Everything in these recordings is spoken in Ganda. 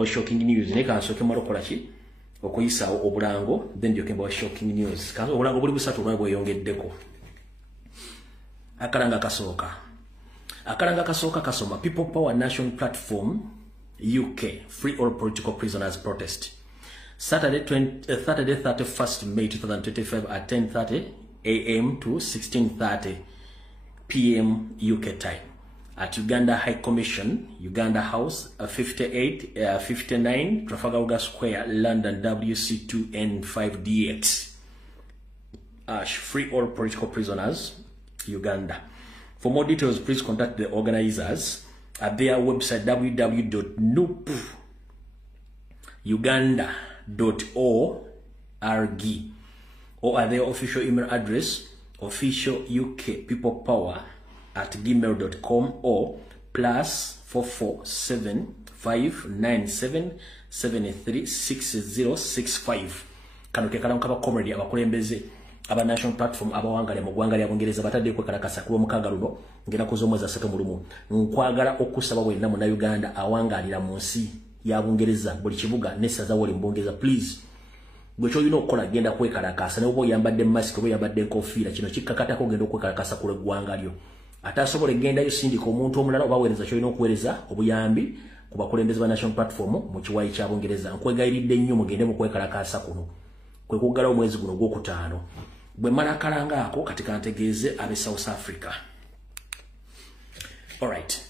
mbawo shocking news ne kansoke marokola ki okuyisa obulango then njoke mbawo shocking news kanso obulango buli busatu lwa bweyongeddeko. Akalanga kasooka kasoma People Power Nation Platform UK free all political prisoners protest Saturday 31st May 2025 at 10:30 a.m. to 16:30 p.m. UK time at Uganda High Commission, Uganda House, 59 Trafalgar Square, London, WC2N5DX. Free all political prisoners, Uganda. For more details, please contact the organizers at their website www.noopuganda.org or at their official email address officialukpeoplepower@gmail.com or +4475977736065. Kano ke kalamu kaba comedy abakulembeze aba National Platform abawangale mu gwanga lya Bungereza batadde kwekalakasa kulo mukaga luno ngenda kuzomweza saka mulumu nkwagala okusaba bwenna mu Uganda awangalira mu nsi ya Bungereza buli kibuga nessaza woli mbongeza please gwe kyo okola genda kwekalakasa ne obo yambadde mask obo yambadde kofiira kino kikkakatako genda okwekalakasa kulo gwanga lyo atasobola genda yosindika omuntu omulala obaweereza kyo okuweereza obuyambi ku bakulembeze ba National Platform mu kiwayi kya Bungereza nkwegayiridde nnyo mugende mu kwekalakasa kuno kwe kuggala omwezi guno gw'okutaano bwe mala kalanga ako kati kantegeeze abe South Africa. Alright.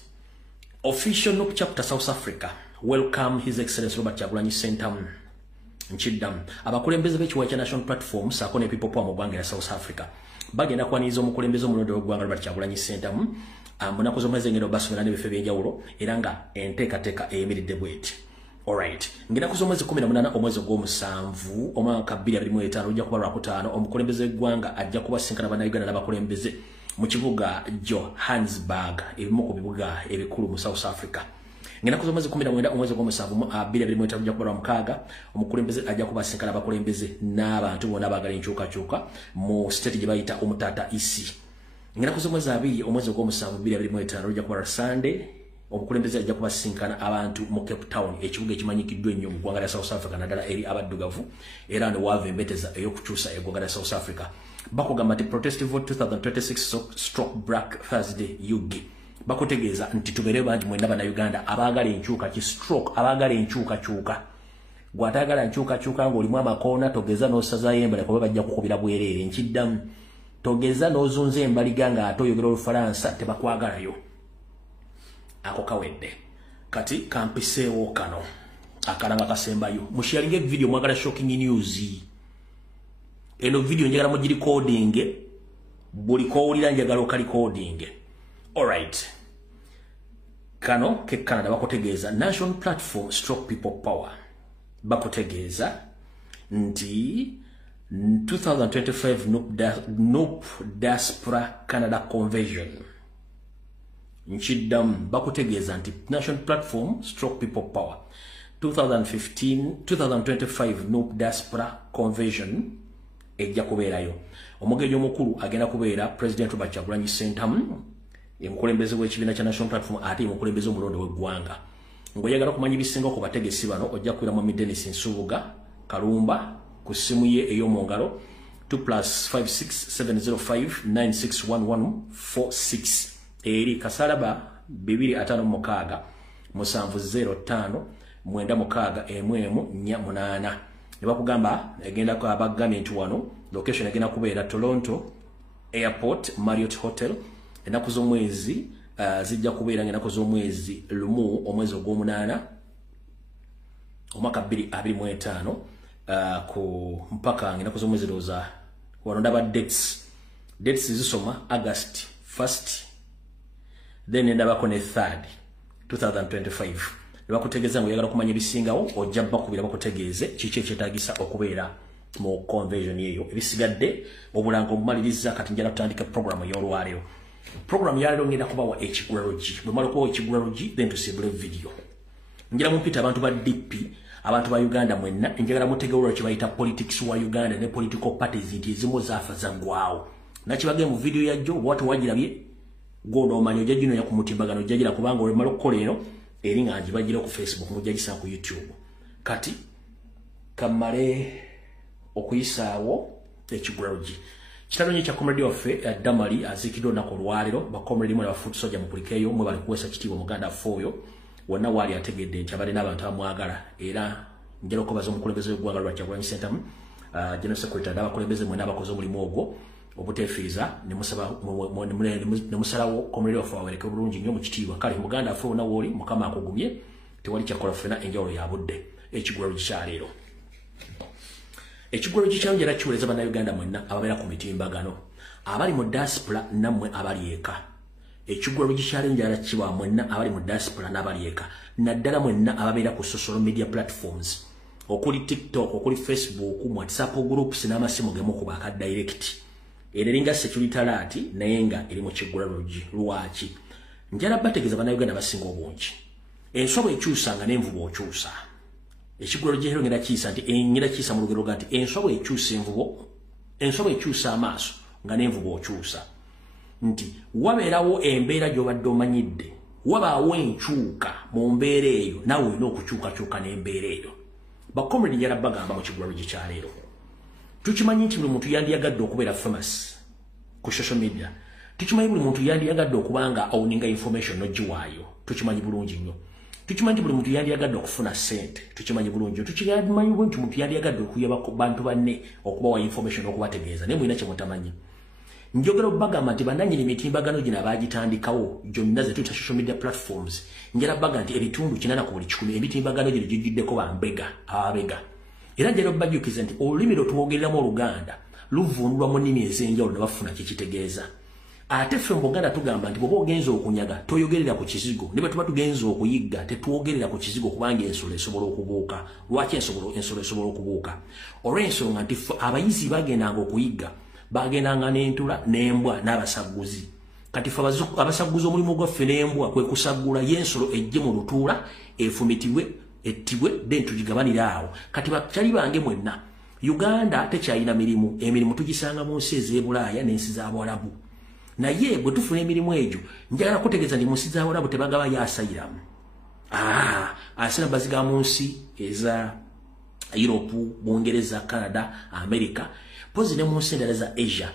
Official NUP chapter South Africa welcome His Excellency Robert Kyagulanyi Ssentamu Nchiddam abakulembeze b'ekiwayi kya National Platform saako ne People Power mu ggwanga lya South Africa bagenda kwaniriza omukulembeze omulonde w'eggwanga Robert Kyagulanyi Ssentamu munaku z'omwezi engendo basomera n'ebifo eby'enjawulo era nga enteekateeka eyimiridde bw'eti. Alright, ngina kuzomwezi 18 omwezi gw'omusanvu omwaka 2025 ojja kuba lwakutaano omukulembeze gwanga ajja kubasinkana bannayuganda n'abakulembeze mu kibuga Johannesburg ebimu ku bibuga ebikulu mu South Africa. Ngina kuzomwezi 19 omwezi gw'omusanvu 2025 ojja kuba lwamukaaga omukulembeze ajja kubasinkana abakulembeze n'abantu bonna abaagala enkyukakyuka mu state gye bayita Omutata isi. Ngina kuzomwezi 2 omwezi gw'omusanvu 2025 ojja kuba Sunday omukulembeze ajja kubasinkana abantu mu Cape Town ekibuga ekimanyikiddwa ennyo mu ggwanga lya South Africa naddala eri abaddugavu era ne waava embeteza ey'okukyusa eggwanga lya South Africa. Bakugamba nti protest vote 2026 Black Thursday UG bakutegeeza nti tubeere bangi mwenna bannayuganda abaagala enkyuka ki stroke abaagala enkyukakyuka gw'ataagala nkyukakyuka ng'olimu amakoona togeza n'osazaayo embala kuba bajja kukubira bwereere nkiddamu togeza n'ozunza embaliga ng'ate oyogera Olufalansa tebakwagalayo. Ako kawedde kati kampiseewo kano akalanga kasembayo musharinge video mwagala shocking news eno video njagala mu recording buli kowulira njagala okali recording. Alright, kano ke Canada bakotegeeza National Platform stroke People Power bakotegeeza nti 2025 NUP Diaspora Canada Convention Nchiddam bakutegeeza nti National Platform stroke People Power 2025 NUP Diaspora Convention ejja kubeerayo. Omugenyi omukulu agenda kubeera President Robert Kyagulanyi Ssentamu omukulembeze w'ekibiina kya National Platform ate omukulembeze omulonde w'eggwanga. Ng'oyagala kumanya ebisinga ku bategesi bano ojja kubeeramu Dennis Nsubuga Kalumba ku ssimu ye ey'omu ngalo 2+56705961146 eri kasalaba 256 705 961 ne bakugamba egenda ko abagambye nti wano location egenda kubeera Toronto Airport Marriott Hotel enaku z'omwezi zijja kubeera enaku z'omwezi lumu omwezi ogw'omunaana omwaka 2025 ku mpaka enaku z'omwezi loza wano ndaba dates zisoma August 1st then ndabako ne 3rd 2025 bakutegeeza ngoyagala kumanya bisingawo ojja bakubira bakutegeeze kiki ekyetaagisa okubeera mu convention eyo ebisigadde obulango obumaliriza kati njala tutandika program y'olwaleero. Program yaleero ngenda kubawa ekigulalogi bwe mala okubawa ekigulalogi then tusimbule video njala mumpita abantu ba DP abantu ba Uganda mwenna njagala mutegeerwa kye bayita politics wa Uganda ne political parties nti ezimu zaafa zaggwawo nakibagee mu video yajjo watu wagirabye gono omanyi ojja gino yakumutimagano ojjagira kubanga olwemala okukola eno eringa agibagira ku Facebook mujja gisa ku YouTube kati kamale okuyisaawo ekigwalogi kitalonye kya comedy waffe Damali azikidwa nako lwaliro ba comedy mu bafutu soja mupulikeyo mwe bali kuwesa kitiibwa muganda foyo wonna wali ategedde nti abali n'abantu amwagala era njalo ko bazo mukulembeze gwanga lwa Kyagulanyi Center General Secretary n'abakulembeze mwe n'abakozi omulimu ogwo obutefiiza ne musalawo comedy waffe awereke bulungi nnyo mu kitiibwa kale muganda foyo na woli mukama akugumye tewali kyakola fena enjawulo ya budde ekigwalogi kya leero ekigwalogi kyanjera kiweleza bannayuganda mwenna ababeera ku mitimbagano abali mu diaspora nammwe abali eka ekigwalogi kyalenjala kiba mwenna abali mu diaspora n'abali eka naddala mwenna ababeera ku social media platforms okuli TikTok okuli Facebook mu WhatsApp groups n'amasimu gemu ku baka direct ereringa security alert naye nga eri mu kigwalogi lwaki njala bategeza bannayuganda basinga obungi ensobo ekyusanga n'envubo okyusa ekigwalogi hero ngera kisa nti engera kisa mu lugero gati ensobo ekyusa envubo ensobo ekyusa amaaso nga n'envubo okyusa nti wabeerawo embeera gy'obadde omanyidde wabaawo enkyuka mu mbeera eyo nawe olina okukyukakyuka n'embeera eyo bakomedi njala bagamba mu kigwalogi kya leero tukimanyi nti buli muntu yandiyagadde okubeera famous ku social media tukimanyi buli muntu yandiyagadde okubanga owninga information nogiwaayo tukimanyi bulungi nnyo tukimanyi buli muntu yandiyagadde okufuna sente tukimanyi bulungi tukimanyi nti muntu yandiyagadde okuyaba ku bantu banne okubawa information okubategeeza naye mulina kye mutamanyi njogera bagamba nti bannannyini mitimbagano gino abaagitandikawo gyonna ze tuyita social media platforms njera baga nti ebitundu 80 ku buli 100 emitimbagano gino gijjuddeko bambega ababega era njera bajukiza nti olulimi lwetwogereramu Oluganda luvundulwa mu nnimi ez'enjawulo ne bafuna kikitegeeza ate ffe mu Buganda tugamba nti bw'oba ogenza okunyaga toyogerera ku kizigo ne bwe tuba tugenza okuyigga tetwogerera ku kizigo kubanga ensolo esobola okubuuka lwaki ensolo esobola okubuuka olw'ensonga nti abayizi bagendanga okuyigga bagendanga n'entula n'embwa n'abasagguzi kati ffe abasagguzi omulimu gwaffe n'embwa kwe kusaggula y'ensolo ejje mu lutuula efumitibwe ettibwe then tugigabanira awo kati bakyali bange mwenna Uganda tekyalina emirimu tugisanga mu nsi ez'Ebulaaya n'ensi z'Abawarabu naye bwe tufuna emirimu egyo njagala kutegeeza nti mu nsi z'Abawarabu tebagaba yaasayiramu asira baziga mu nsi eza Europe, Bungereza, Canada, America pozi ne mu nsi endala za Asia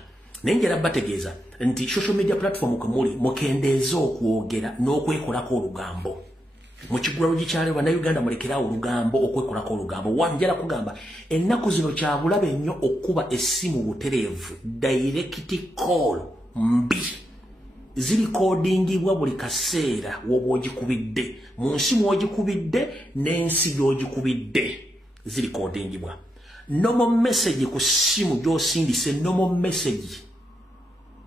naye njagala bategeeza nti social media platform kwe muli mukendeeza okwogera n'okwekolako olugambo mu kigwalogi kya leero bannayuganda mulekerawo olugambo okwekolako olugambo wanjala kugamba ennaku zino kyabulabe nnyo okuba essimu butereevu direct call mbi zirikodingibwa buli kaseera woba ogikubidde mu nsi mw'ogikubidde n'ensi gy'ogikubidde zirikodingibwa normal message ku ssimu gy'osindise normal message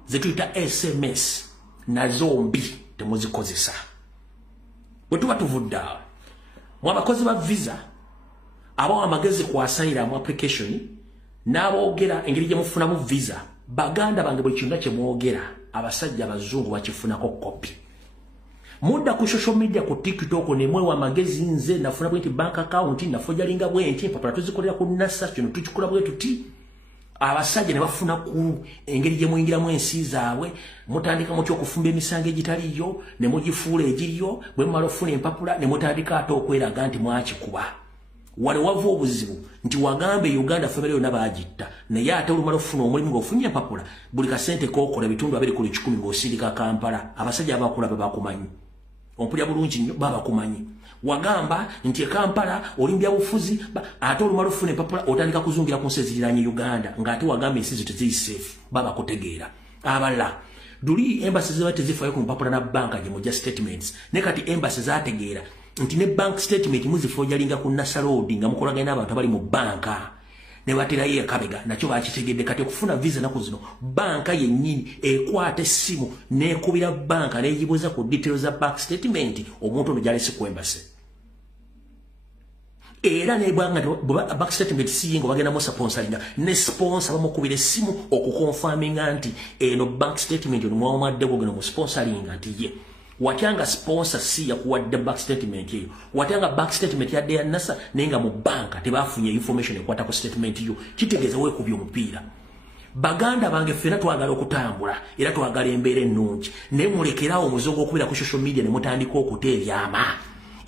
zetuyita SMS nazo mbi temuzikozesa bwe tuba tuvudde awo mu abakozi ba visa abawa amagezi kwasayira mu application n'aboogera engeri gye mufunamu visa baganda bange buli kintu kye mwogera abasajja abazungu bakifunako kopi mudda ku social media ku TikTok nemwewa amagezi nze nafuna bwenti bank account nafojalinga bwenti empapula tuzikolera ku NASA kino tukikola bwe tuti abasajja ne bafuna ku engeri gye mwingiramu ensi zaabwe mutandika mutyo okufumba emisango egitaliyo ne mugifuula egiriyo bwe mumala ofuna empapula ne mutandika ate okweraga nti mwakikuba wale wava obuzibu nti wagambe Uganda family yonna baagitta naye ate olumala ofuna omulimu ng'ofunye empapula buli kasente kookola bitundu 210 ng'osindika Kampala abasajja abakulaba bakumanyi ompulya bulungi nnyo babakumanyi wagamba nti Kampala olimbya bufuzi ate olumala ofuna empapula otandika kuzungira ku nsi eziriraanye Uganda ng'ate wagamba ensi zo teziri safe babakutegeera abalala duli embassy ziba tezifayo ku mpapula na banka gye mujja statements ne kati embassy zaategeera nti ne bank statement muzifojalinga ku NASA road nga mukolagana n'abantu abali mu banka ne baterayo ekabega nakyo bakitegedde kati okufuna visa naku zino banka yennyini ekwata essimu n'ekubira banka n'egibuuza ku details za bank statement omuntu ono gyalese ku embassy era nebwanga bank statement siyinga bagenda mu sponsoringa ne sponsor bamukubira essimu okukonfaminga nti eno bank statement ono mwamadde gogeno mu sponsoringa nti ye watyanga sponsor si ya kuwadde back statement yeyo watyanga back statement ya ya NASA nenga mu banka tebafunye information ekwata ku statement yo kitegeeza we kubyo mupiira baganda bange fena twagala okutambula era twagala embeera ennungi ne mulekerawo omuzogo okubira ku social media ne mutandika okuteebyama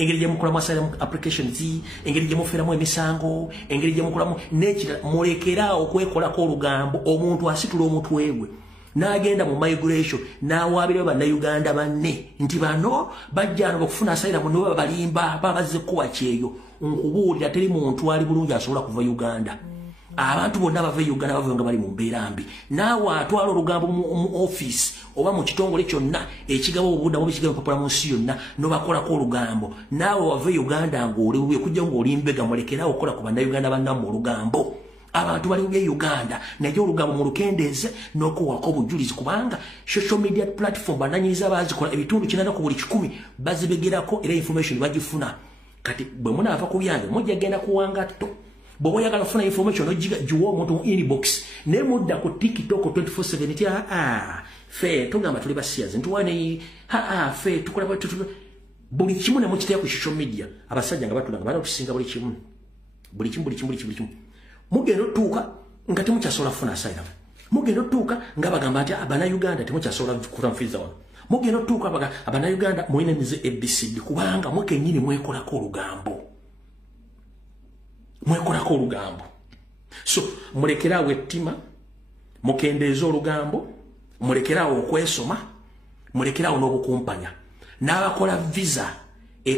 engeri gye mukolamu asylum applications, engeri gye muferamu emisango, engeri gye mukolamu nekira mulekeraawo okwekolako olugambo omuntu asitula omutwe gwe n'agenda mu migration n'awaabira bannayuganda banne nti bano bajja okufuna asylum ne babalimba babazze kuwa kyeyo nkubuulira teri muntu ali bulungi asobola kuva Uganda. Abantu bonna bava Uganda bava nga bali mu mbeera mbi naawe atwala olugambo mu office oba mu kitongole kyonna ekigabo obudde mu bikigabo papula mu nsi yonna n'obakolako olugambo naawe wava Uganda ng'oli kujja ng'oli mbega mulekerawo okukola ku bannayuganda bannammwe olugambo. Abantu bali mu Uganda naye olugambo mu lukendeeze n'okuwako obujulizi kubanga social media platform bananyiriza bazikola ebitundu 9 ku buli 10 bazibegerako era information bagifuna. Kati bwe munaava ku byange mujja genda kuwanga tto bwe yagala kufuna information ogiwa omuntu mu inbox ne mudda ku TikTok 24/7 ti fe tugamba tuli basiyazi ntuwane fe tukola buli kimu ne mukiteya ku social media abasajja nga batulanga bana tusinga buli kimu mugendo tuuka nga temukyasobola kufuna asylum mugendo tuuka nga bagamba nti Abannayuganda temukyasobola kutanfiza wano mugendo tuuka Abannayuganda mulina emize ABCD kubanga mwekennyini mwekolako olugambo. So mulekerawo ettima mukendeeza olugambo mulekerawo okwesoma mulekerawo n'obukumpanya n'abakola visa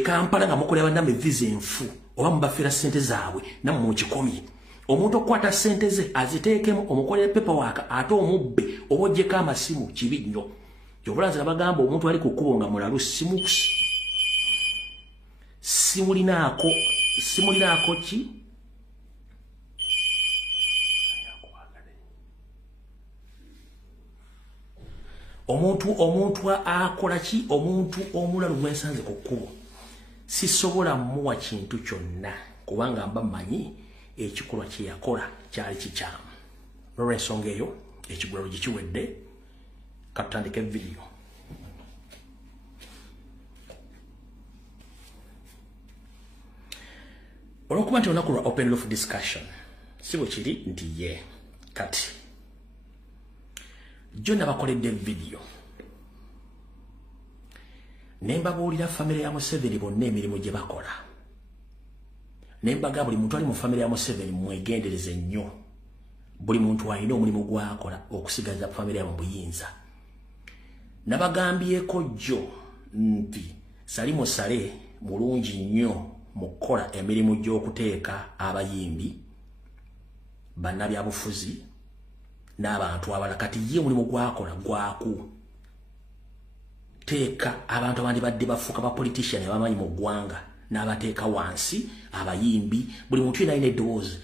Kampala nga mukolera bannammwe visa enfu oba mubafera ssente zaabwe nammwe mukikomye omuntu okukwata ssente ze aziteekemu omukolere paperwork ate omubbe oba oggyeko amasimu kibi nnyo yobulanzira bagamba omuntu ali ku kkubo nga mulalu simulinaako ki omuntu akola ki omuntu omulalu mwensanze ku kkubo sisobola muwa kintu kyonna kubanga mba manyi ekikolwa kye yakola kyali kikyamu. Lw'ensonga eyo ekigulalo gikiwedde katutandike video. Olwokuba nti olunaku lwa open roof discussion si bwe kiri nti ye kati jo nabakoledde video ne mbabuulira famire ya Museveni bonna emirimu gye bakola ne mbaga buli muntu ali mu famire ya Museveni mwegendereze nnyo buli muntu alina omulimu gwakola okusigaza famire ya mu buyinza. Nabagambyeko jo nti Salimu Sale mulungi nnyo mu kukola emirimu gy'okuteeka abayimbi bannabyabufuzi n'abantu abalala kati ye mulimu gwakola gwaku teeka abantu abandi badde bafuuka ba politician abamanyi mu ggwanga n'abateeka wansi abayimbi buli muntu yena alina eddoboozi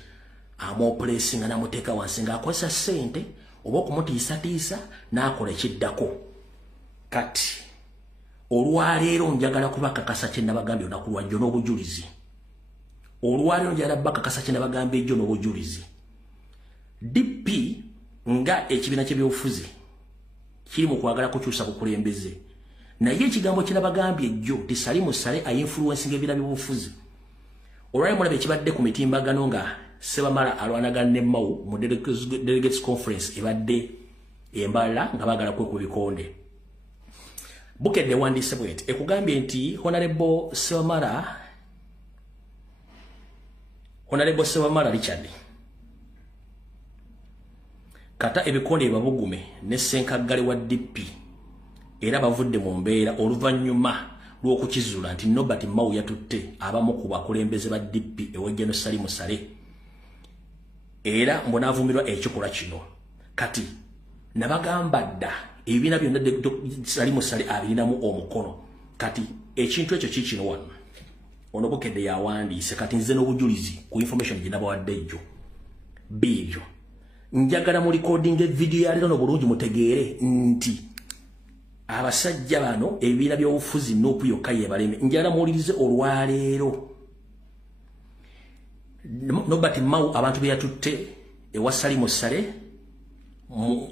amuopulesinga n'amuteeka wansi ng'akozesa ssente oba okumutiisatiisa n'akola ekiddako. Kati olwaleero njagala kubakakasa kye nabagambye olunaku lwajjo n'obujulizi. Olwaleero njagala bakakasa kye nabagambye ejjo n'obujulizi. DP nga ekibiina ky'ebyobufuzi kiri mu kwagala kukyusa bukulembeze naye ekigambo kye nabagambye ejjo ti Salimu Sale ayinfluensinga ebibiina by'obufuzi. Olwaleero mulaba ekibadde ku mitimbagano nga Sebamala alwanagana ne Mao mu Delegates Conference ebadde embala nga bagala kwekuba ebikonde. Bukedde wandiise bwete ekugambye nti Honorable Sebamala Richard kata ebikonde babugume ne Ssenkaggale wa DP era bavudde mu mbeera oluvannyuma lw'okukizula nti Nobert Mao yatutte abamu ku bakulembeze ba DP ewejjeno Salimu Sale era mbonaavumirwa ekikolwa kino. Kati nabagamba dda ebibiina byonna Salimu Sale abirinamu omukono. Kati ekintu ekyo kikino wano ono Bukedde yawandiise kati nze n'obujulizi ku information gye nabawadde ejjo biibyo njagala mu recording video ya lero bulungi mutegeere nti abasajja bano ebibiina by'obufuzi n'opu yokka yebaleme njagala muwulirize olwaleero Nobert Mao abantu be yatutte ewa Salimu Sale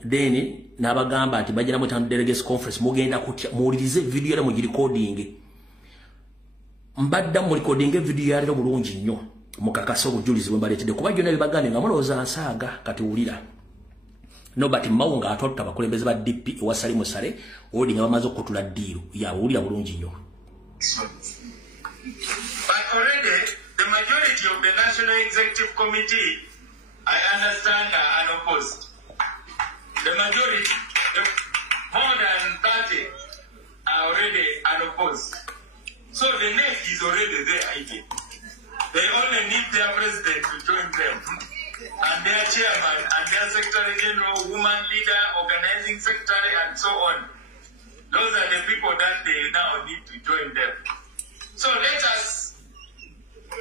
deni nabagamba nti bajja mu Delegates Conference mugenda kutya muwulirize video era mu recording mbadda mu recording video ya lero bulungi nnyo mukakasa obujulizi bwe mbaletedde kuba gyonna bibagambye nga mulowooza nsaaga kati wulira Nobert Mao nga atwalutta abakulembeze ba DP ewa Salimu Sale odi nga bamaze okutula ddiiro yawulira bulungi nnyo. But already, the majority of the National Executive Committee, I understand, are unopposed. The majority, more than 30, are already unopposed. So the net is already there, I think. They only need their president to join them, and their chairman, and their secretary general, woman leader, organizing secretary, and so on. Those are the people that they now need to join them. So let us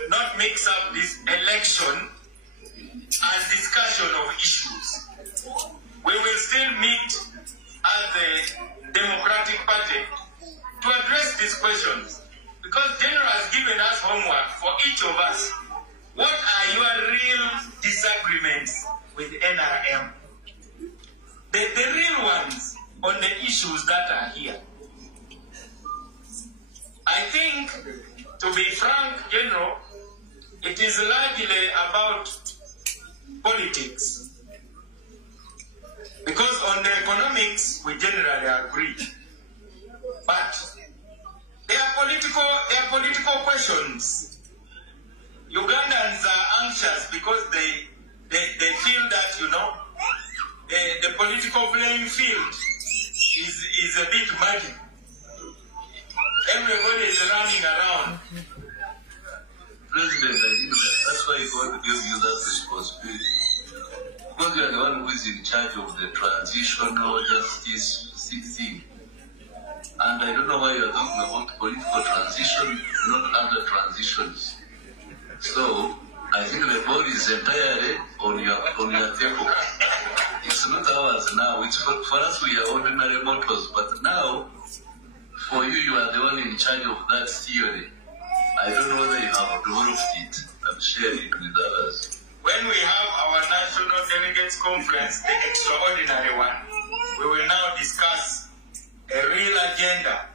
not mix up this election and discussion of issues. We will still meet as a Democratic Party to address these questions. Because General has given us homework for each of us. What are your real disagreements with NRM? The real ones on the issues that are here. I think, to be frank, General, it is largely about politics. Because on the economics, we generally agree. But there are political questions. Ugandans are anxious because they feel that, you know, the political playing field is a bit muddy. Everybody is running around. President, I think that's why God gave you that responsibility. Because you are the one who is in charge of the transitional justice thing. And I don't know why you are talking about political transition, not other transitions. So I think the ball is entirely on your table. It's not ours now. It's for us, we are ordinary mortals. But now, for you, you are the one in charge of that theory. I don't know whether you have developed it and shared it with others. When we have our National Delegates Conference, the extraordinary one, we will now discuss a real agenda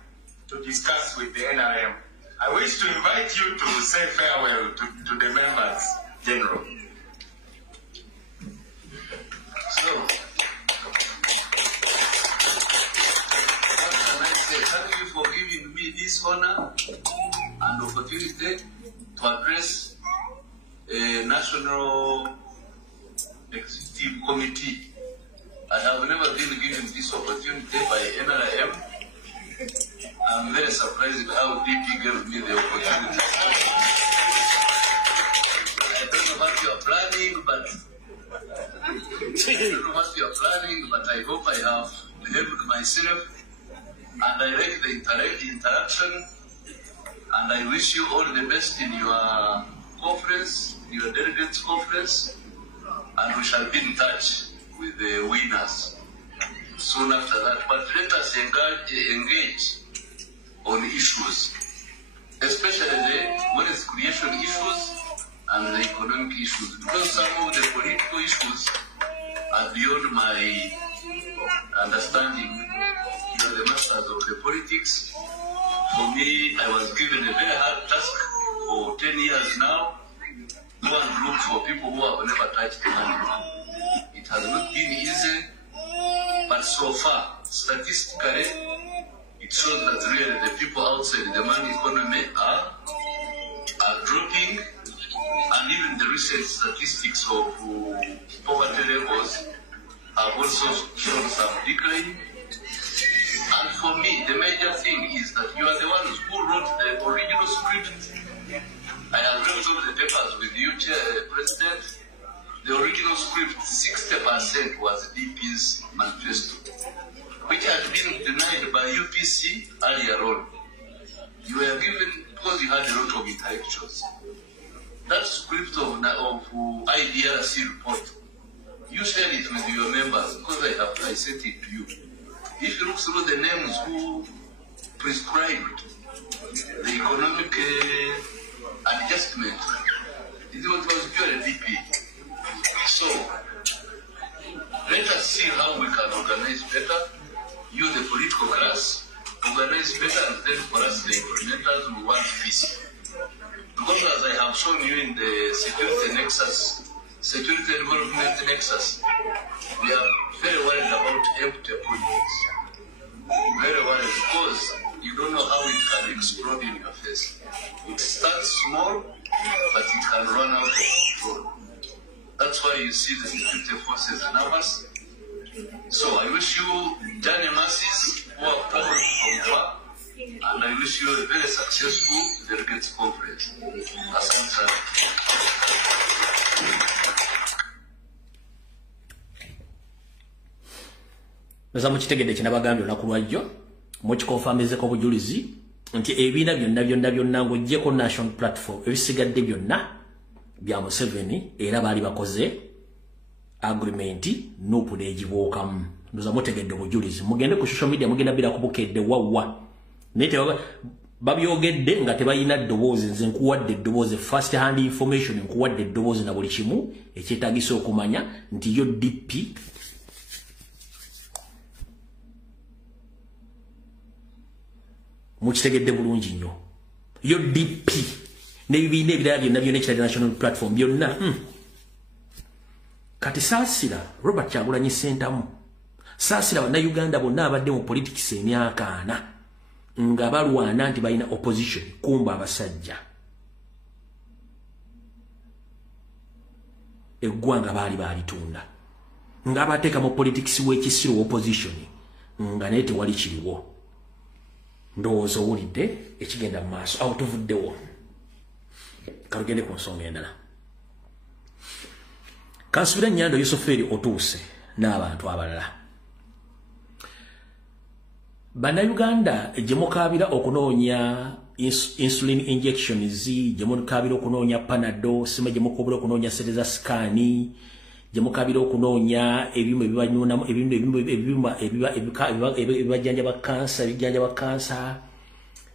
to discuss with the NRM. I wish to invite you to say farewell to the members, General. So, what can I say? Thank you for giving me this honor and opportunity to address a National Executive Committee. I have never been given this opportunity by NRM. I'm very surprised how DP gave me the opportunity. I don't know what you are planning, but I hope I have behaved myself, and I like the interaction, and I wish you all the best in your conference, your delegates conference, and we shall be in touch with the winners soon after that. But let us engage on issues, especially the wealth creation issues and the economic issues, because some of the political issues are beyond my understanding. You are the masters of the politics. For me, I was given a very hard task for 10 years now. Go and look for people who have never touched money. It has not been easy, but so far, statistically, it shows that really the people outside the money economy are dropping, and even the recent statistics of poverty levels have also shown some decline. And for me, the major thing is that you are the ones who wrote the original script. I have read all the papers with you, President. The original script, 60% was DP's manifesto, which had been denied by UPC earlier on. You were given, because you had a lot of intellectuals, that script of IDRC report, you shared it with your members, because I sent it to you. If you look through the names who prescribed the economic adjustment, it was pure DP. So, let us see how we can organize better. You, the political class, organize better, and then for us, the implementers, we want peace. Because as I have shown you in the security nexus, security development nexus, we are very worried about empty politics. Very worried because you don't know how it can explode in your face. It starts small, but it can run out of control. That's why you see the security forces nervous. So I wish you journey masses who are coming from far, and I wish you a very successful delegates conference. Asante. Nza mukitegedde kinabagambye olunaku lwajjo mukikonfamizeko obujulizi nti ebiina byonna ng'oggyeko national platform ebisigadde byonna bya Museveni era baali bakoze agreement Nuupu n'egibuukamu. Ndoza mutegedde obujulizi mugende ku social media mugenda bira kubukedde wawa naye babyogedde nga tebalina ddoboozi. Nze nkuwadde eddoboozi first hand information, nkuwadde eddoboozi na buli kimu ekyetaagisa okumanya nti yo DP mukitegedde bulungi nnyo. Yo DP n'ebibiina ebirala byonna ekirala national platform byonna kati saasira Robert Kyagulanyi Ssentamu, saasira bannayuganda bonna abadde mu politics emyaka 4 nga balwana nti balina opposition kumba abasajja eggwanga baali balitunda nga abateeka mu politics w'ekisiru opposition nga naye tewali kiriwo. Ndowooza owulidde ekigenda mu maaso awo tuvuddewo. Kalugende ku nsonga endala. Kansubira Nyando Yusuferi otuuse n'abantu abalala. Bannayuganda gye mukaabira okunoonya insulin injections, gye mukaabira okunoonya Panado, sima gye mukaabira okunoonya sereza skani, gye mukaabira okunoonya ebyuma ebibanyuunamu ebibajjanjaba kansa, ebijjanjaba kansa,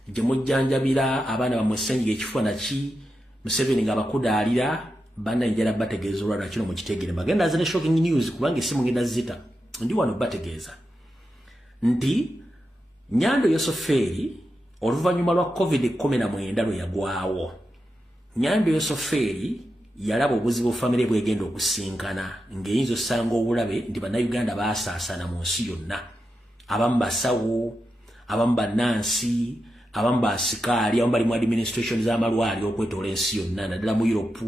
gye mujjanjabira abaana bamwe ssenyiga ekifuba naki Museveni ng'abakudaalira bannayinjala bategeeza olwalwa kino mukitegere. Bagenda aze ne shocking news kubanga essimu ngenda zita ndi wano bategeeza nti Nyando Yusuferi oluvannyuma lwa COVID-19 lwe yagwawo, Nyando Yusuferi yalaba obuzibu famire bwegenda okusinkana ng'eyinza osanga obulabe nti bannayuganda baasaasana mu nsi yonna. Abamu basawo, abamu bannansi, abamu basikaali, abamu bali mu administration z'amalwaliro okwetoola ensi yonna naddala mu Europe,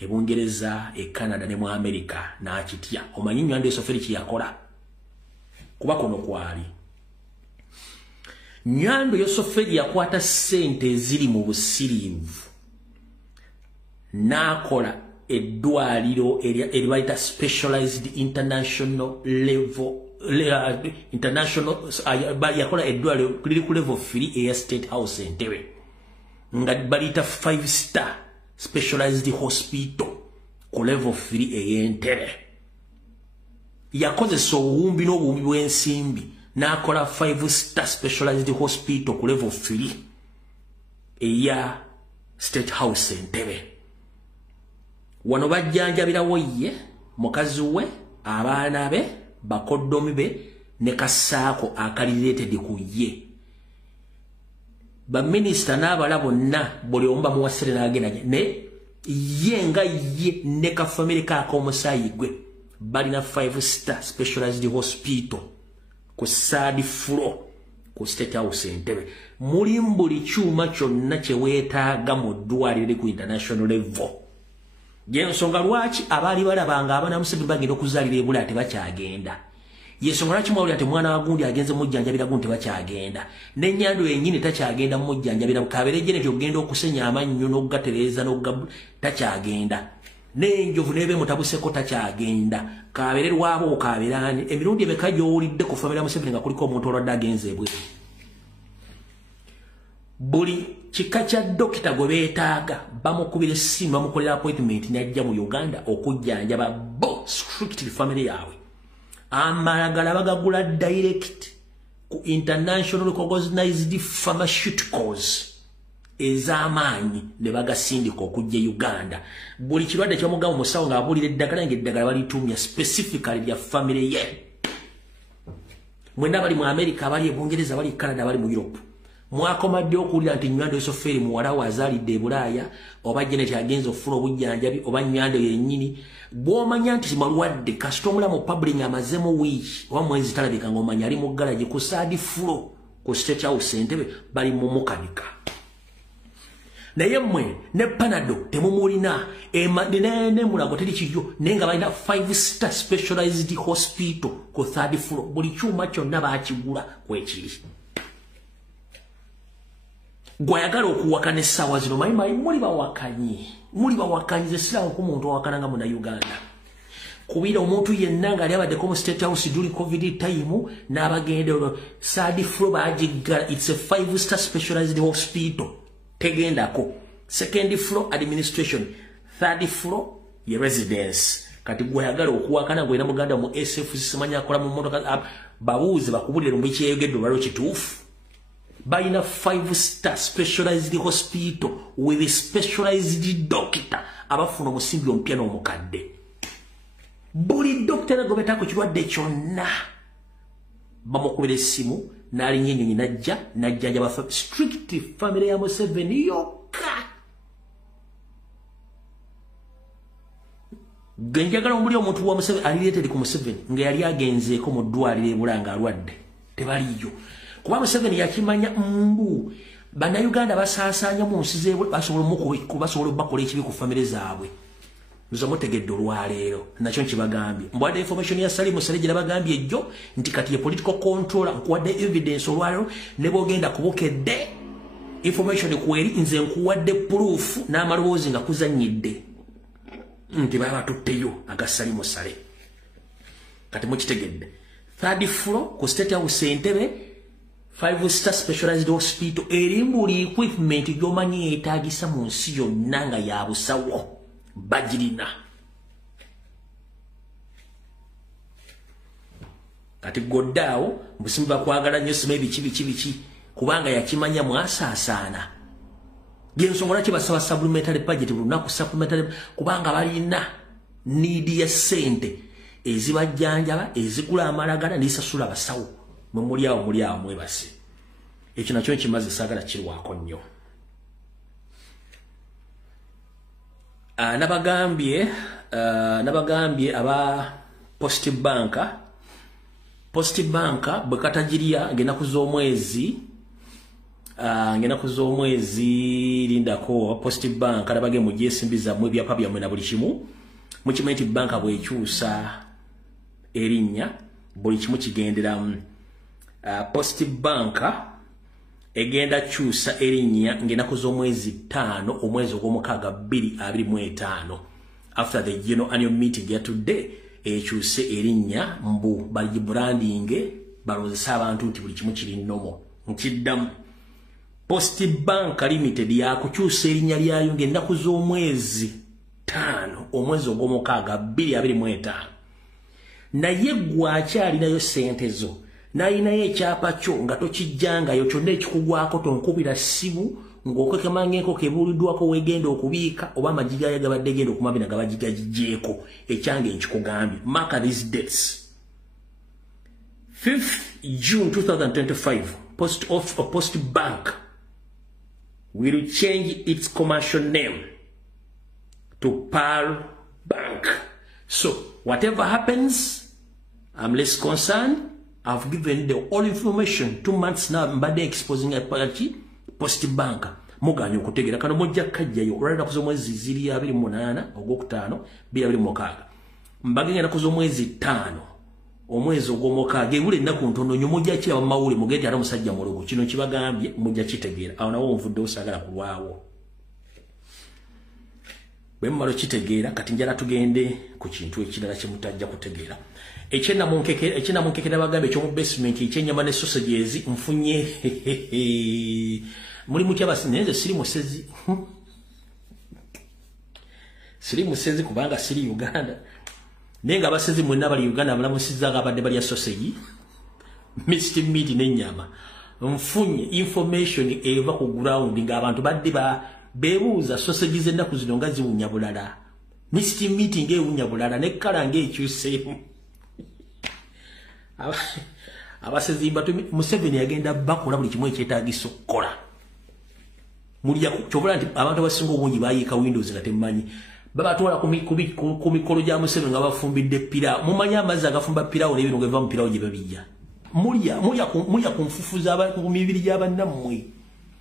e Bungereza, e Canada ne mu America n'akitya. Omanyi Nyando Yusuferi kye yakola? Kuba kuno kwali Nyando Yusuferi yakwata ssente eziri mu busiriivu n'akola eddwaliro eribayita specialized international level yakola eddwaliro liri ku level 3 eya State House Entebbe nga baliyita 5-star specialized hospital ku level 3 ey'Entebbe. Yakozesa obuwumbi n'obuwumbi bw'ensimbi n'akola 5-star specialized hospital ku level 3 eya State House Entebbe. Wano bajjanjabirawo ye, mukazi we, abaana be, bakoddomi be ne kasaako akalireetedi ku ye. Baminisita n'abala bonna buli omu bamuwasire n'agenda ne ye nga ye ne kafamire k'ak'omusaayi gwe balina 5-star specialized hospital ku third floor ku State House Entebbe. Muli buli kyuma kyonna kye weetaaga mu ddwaliro ku international level. Yensonga lwaki abaali balabanga abaana Museveni bagenda okuzaalira e Bulaaya tebakyagenda. Yensonga lwaki mwawulira nti mwana wa gundi agenze mujjanjabira gundi tebakyagenda. Ne Nyando yennyini takyagenda mujjanjabira kabeere Janet ogenda okusenya amannyo n'okugatereeza takyagenda. N'enjovu n'ebe mutabuseko takyagenda. Kabeere lwabo okabeerani emirundi emeka gy'owulidde ku famire ya Museveni nga kuliko omuntu olwadde agenze ebweru. Buli kika kya dokita gwe beetaaga bamukubira essimu bamukolera appointment n'ajja mu Uganda okujjanjaba bo strictly family yaabwe. Amalagala bagagula direct ku international recognized pharmaceuticals ez'amaanyi ne bagasindika okujja Uganda. Buli kirwadde ky'omugabo musawo ng'abuulira eddagala ng'eddagala balitumya specifically lya family ye. Mwenna bali mu America, bali e Bungereza, bali e Canada, bali mu Europe. Mwakomadde okuwulira nti Nyando Yusuferi muwala we azaalidde e Bulaaya oba Janet agenza okufuna obujjanjabi oba Nyando yennyini bw'omanya nti malwadde kasita omulamu public amazemu wiiki oba mwezi talabika ng'omanya ali mu ggalagi ku third floor ku State House Entebbe bali mu mukanika. Naye mmwe ne Panado temumulina ne Mulago teri kijjo nenga balina 5-star specialized hospital ku 3rd floor buli kyuma kyonna baakigula kwekiri. Gwayagala okuwakana essaawa zino mayimayi muli bawakanyi ze sirawo ku muntu owakananga mu Uganda. Kubira omuntu yenna nga ali abaddeko mu State House duli COVID time n'abagende 3rd floor baagigala. It's a 5-star specialized hospital. Tegendako. 2nd floor administration. 3rd floor ye residence. Kati gwayagala okuwakana gwena muganda mu SF simanya akola mu motoka babuuze bakubulire mu kyeyogedde olwalo kituufu. Bayina 5-star specialized hospital with a specialized doctor abafuna omusimbi omupya n'omukadde. Buli doctor agobetako kirwadde kyonna bamukubira essimu n'alinnya ennyonyi najja bafa strict family ya Museveni yokka. Genjagala omuli omuntu wa Museveni alireetedi ku Museveni nga yali agenzeeko mu ddwaliro e Bulanga alwadde tebaliyo. Kuba Museveni yakimanya mbu Bannayuganda basaasaanya mu nsi zeebwe basobola okubakola ekibi ku famire zaabwe. Nzo mutegedde olwaleero nakyo nkibagambye. Mbwadde information ya Salim Musale gye nabagambye ejjo nti kati ye political controller nkuwadde evidence olwaleero ne bwogenda kubukedde information kweri nze nkuwadde proof n'amaloboozi nga kuzannyidde nti baba batutteyo aga Salim Musale. Kati mukitegedde 3rd floor ku State House Entebbe 5-star specialized hospital erimbuli equipment gyomanyi yeetaagisa mu nsi yonna nga ya busawo bagirina. Kati goddaawo musimbi bakwagala nnyo sima ebiki kubanga yakimanya mwasaasaana. Gyensonga lwaki basaba supplementary budget buli lunaku supplementary kubanga balina niidi ya ssente ezibajjanjaba ezigula amalagala n'esasula basawo. Muli awo mwebase. Ekyo nakyo nkimaze saagala kirwako nnyo. Nabagambye aba Post Bank bwe katagirya ng'ennaku z'omwezi lindako Post Bank alabage mujje ensimbi zammwe ebyapa byammwe na buli kimu. Mukimanyi nti banka bw'ekyusa erinnya buli kimu kigenderamu. Post Bank egenda kyusa erinnya ng'ennaku z'omwezi 5 omwezi ogw'omukaaga 2025 after the general annual meeting ya today ekyuse erinnya mbu bagibrandinge balozesa abantu nti buli kimu kiri nnomo. Nkiddamu Post Bank Limited yakukyusa erinnya lyayo ng'ennaku z'omwezi 5 omwezi ogw'omukaaga 2025 naye gwakyalinayo ssente zo nayinayo ekyapa kyo nga tokijjangayo kyonna ekikugwako tonkubira ssimu ng'okwekemangaenko kebuuliddwako wegenda okubiika oba amajigayo gabadde genda okumabina gabagigagijjeeko ekyange nkikugambye. Mark these dates. 5th June 2025 Post Bank will change its commercial name to Pearl Bank. So whatever happens, I'm less concerned. I've given the all information 2 months now. Mbade exposing a party Post Bank. Muganya okutegera kano mujja kajjayo olwalira ku z'omwezi ziri 28 ogwokutaano 2026. Mbagenda ku z'omwezi 5 omwezi ogw'omukaaga ebule ennaku ntono nnyo mujja kiraba mu mawulire mugende ate omusajja mulogo kino kibagambye mujja kitegeera. Awo nawo nvudde osagala kulwawo. Bwe mmalo kitegeera kati njala tugende ku kintu ekirala kye mutajja kutegeera. Ekyenna munkekera bagambe ekyomu basement ekyennyama ne sausages nfunye muri mutya basinenze siri musezi kubanga siri Uganda nenga abasezi mwenna bali Uganda balamusizza abadde bali sausage mixed meat n'ennyama nfunye information eva ku ground nga abantu badde bebuuza sausages ennaku zino nga ziwunya bulala mixed meat ng'ewunya bulala ne kkala ng'ekyuseemu. Abasezi batu Museveni agenda bakola buli kimu ekyetaagisa okukola. Mulya kyobola nti abantu abasinga obungi bayiika Windows nga temumanyi babatwala ku mikolo gya Museveni nga bafumbidde pira. Mumanyi amazzi agafumba pirawo n'ebirungo ebiva mu pirawo gye babijja mulya kunfufuza ku mibiri gy'abannammwe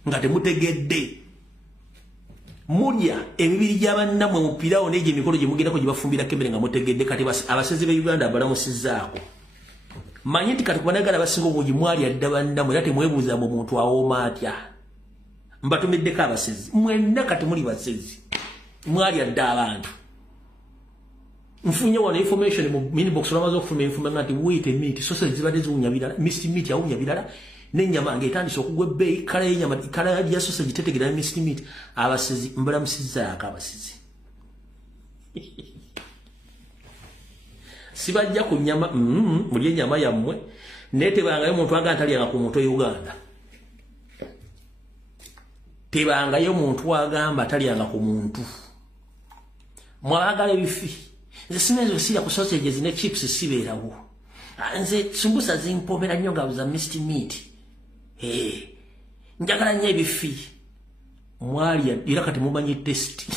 nga temutegedde. Mulya emibiri gy'abannammwe mupirawo n'egyo emikolo gye mugendako gye bafumbira kemmere nga mutegedde. Kati abasezi b'e Uganda abalamusizzaako. Manyi nti kati kubanagala abasinga obungi mwali adda bannammwe era temwebuuza mu muntu awooma atya. Mbatumiddeko abasezi. Mwenna kati muli basezi. Mwali adda abantu. Mfunye wano information mu minibox olamaze okufuna information nti wait a minute sausage zibadde ziwunya birala, mixed meat yawunya birala, n'ennyama ng'etandise okugwa ebbeeyi, kala y'ennyama, kala ya sausage tetegera mixed meat. Abasezi mbalamusizzaako abasezi. Sibajja ku nnyama, mulye ennyama yammwe, naye tebangayo omuntu agamba talyanga ku muntu e Uganda. Tebangayo omuntu agamba talyanga ku muntu. Mwagala ebifi. Nze simezo sira ku sausages ne chips sibeerawo. Nze sumbusa zimpomera nnyo nga za mixed meat. Njagala nnyo ebifi. Mwali era kati mumanyi test.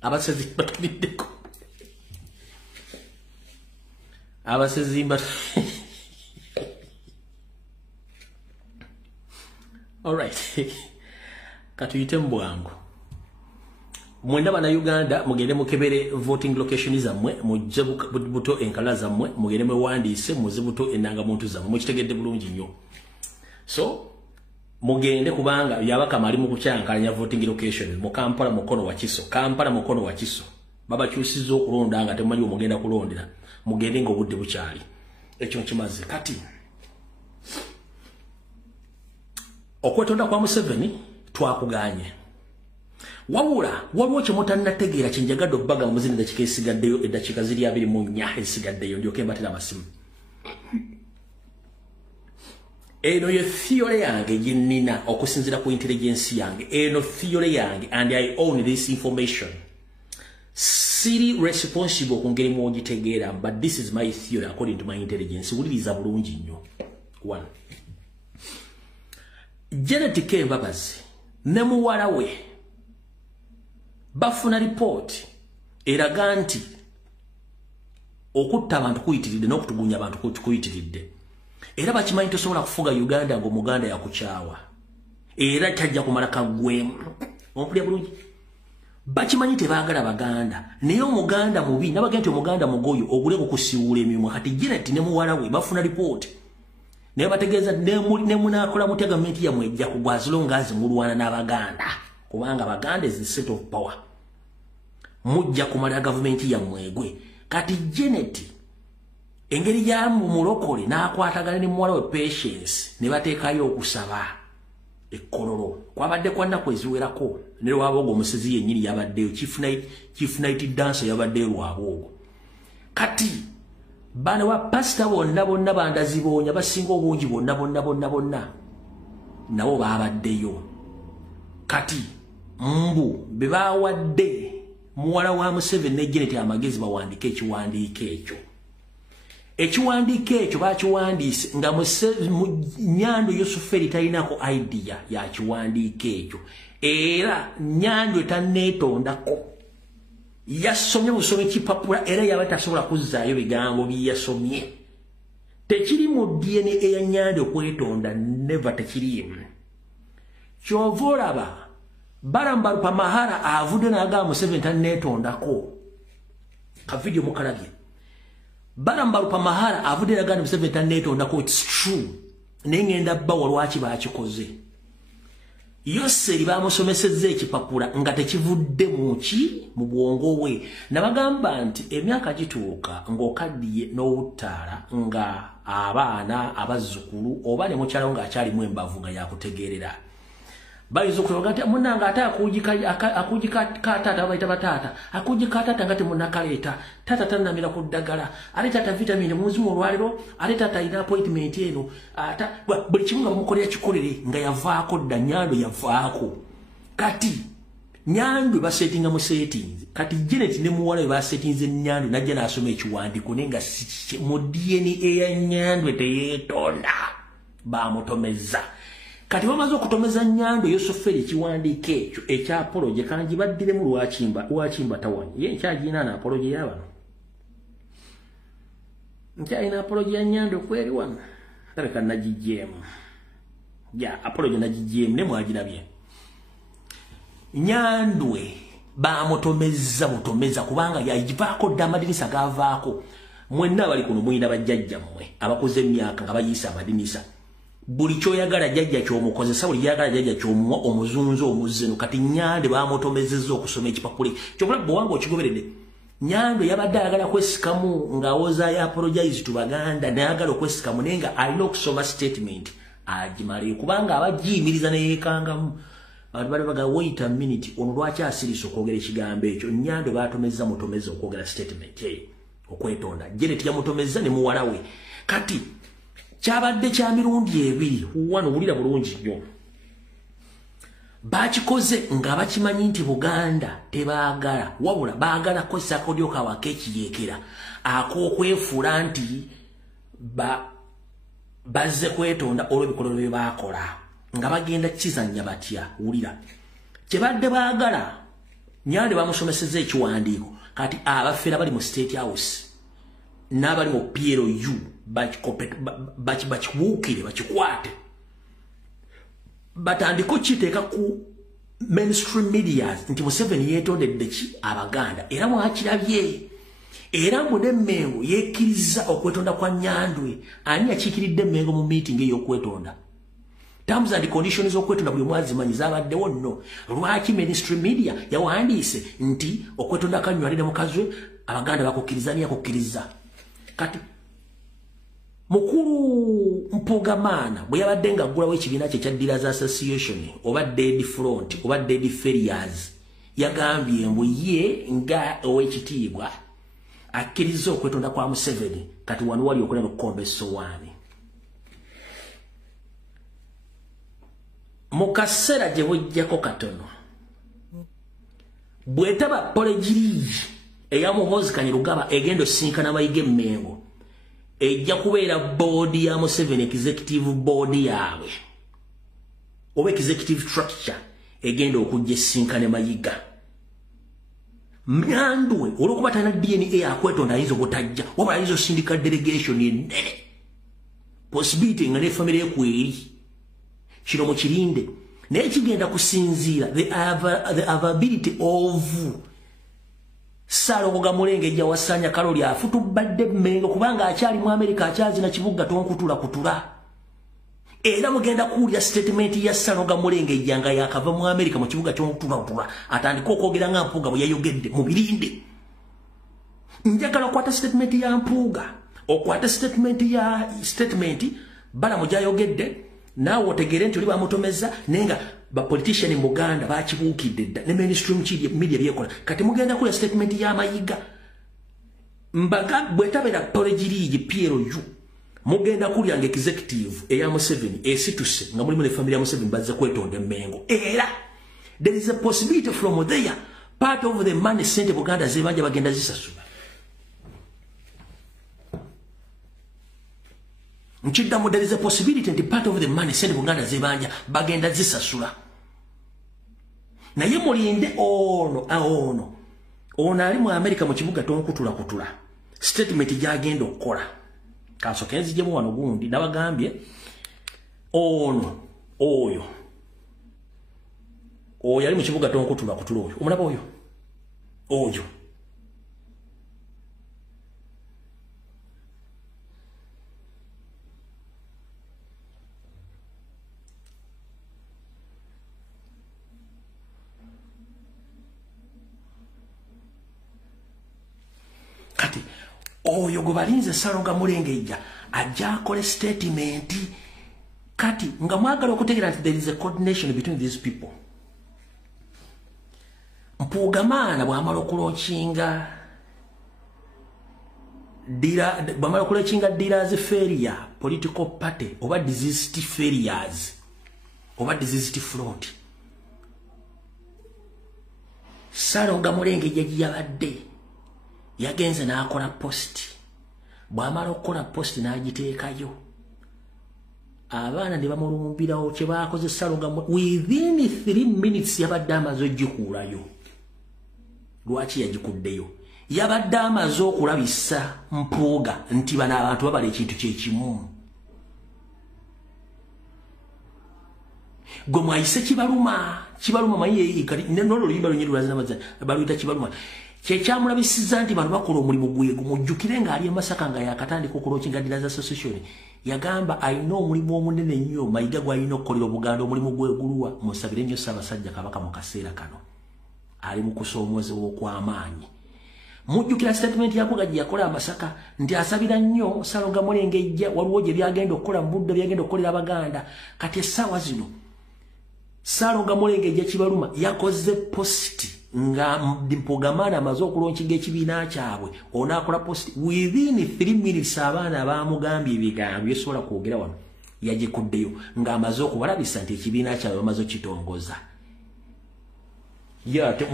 Abasezi batumiddeko. Abasezi all right. Katuyite mbwangu. Mwenda bana Uganda mugende mukebere voting location zammwe mujje buto enkala zammwe mugende mwewandiise muze buto enanga muntu zammwe mukitegedde bulungi nnyo. So mugende kubanga yabaka mali mu kucyankalanya voting location mu Kampala mukono wa Kiso. Kampala mukono wa Kiso. Baba kyusizo okulonda nga temanyi omugenda kulondera. Mugende ngo budde bukyali. Ekyo nkimaze kati. Okwetonda kwa Museveni twakuganye. Wabula waliwo kye mutannategeera kye njagadde obbaga muzini dakika esigaddeyo eddakiika ziri 24 esigaddeyo ndyoke mbatira amasimu. Eno ye theory yange gye nnina okusinziira ku intelligence yange. Eno theory yange and I own this information. Siri responsible ku ngeri mwogitegeera, but this is my theory according to my intelligence. Wuliriza bulungi nnyo. 1. Janet Mbabazi ne muwala we bafuna report eraga nti okutta abantu kuyitiridde n'okutugunya abantu kuyitiridde. Era bakimanyi tosobola kufuga Uganda ngo Muganda yakukyawa. Era tajja kumala kagwemu. Ompulya bulungi. Bakimanyi tebaagala Baganda. Naye Omuganda mubi nabagenda nti Omuganda mugoyo ogule kukusiwula emirimu. Kati Janet ne muwala we bafuna report. Ne bategeeza ne munakola mu government ya mwejja kugwazilo ngazi mulwana n'Abaganda. Kubanga Baganda is the set of power. Mujja kumala government ya mwegwe. Kati Janet engeri ya mulokole n'akwatagana ne muwala we Patience ne bateekayo okusaba ekkololo. Kwabadde kwanna kweziwerako ne Lwabogo omusezi yennyini yabaddeyo chief night dancer yabaddeyo Lwabogo. Kati bana wa pastor bonna bandazibonya basinga obungi bonna nabo babaddeyo. Kati mbu bebawadde muwala wa Museveni ne Janet amagezi bawandike ekiwandiiko ekyo. Ekiwandiiko ekyo bakiwandiise nga Nyando Yusuferi talinako idea ya kiwandiiko ekyo. Era Nyando tanneetondako. Yasomye busome kipapula era yabatasobola kuzzaayo bigambo byasomye. Tekiri mu DNA ya Nyando okwetonda, never tekirimu. Kyova olaba Barambalupa Mahara avudde n'agamba Museveni tanneetondako. Ka video mukalabye. Barambalupa Mahara avudde n'agamba Museveni tanneetondako. It's true. Naye ngenda bbawa lwaki baakikoze. Yoseri bamusomesezza ekipapula nga tekivudde mu bwongo bwe. Nabagamba nti emyaka gituuka ng'okaddiye n'owuttaala nga abaana abazzukulu oba ne mukyala ng'akyalimu embavu nga yakutegeerera. Bayizo kuyoga nti munanga ate akujika taata bayita bataata akujika taata ngati munakaleeta taata tannamira ku ddagala ate taata vitamini munzi mu lwaliro ate taata ina appointment eno ata buli kimu nga bamukolera kikolere nga yavaako dda Nyando yavaako. Kati Nyando basetinga mu settings. Kati Janet ne muwala we basetinze Nyando najja n'asoma ekiwandiiko naye nga mu DNA ya Nyando teyeetonda bamutomeza. kati bamaze okutomeza Nyando Yosoferi kiwandiike ekyo ekya apology kanji baddiremu lwakimba tawani ye nkyagina na apology yabano nkyalina apology ya Nyando kweri wano taleka najijemu ya apology najijemu ne mwagirabye Nyandwe bamutomeza butomeza kubanga yajivaako damadinisa gavaako mwenna bali kuno mwina bajjajja mmwe abakoze emyaka nga bayisa amadinisa buli kyoyagala jjajja ky'omukozesa buli yagala jjajja ky'omuwa omuzunzo omuzzeno kati Nyande bamutomezezza okusoma ekipapule kyokula bwanga okigoberedde Nyando yabadde ayagala kwesikamu ng'awoza ya apologize to Baganda nayagala okwesikamu naye nga alina okusoma statement agimale kubanga abagiyimiriza ne yeekangamu abantu bali baga wait a minute ono lwaki asirisa okwogera ekigambo ekyo Nyando batomezza mutomeza okwogera statement eyo okwetonda Janet yamutomezza ne muwala we kati kyabadde kya mirundi ebiri wano wulira bulungi nnyo bakikoze nga bakimanyi nti Buganda tebaagala wabula baagala kozesa akodyo kawaka ekiyeekera ak'okwefuula nti bazze kwetonda olw'ebikolwa bye baakola nga bagenda kizannya batya wulira kyebadde baagala Nyande bamusomesezza ekiwandiiko kati abafera bali mu State House n'abali mu PLU bakibuukire bakikwate batandiko kiteeka ku mainstream media nti Museveni yeetondedde ki Abaganda era mwakirabye era Mude Mengo yekkiriza okwetonda kwa Nyandwe ani yakiikiridde Mengo mu meeting ey'okwetonda terms and conditions okwetonda buli mwazi manyi zabaddewo nno lwaki mainstream media yawandiise nti okwetonda kanywalire mukazwe Abaganda bakukirizani yakukkiriza kati mukulu Mpugamana bwe yabadde nga aggulawo ekibiina kye kya Dealers Association oba Dead Front oba Dead Ferriers yagambye mbu ye nga ow'ekitiibwa akkiriza okwetonda kwa Museveni kati wano wali okulaba okukomba essowaani mu kaseera gye bujjako katono bwetaba polejiriigi eya Muhoozi Kainerugaba egenda osinkana Mayiga Mengo ejja kubeera boodi ya Museveni executive board yaabwe oba executive structure egenda okujja esinkane Mayiga Nyandwe olwokuba talina DNA akwetonda ayinza obutajja wabula ayinza osindika delegation ennene possibility nga ne family ekweri kino mukirinde naye kigenda kusinziira the availability of Saloga Mulenge wasanya Kaloli afutubadde Mengo kubanga akyali mu America akyazina kibuga tonkutula kutula era mugenda kuulya statement ya Saloga Mulenge yanga yakava mu America mu kibuga tonkutula atandika okwogera nga Mpuuga bwe yayogedde mu birinde njagala kwata statement ya Mpuuga okwata statement bala mujayogedde nawe otegere nti oli bamutomeza nenga ba politician in Buganda bakibuukidde dda ne mainstream media byekola kati mugenda kula statement ya Mayiga mbaga bwetabera polejiriigi PLU mugenda kulya nga executive eya Museveni esituse nga mulimu ne family ya Museveni bazze kwetonda Mengo era there is a possibility from there part of the money sent Buganda zebanja bagenda zisasula Nchiddamu there is a possibility nti part of the money sent Buganda zebanja bagenda zisasula naye mulinde ono ali mu America mu kibuga tonkutula statement gyagenda okukola kasoke nzijemu wano gundi nabagambye oyo ali mu kibuga tonkutula oyo omulaba oyo kati oyo gwe balinze Saloga Mulenge ajja akole statement kati nga mwagala okutegeera nti there is a coordination between these people Mpuugamana bwamala okulookinga Dealers Ferrier political party oba diseased Ferriers oba diseased front Saloga Mulenge yabadde yagenze n'akola post bwamala okukola post n'agiteekayo abaana ne bamulumbirawo kye baakoze Salonga within 3 minutes yabadde amaze ogikuulayo. Lwaki yagikuddeyo? Yabadde amaze okulabisa Mpuuga nti bano abantu babala ekintu kyekimu. Gwe mwayise Kibaluma maye nolo luyimba lunyi lulaza namaza baluyita Kibaluma. Kyamulabisiza nti bano bakola omulimu gwe gumujjukire ng'ali Masaka nga yakatandika okulookinga Dealers Association. Yagamba alina omulimu omunene nnyo Mayiga gw'alina okukolera Obuganda omulimu gweguluwa musabire nnyo Ssaabasajja Kabaka mu kaseera kano. Ali mu kusoomooza okw'amaanyi. Mujjukira statement yakoga gye yakola Masaka nti asabira nnyo Salonga Mulengejja waliwo gye byagenda okukola mu budde byagenda okukolera Abaganda. Kati essaawa zino Salonga Mulengejja Kibaluma yakoze post nga Mpuuga amaze okulonkinga ekibiina kyabwe onaakola post within 3 minutes abaana baamugambye ebigambo byesobola kwogera wano yagikuddeyo ng'amaze okubalabisa nti ekibiina kyabwe bamaze okitongoza. Ate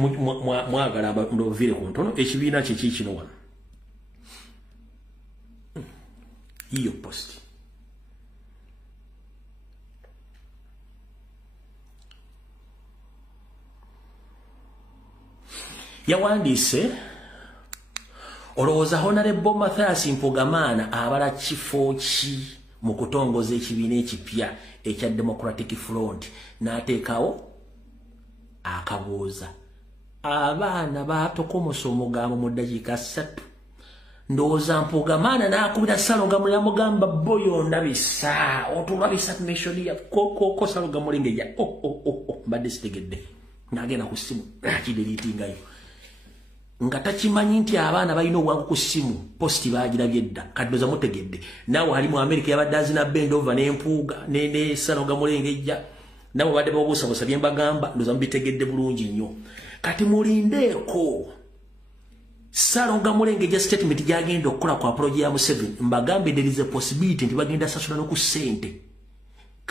mwagala ndovire ku ntono ekibiina kye kikino wano. Iyo post yawandiise olowooza Honorable Mathias Mpuuga abala kifo ki mu kutongoza ekibiina ekipya ekya Democratic Front n'ateekawo akabuuza. Abaana baatokomosa omugambo mu ddakiika 3. Ndowooza Mpuuga n'akubira Salonga Mulengejja boyo ndabisa otulabisa tumeshoni ya ko Salonga Mulengejja mbadde sitegedde n'agenda ku ssimu akideliitingayo nga takimanyi nti abaana balina obwangu ku ssimu posti baagirabye dda kaddoza mutegedde naawe ali mu America yabadde azina Bendova n'Empuuga ne Salonga Mulengejja nabo badde babuusabuusa bye mbagamba ndoza mubitegedde bulungi nnyo. Kati mulindeeko Salonga Mulengejja statement gyagenda okukola ku apology ya Museveni mbagambe there is a possibility nti bagenda sasula no ku ssente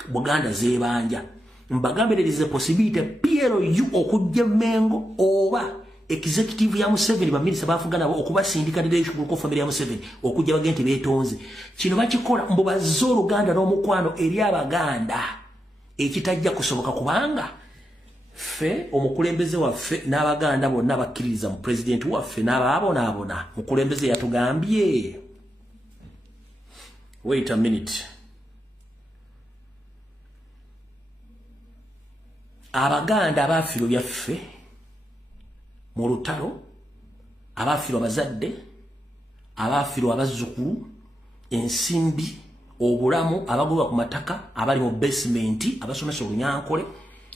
Buganda zeebanja. Mbagambe there is a possibility PLU okujja Mengo oba executive ya Museveni baminisita bafugana okubasindika leadership ku family ya Museveni okujja bagenti beetonze. Kino bakikola mbu bazze Oluganda n'omukwano eri Abaganda ekitajja kusoboka kubanga ffe omukulembeze waffe n'Abaganda bonna bakkiririza mu president waffe n'abaabona mukulembeze yatugambye. Wait a minute. Abaganda abafiirwa byaffe mu lutalo, abafiirwa bazadde, abafiirwa abazzukulu, ensimbi, obulamu, abagobwa ku mataka, abali mu basement, abasomesa Olunyankole,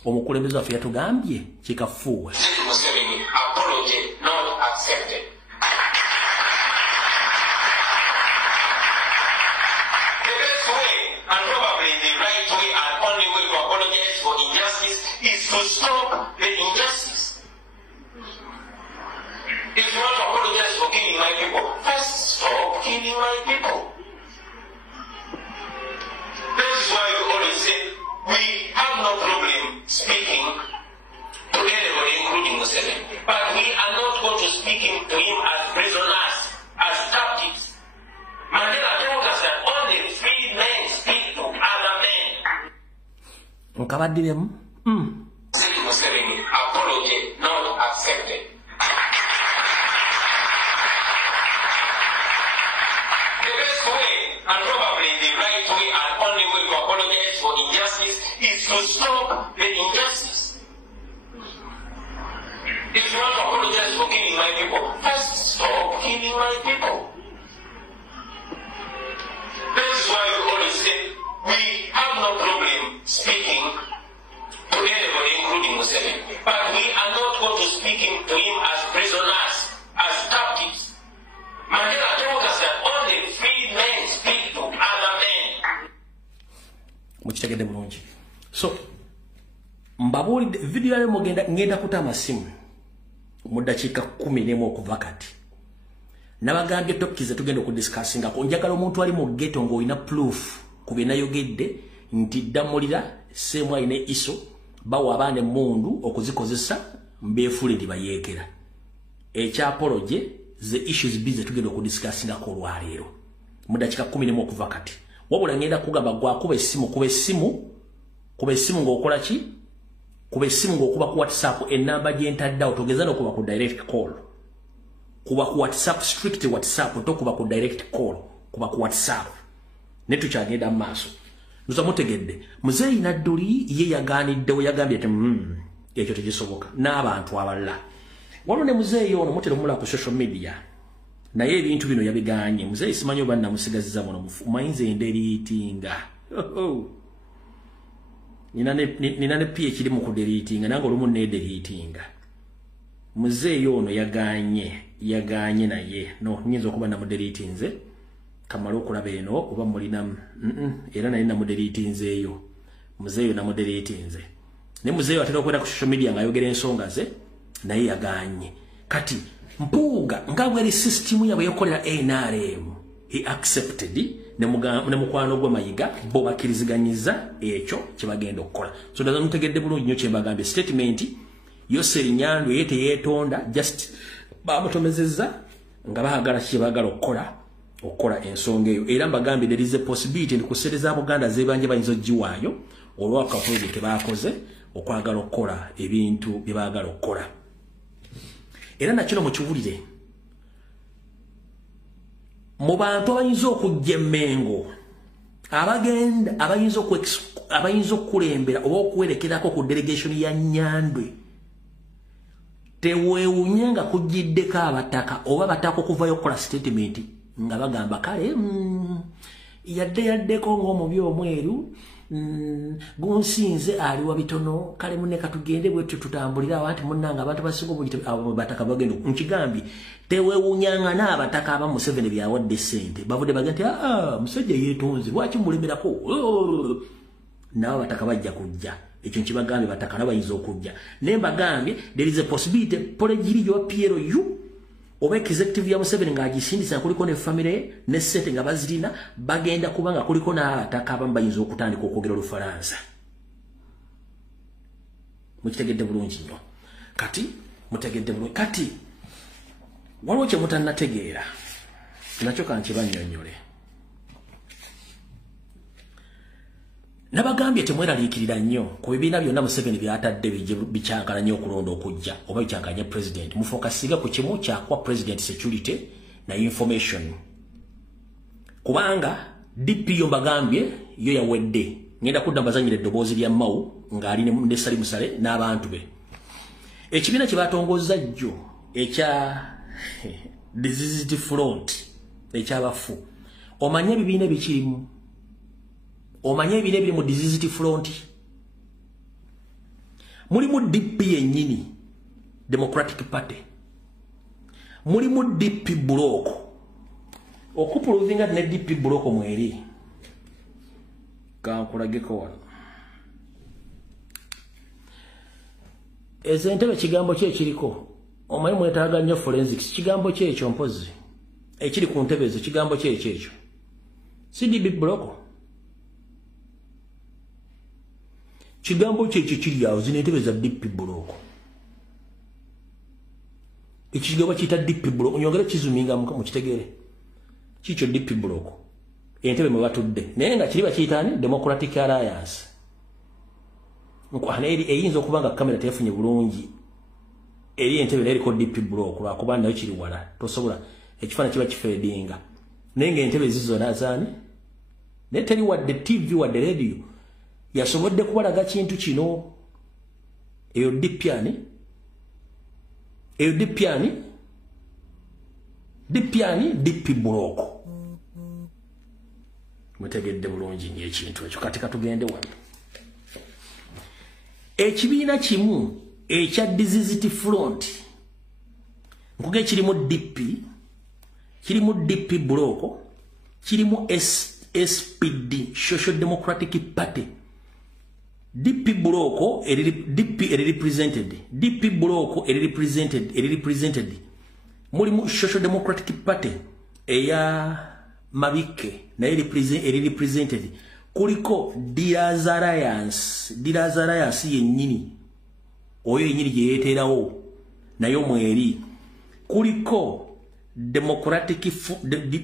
omukulembeze waffe yatugambye kikafuuwe. Apology not accepted. The best way, and probably the right way and only way to apologize for injustice is to stop the injustice. If you want to apologize for killing my people, first stop killing my people. That is why we always say we have no problem speaking to anybody, including Museveni, but we are not going to speak to him as prisoners, as captives. Mandela told us that only free men speak to other men. Nkabaddiremu. Museveni, apology not accepted. The best way, and probably the right way and only way to apologize for injustice is to stop the injustice. If you want to apologize for killing my people, first stop killing my people. That is why we always say we have no problem speaking to anybody, including Museveni, but we are not going to speak to him as prisoners, as captives. Mandela told us that only free men speak to other men. Mukitegedde bulungi. So mbabulidde video yale ngenda kutama simu mu dakiika 11 okuva kati. Nabagambye topics tugenda okudiscussinga ko njagala omuntu ali mu ghetto ng'olina proof ku bye nayogedde nti ddamulira semwa ine iso bawa abaana emmundu okuzikozesa mbeefule ndi bayeekera. Ekya apology the issues busy tugenda okudiscussinga ko olwaleero mu dakiika 11 okuva kati. wabula ngenda kugamba gwa kuba essimu ng'okola ki kuba essimu ng'okuba ku WhatsApp enamba gye ntaddawo togeza n'okuba ku direct call kuba ku WhatsApp strict WhatsApp tokuba ku direct call kuba ku WhatsApp ne tukyagenda mu maaso ntuza mutegedde muzeeyi Nadduli ye yaganiddewo yagambye ati ekyo tekisoboka n'abantu abalala waliwo ne muzeeyi ono mutera omula ku social media naye ebintu bino yabiganye muzeeyi simanyi oba namusigazizza muno mayinza enderiitinga nina ne PhD mu kuderiitinga nange olumu neederiitinga muzeeyi ono yaganye naye no nyinza okuba namuderiitinze kamala okulaba eno oba mulinamu era naye namuderiitinzeeyo muzeeyi namuderiitinze ne muzeeyi atera okwenda ku social media ng'ayogera ensonga ze naye yaganye kati Mpuuga nga bweri system yabwe yokolera NRM he accepted ne mukwano gwe Mayiga bo bakiriziganyiza ekyo kibagenda okukola so ndaza mutegedde bulungi nnyo kyembagambye statement Yoseri Nyandwi yete yetonda just bamutomezezza nga baagala kibagala okukola ensonga eyo era mbagambye there is a possibility ndikusereza Buganda zebanje bayinza ogiwaayo olwaka project baakoze okwagala okukola ebintu bye baagala okukola era nakino mukiwulire mu bantu abayinza okujja Emmengo abayinza okulembera oba okuwerekerako ku delegation ya Nyandwi teweewunyenga kujiddeko abataka oba bataka okuvayo okukola statement nga bagamba kale yaddeko ng'omubi omweru gunsinze aliwa bitono kale muneka tugende bwetu tutambulira abantu munnanga abantu basinga obuyite abo bataka bagenda nkigambi teweewunyanga n'abataka aba Museveni byawadde ssente bavudde bagamba musajja yeetonze lwaki mulemerako nabo bataka bajja kujja ekyo nkibagambe bataka nabo bayinza okujja naye mbagambye there is a possibility polejiri yo PLU oba executive ya Museveni ng'agisindisa kuliko ne family ne sente nga bazirina bagenda kubanga kuliko n'abataka abamu bayinza okutandika okwogera Olufalansa mukitegedde bulungi nnyo kati mutegedde bulungi kati waliwo kye mutannategeera nakyo kankibannyonnyole nabagambye temweraliikirira nnyo ku bibiina byonna Museveni byatadde bikyankana nnyo okulonda okujja oba bikyankanya president mufokasiga ku kimu kyakwa president security na information kubanga DP yo mbagambye yo yawedde ngenda kudda mbazanyira eddoboozi lya Mau ng'ali ne Sali Musale n'abantu be ekibiina kye batongozza jjo ekya disease front ekyabafu omanye ebibiina bikirimu omanye ebire biri mu disease front mulimu DP yennyini Democratic Party mulimu DP block okupuluvinga ne DP block mweri kankulageko wano ezentebe kigambo kye kiriko omanyi mwetaaga nnyo forensics kigambo kye ekyo mpozi ekiri ku ntebe ezo kigambo kye ekyo si DP block kigambo kye kiri awo zino entebe za DP block ekigambo kiyita DP block onyongere kizuminga mu kitegeere kikyo DP block entebe mwe batudde naye nga kiri bakiyitaani Democratic Alliance nkwana eri eyinza okuba nga kamera teyafunye bulungi eri entebe neriko DP block lwakuba nayo kiri wala tosobola ekifaana kiba kifeedinga naye nga entebe zizo nazaani naye teri wadde TV wadde radio yasobodde kubalaga kintu kino eyo DP block mutegedde bulungi nnyo ekintu ekyo kati katugende wano ekibiina kimu ekya disease front nkuge kirimu DP block kirimu SPD Social Democratic Party DP block DP block represented mulimu Social Democratic Party eya Mabike na represented kuliko Dealers Alliance yennyini oyo yennyini gye yeeterawo nayo mweri kuliko Democratic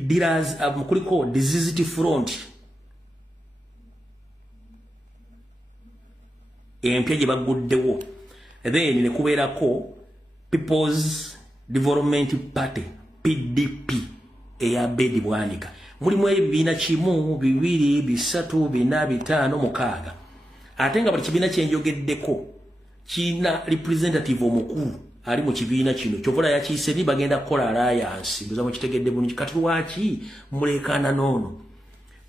Dealers kuliko Disease Front empya gye baguddewo then ne kubeerako People's Development Party PDP eya Bedi Bwanika mulimu ebibiina kimu 2 3 4 5 6 ate nga buli kibiina kyenjogeddeko kina representative omukulu ali mu kibiina kino kyovola yakiise ni bagenda kukola alliance mbuza mu kitegedde bulungi kati lwaki mulekana nono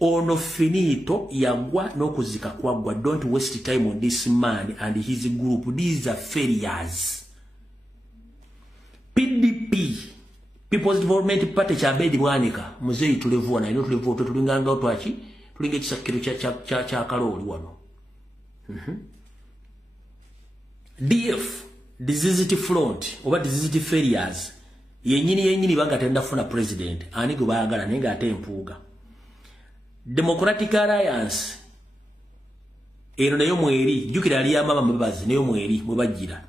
ono finito yagwa n'okuzika kwagwa. Don't waste time on this man and his group. These are failures. PDP People's Development Party cha Bedi Bwanika muzeyi tulevuwa na ino tulevuwa tulinganga otwachi tulinge kisakiro cha kaloli wano. DF Disease Front oba Disease Failures yenyini bagatenda funa president ani go bayagala nenga ate empuuga. Democratic Alliance eno nayo mweri jukira ali amama mbabazi nayo mweri mwebagira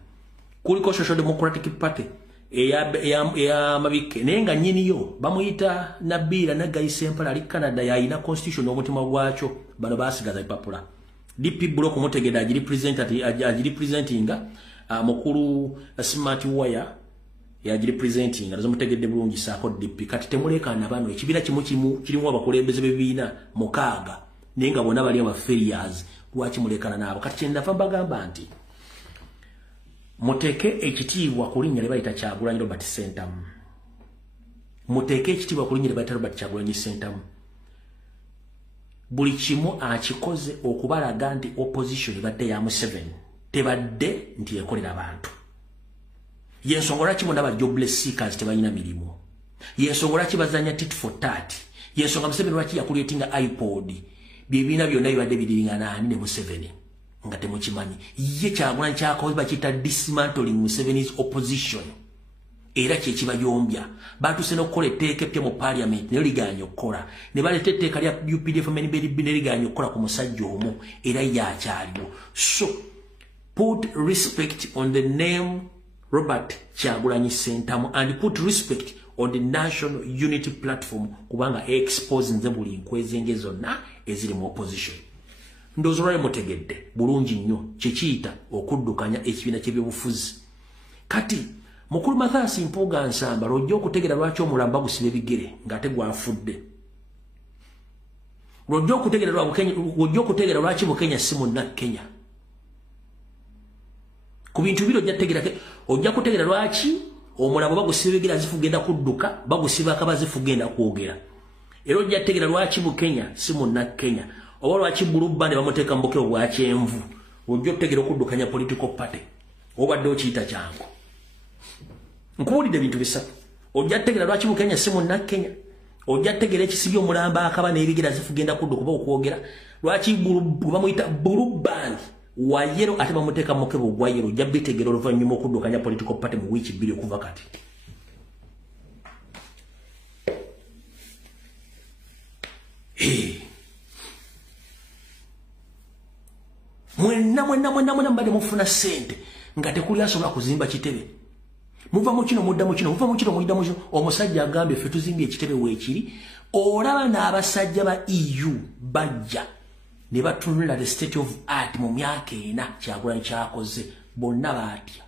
kuliko Social Democratic Party eya mabike nenga nyini yo bamuyita Nabila na Gaisempala ali Canada ya ina constitution omutima gwacho bano basigaza ipapula DP block mutegeda representinga mukuru Smart Wire ya representing arazo mutegedde bulungi sako DP kati temulekana bano ekibira kimu kirimu abakulembeze bebiina mukaaga nenga bona bali aba failures lwaki mulekana nabo kati kyenda bagamba nti muteke ekitiibwa kulinya le bayita Kyagulanyi Robert Center muteke ekitiibwa kulinya le bayita Robert Kyagulanyi Center buli kimu akikoze okubalaga nti opposition badde ya Museveni tebadde nti ekolera abantu. Yensongola ki munda jobless seekers tebalina mirimu. Yensongola ki bazanya tit for tat. Yensongola Museveni lwaki yakuletinga iPod. Bibina byonna bibadde bidiringana ani ne Museveni. Nga temukimanyi. Ye Kyagulanyi kyako bakita dismantling Museveni's opposition. Era kye kibayombya. Batuse n'okukola etteeka eppya mu parliament ne liganya okukola. Ne baleta etteeka lya UPDF ne liganya okukola ku musajja omu era yakyaliwo. So put respect on the name Robert Kyagulanyi Center and put respect on the National Unity Platform kubanga expose nze buli nkwezenge zonna eziri mu opposition. Ndozora mutegedde bulungi nnyo kikiyita okuddukanya ekibiina ky'ebyobufuzi. Kati mukulu Mathasi Mpuuga Nsamba lwojja okutegera lwaki omulamba gusiba ebigere ng'ate gwafudde. Lwojja okutegera lwaki Bukenya si munnakenya. Ku bintu biro ojja kutegera lwaki omulabo bagusiba ebigere azifugenda kudduka bagusiba akabazifugenda kwogera. Era ojja kutegera lwaki Bukenya si munnakenya. Oba lwaki Bulubba ne bamuteeka mu bukero bwa kyenvu. Ojja kutegera okuddukanya political party. Obadde okiyita kyangu. Nkuwulidde bintu bisatu. Ojja kutegera lwaki Bukenya si munnakenya. Ojja kutegera ekisibye omulamba akaba n'ebigere azifugenda kudduka oba okwogera. Lwaki bamuyita Bulubba wayero ate bamuteka mukebo gwayero jabitegero oluvannyuma okuddukanya political party mu wiki 2 okuva kati. Mwenna mbadde mufuna sente nga tekuli asobola kuzimba kitebe. Muva mu kino mudda mu kino muva mu kino mudda mu kino omusajja agambye ffe tuzimbye ekitebe weekiri olaba n'abasajja ba EU bajja ne batunula the state of art mu myaka ena Kyagulanyi kyakoze bonna baatya.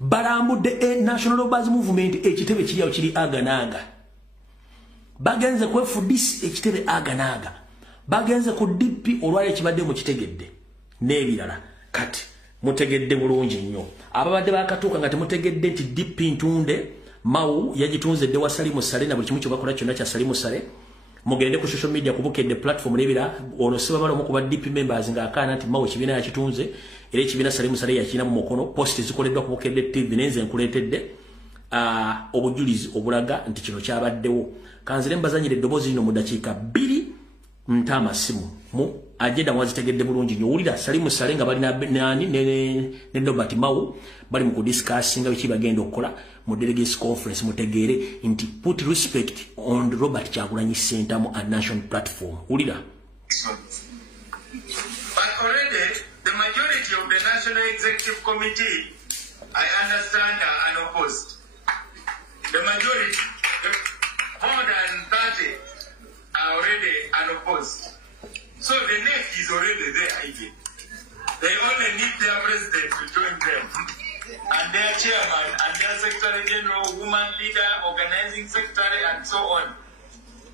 Balambudde National Robbers Movement ekitebe kiriawo kiri aganaaga. Bagenze kwefudisi ekitebe aganaaga. Bagenze ku DP olwali ekibadde mu kitegedde n'ebirala kati mutegedde bulungi nnyo. Ababadde bakatuuka nga temutegedde nti DP Ntunde Mau yagitunze dde wa Salimu Sale na buli kimu kye bakola kyonna kya Salimu Sale. Mugende ku social media kubukedde platform n'ebira ono siba balo mu kuba DP members ng'akaana nti Mau kibiina yakitunze era ekibiina Salimu Sale yakina mu mukono post zikoleddwa kubukedde TV nenze nkuleetedde obujulizi obulaga nti kino kyabaddewo. Kanzire mbazanyire eddoboozi lino mu dakiika 2 ntama simu mu agenda mwazitegedde bulungi nnyo. Wulira Salimu Sale nga bali nani ne Robert Mau bali mu kudiscussinga biki bagenda okukola mu delegates conference mutegeere nti put respect on the Robert Kyagulanyi Center and national platform. Wulira. But already the majority of the National Executive Committee, I understand, are unopposed. The majority. more than 30 are already unopposed. So the neck is already there hiding. They only need their president to join them. And their chairman, and their secretary general, woman leader, organizing secretary, and so on.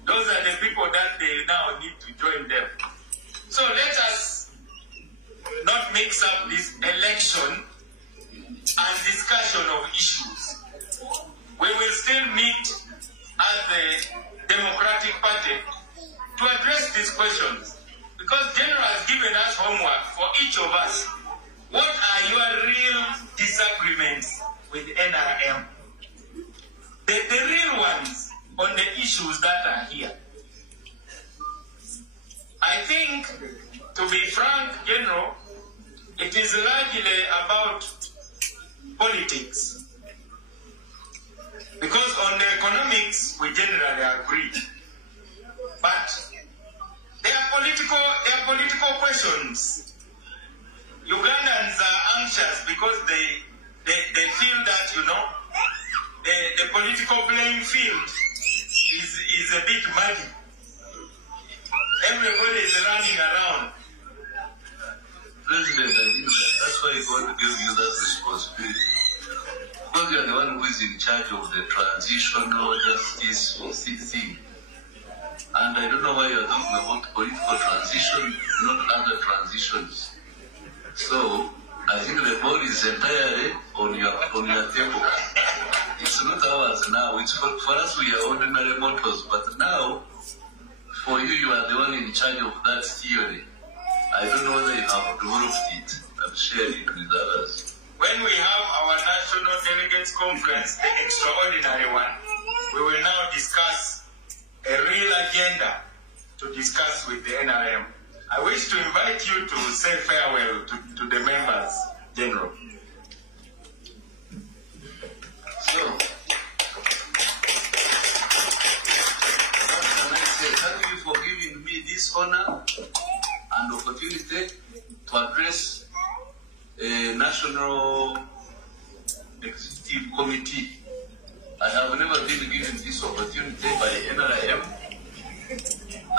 Those are the people that they now need to join them. So let us not mix up this election and discussion of issues. We will still meet as the Democratic Party to address these questions. Because General has given us homework for each of us. What are your real disagreements with NRM? The real ones on the issues that are here. I think, to be frank, General, it is largely about politics. Because on the economics, we generally agree. But there are political questions. Ugandans are anxious because they feel that, you know, the political playing field is a bit muddy. Everybody is running around. President, I think that's why God gave you that responsibility. Because you are the one who is in charge of the transitional justice thing. And I don't know why you are talking about political transition, not other transitions. So, I think the ball is entirely on your table. It's not ours now. It's for us, we are ordinary mortals. But now, for you, you are the one in charge of that theory. I don't know whether you have developed it and shared it with others. When we have our National Delegates Conference, the extraordinary one, we will now discuss a real agenda to discuss with the NRM. I wish to invite you to say farewell to the members, General. So, what can I say? Thank you for giving me this honor and opportunity to address a National Executive Committee. I have never been given this opportunity by NRM.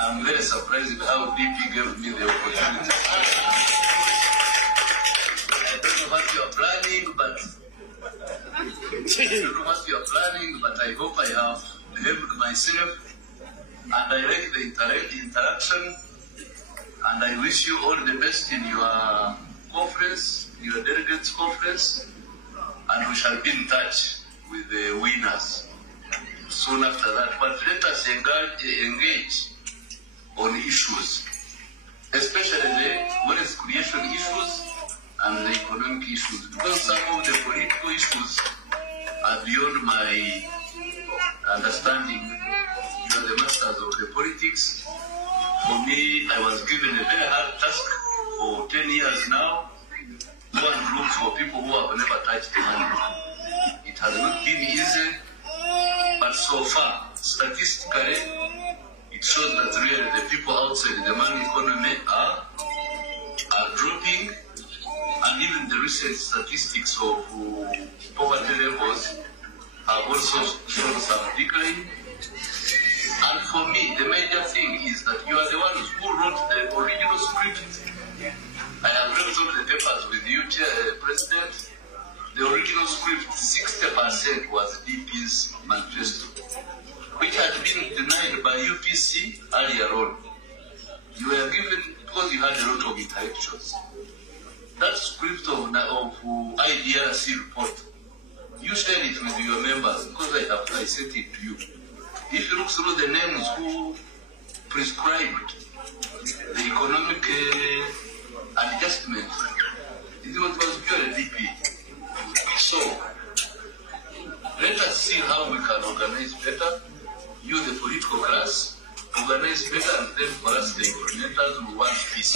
I'm very surprised how DP gave me the opportunity. I don't know what you are planning, but I hope I have behaved myself, and I like the interaction, and I wish you all the best in your conference, your delegates conference, and we shall be in touch with the winners soon after that. But let us engage on issues, especially the wealth creation issues and the economic issues, because some of the political issues are beyond my understanding. You are the masters of the politics. For me, I was given a very hard task for 10 years now. Go and look for people who have never touched money. It has not been easy, but so far, statistically, it shows that really the people outside the money economy are dropping, and even the recent statistics of poverty levels have also shown some decline. And for me, the major thing is that you are the ones who wrote the original script. I have read all the papers with you, President. The original script, 60% was DP's manifesto, which had been denied by UPC earlier on. You were given, because you had a lot of intellectuals, that script of IDRC report, you shared it with your members, because I sent it to you. If you look through the names who prescribed the economic adjustment, it was pure DP. So, let us see how we can organize better. You, the political class, organize better, and then for us, the implementers, we want peace.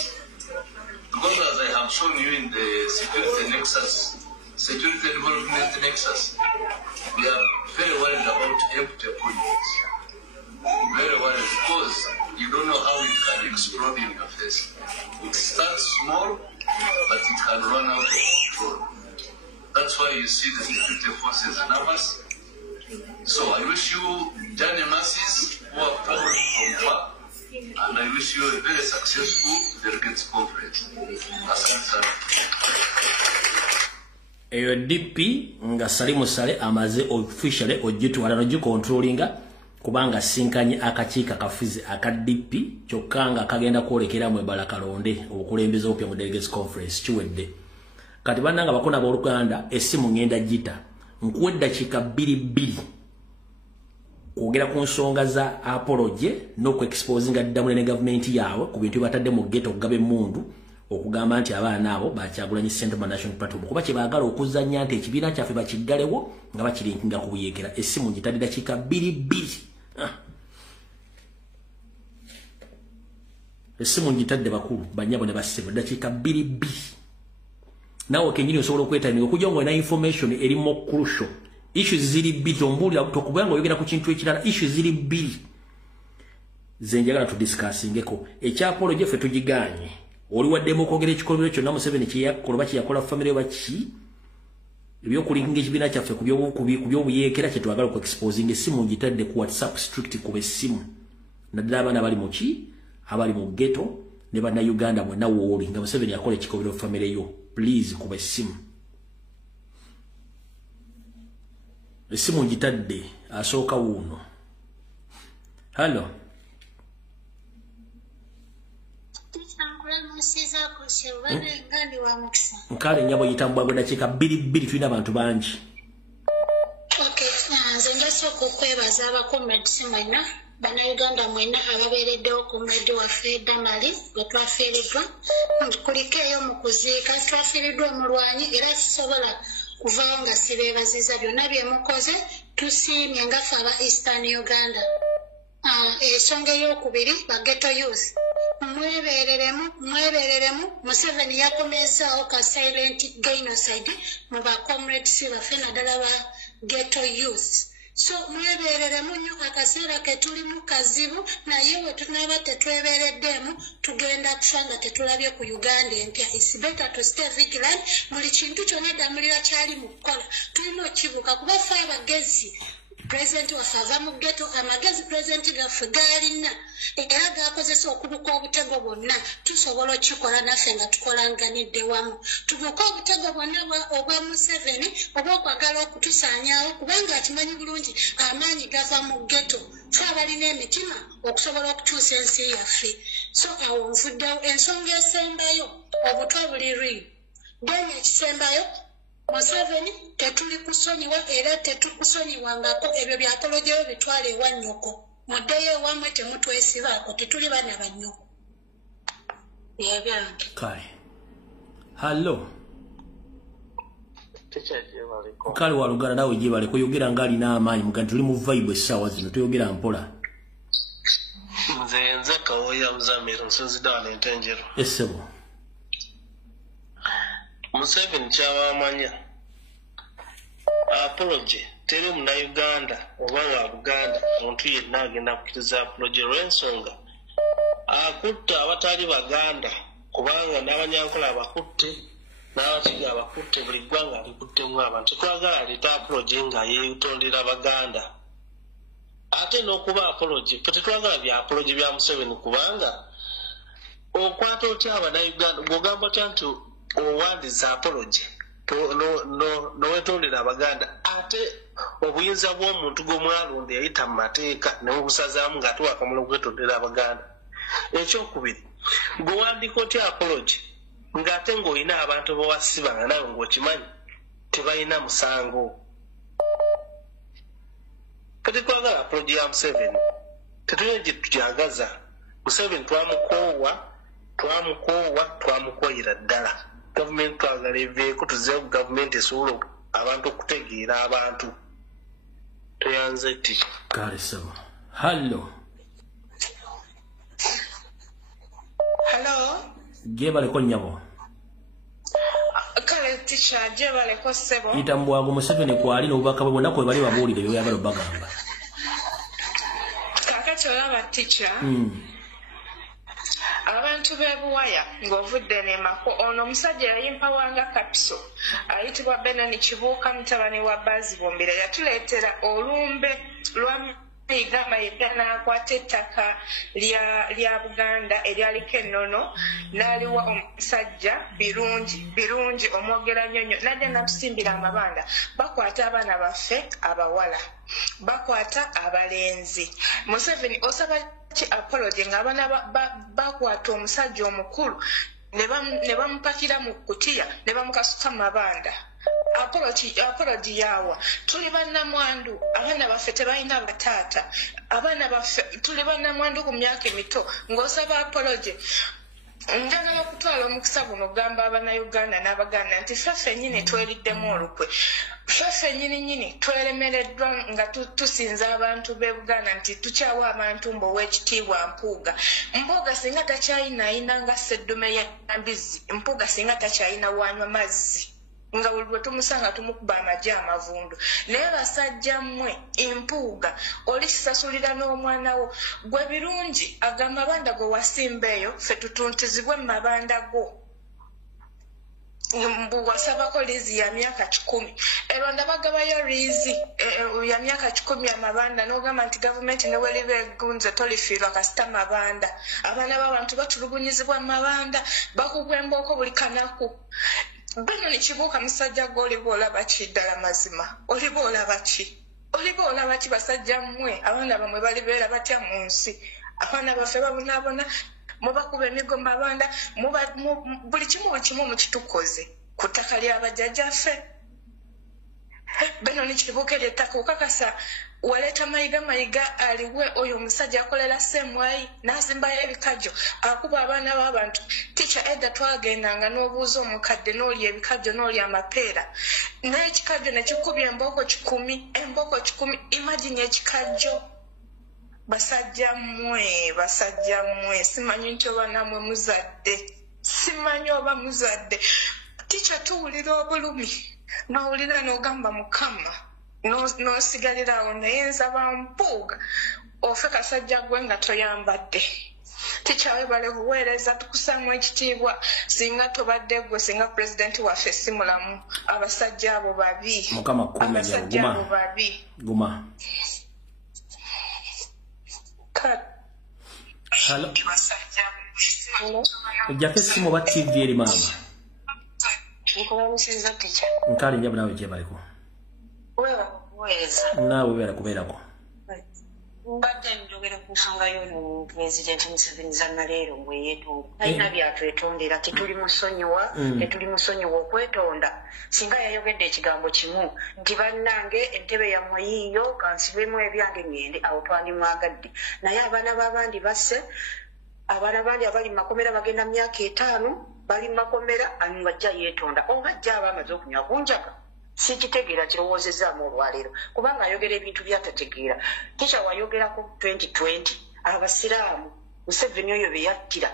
Because as I have shown you in the security nexus, security development nexus, we are very worried about empty politics. Very worried, because you don't know how it can explode in your face. It starts small, but it can run out of control. That's why you see the security forces nervous. So I wish you journey masses who are proud from far, and I wish you a very successful delegates conference. Asante sana. Eyo DP nga Salimu Sale amaze officially ogitwala no gicontrollinga kubanga sinkanye akakiika kafizi aka DP kyokanga kagenda kwolekera mu Ebala Kalonde obukulembeze opya mu delegates conference kiwedde kati bannanga bakona b'Oluganda essimu ngenda gita nkuwedda kika 2 kwogera ku nsonga za apology n'okuexposinga ddamu ne government yaabwe ku bintu batadde mu ghetto okugabe mundu okugamba nti abaana abo Kyagulanyi Central National Platform kuba kye baagala okuzanya nti ekibiina kyaffe bakiggalewo nga bakirinkinga ku buyeekera essimu ngitadde dakiika 2 essimu ngitadde bakulu banyabo ne bassebo dakiika 2 nawe kenyini osobola okwetaniga okujja nga olina information erimu crucial issues ziri 2 tombulira tokubanga oyogera ku kintu ekirala issues ziri 2 zenjagala tudiscussingeko ekyapology ffe tugiganye oli waddemu okwogera ekikolobero kyonna Museveni kyeyakola yakola family baki ebyokulinga ekibiina kyaffe ku byobuyeekera kye twagala okuexposing essimu ngitadde ku WhatsApp strict ku bessimu naddala abaana bali mu ki abali mu ghetto ne bannayuganda mwenna wooli nga Museveni yakola ekikolobero family yo please ku bessimu essimu ngitadde asooka wuuno hello nkale nyabo yitambwagwe dakiika 2 tulina abantu bangi nze njasooka okwebaza abakomrades mwena bannayuganda mwena ababeereddewo komrade waffe Damali gwe twafiiriddwa kuliko eyo mu kuziika twafiiriddwa omulwanyi era sisobola kuvaawo nga sibeebaziza byonna byemukoze tusiimye nga ffe aba Eastern Uganda ensonga ey'okubiri baghetto youth mwebereremu Museveni yakomezaawo ka silent genocide mu bacomrades baffe naddala ba ghetto youth so mwebereremu nnyo akaseera ke tulimu kazibu naye we tunaba tetwebereddemu tugenda kufa nga tetulabye ku Uganda empya is better to stay vigilant buli kintu kyonna ddamulira kyali mu kukola tulina okibuka kuba ffe abagezi President waffe ava mu ghetto amagezi president gaffe gaalina era gakozesa okubuka obutego bwonna tusobola okikola naffe nga tukolanganidde wamu tubuka obutego bwonna obwa Museveni oba okwagala okutusaanyaawo kubanga akimanyi bulungi amaanyi gava mu ghetto ffe abalina emitima okusobola okukyusa ensi yaffe so awo nvuddewo ensonga esembayo obutwa buli lwi deni ekisembayo Museveni tetuli kusonyiwa era tetukusonyiwangako ebyo byapologyeyo bitwale ewa nnyoko muddeyo ewamwe temutwesibaako tetuli baana ba nnyoko yabyange kale hallo kale waluganda nawe gyebale kuyogera ng'alina amaanyi mugani tuli mu vibe essaawa zino tuyogera mpola nze Kawoya Muzamiro nsinziddawa n'entenjero essebo Museveni kyawamanya apology teri Munnayuganda oba nga Buganda omuntu yenna agenda kukkiriza apology olw'ensonga akutta abatali Baganda kubanga n'Abanyankole abakutte n'Abakiga abakutte buli ggwanga alikuttemu abantu tetwagala aleeta apology nga yeetondera Baganda ate n'okuba apology tetwagala bya apology bya Museveni kubanga okwata otya Abannayuganda ng'ogamba otya nti owandiza apology nowetondera Abaganda ate obuyinza bw'omuntu gw'omwalonda yayita mu mateeka nebubusazaamu ng'ate wakamala okwetondera Abaganda ekyokubiri gwewandiika otya apology ng'ate ng'olina abantu bawasibanga nawe ng'okimanyi tebalina musango kati twagala apology ya Museveni tetulina gye tutyagaza Museveni twamukoyera ddala gavumenti twagala eveeko tuzeewo gavumenti esobola abantu okutegeera abantu toyanze ti kale sawa hallo gyebaleko nnyabo kale ticha gyebaleko ssebo itambwago Museveni kwali n'obubaka bwe bwonna kwe bali babuulire byoyagala obbagamba kakati olaba ticha abantu b'ebuwaya ng'ovudde n'emako ono omusajja yayimpawanga kapiso ayitibwa Benoni Kibuuka mutabani wa Bazibumbira yatuleetera olumbe lwa Mayiga n'akwata ettaka lya Buganda eryaliko ennono n'aliwa omusajja birungi omwogera nnyonnyo najja natusimbira amabanda bakwata abaana baffe abawala bakwata abalenzi Museveni osaba ki apology ng'abaana bakwata omusajja omukulu ne bamupakira mu kutiya ne bamukasuka mu mabanda apology yawa tuli bannamwandu abaana baffe tebalina bataata abaana baffe tuli bannamwandu ku myaka emito ng'osaba apology njagala okutwala omukisa guno okugamba Abanayuganda n'Abaganda nti ffeffe nnyini tweriddemu olukwe ffeffe nnyini tweremereddwa nga tusinza abantu b'e Buganda nti tukyawa abantu mb'ow'ekitiibwa Mpuuga singa takyayinaayina nga sseddume y'embizzi Mpuuga singa takyayina wanywa mazzi nga buli bwe tumusanga tumukuba amagye amavundu naye basajja mmwe Mpuuga olikisasulira n'omwana wo gwe birungi agamabanda go wasimba eyo ffe tutuntizibwe mu mabanda go wasabako liizi ya myaka 10 Rwanda bagabayo liizi ya myaka 10 amabanda n'ogamba nti gavumenti ne weliba egunze tolifiirwa kasita mabanda abaana b'abantu batulugunyizibwa mu mabanda bakugwa embooko buli kanaku Benoni Kibuuka musajja gw'oliba olaba ki ddala mazima oliba olaba ki basajja mmwe abaana bamwe balibeera batya mu nsi abaana baffe babonaabona mubakuba emigo mu mabanda buli kimu mukitukoze ku ttaka lya bajjajjaffe Benoni Kibuuka ery'ettaka okakasa waleeta Mayiga aliwe oyo omusajja akolera Ssemwayi n'azimbayo ebikajjo akuba abaana b'abantu Ticha Edda twagendanga n'obuuza omukadde n'olya ebikajjo n'olya amapeera n'ekikajjo ne kikubya embooko 10 imagine ekikajjo basajja mmwe simanyi nti oba namwe muzadde Ticha tuwulira obulumi n'owulira n'ogamba Mukama n'osigalira awo naye nsaba Mpuuga ofe kasajja gwe nga toyambadde Ticha webale buweereza tukusaamu ekitiibwa singa tobadde gwe singa pulezidenti waffe si mulamu abasajja abo babi Mukama guma Halo ojjako essimu oba TV eri maama Nkubamusinza Ticha nkali njabu nawe gyebaliko naawe beera kubeerako mbadde njogera ku nsonga y'ono pulezidenti Museveni zannaleero mbwe yeetonda talina byatwetondera tetuli musonyiwa okwetonda singa yayogedde ekigambo kimu nti bannange entebe yammwe yiiyo kansibemu ebyange ngende awo twandimwagadde naye abaana b'abandi basse abaana bandi abali mu makomera bagenda myaka 5 bali mu makomera anu bajja yeetonda oba ajja aba amaze okunywa kunjaka sikitegeera kirowoozezaamu olwaleero kubanga ayogera ebintu byatategeera Ticha wayogerako 2020 abasiraamu Museveni oyo beyattira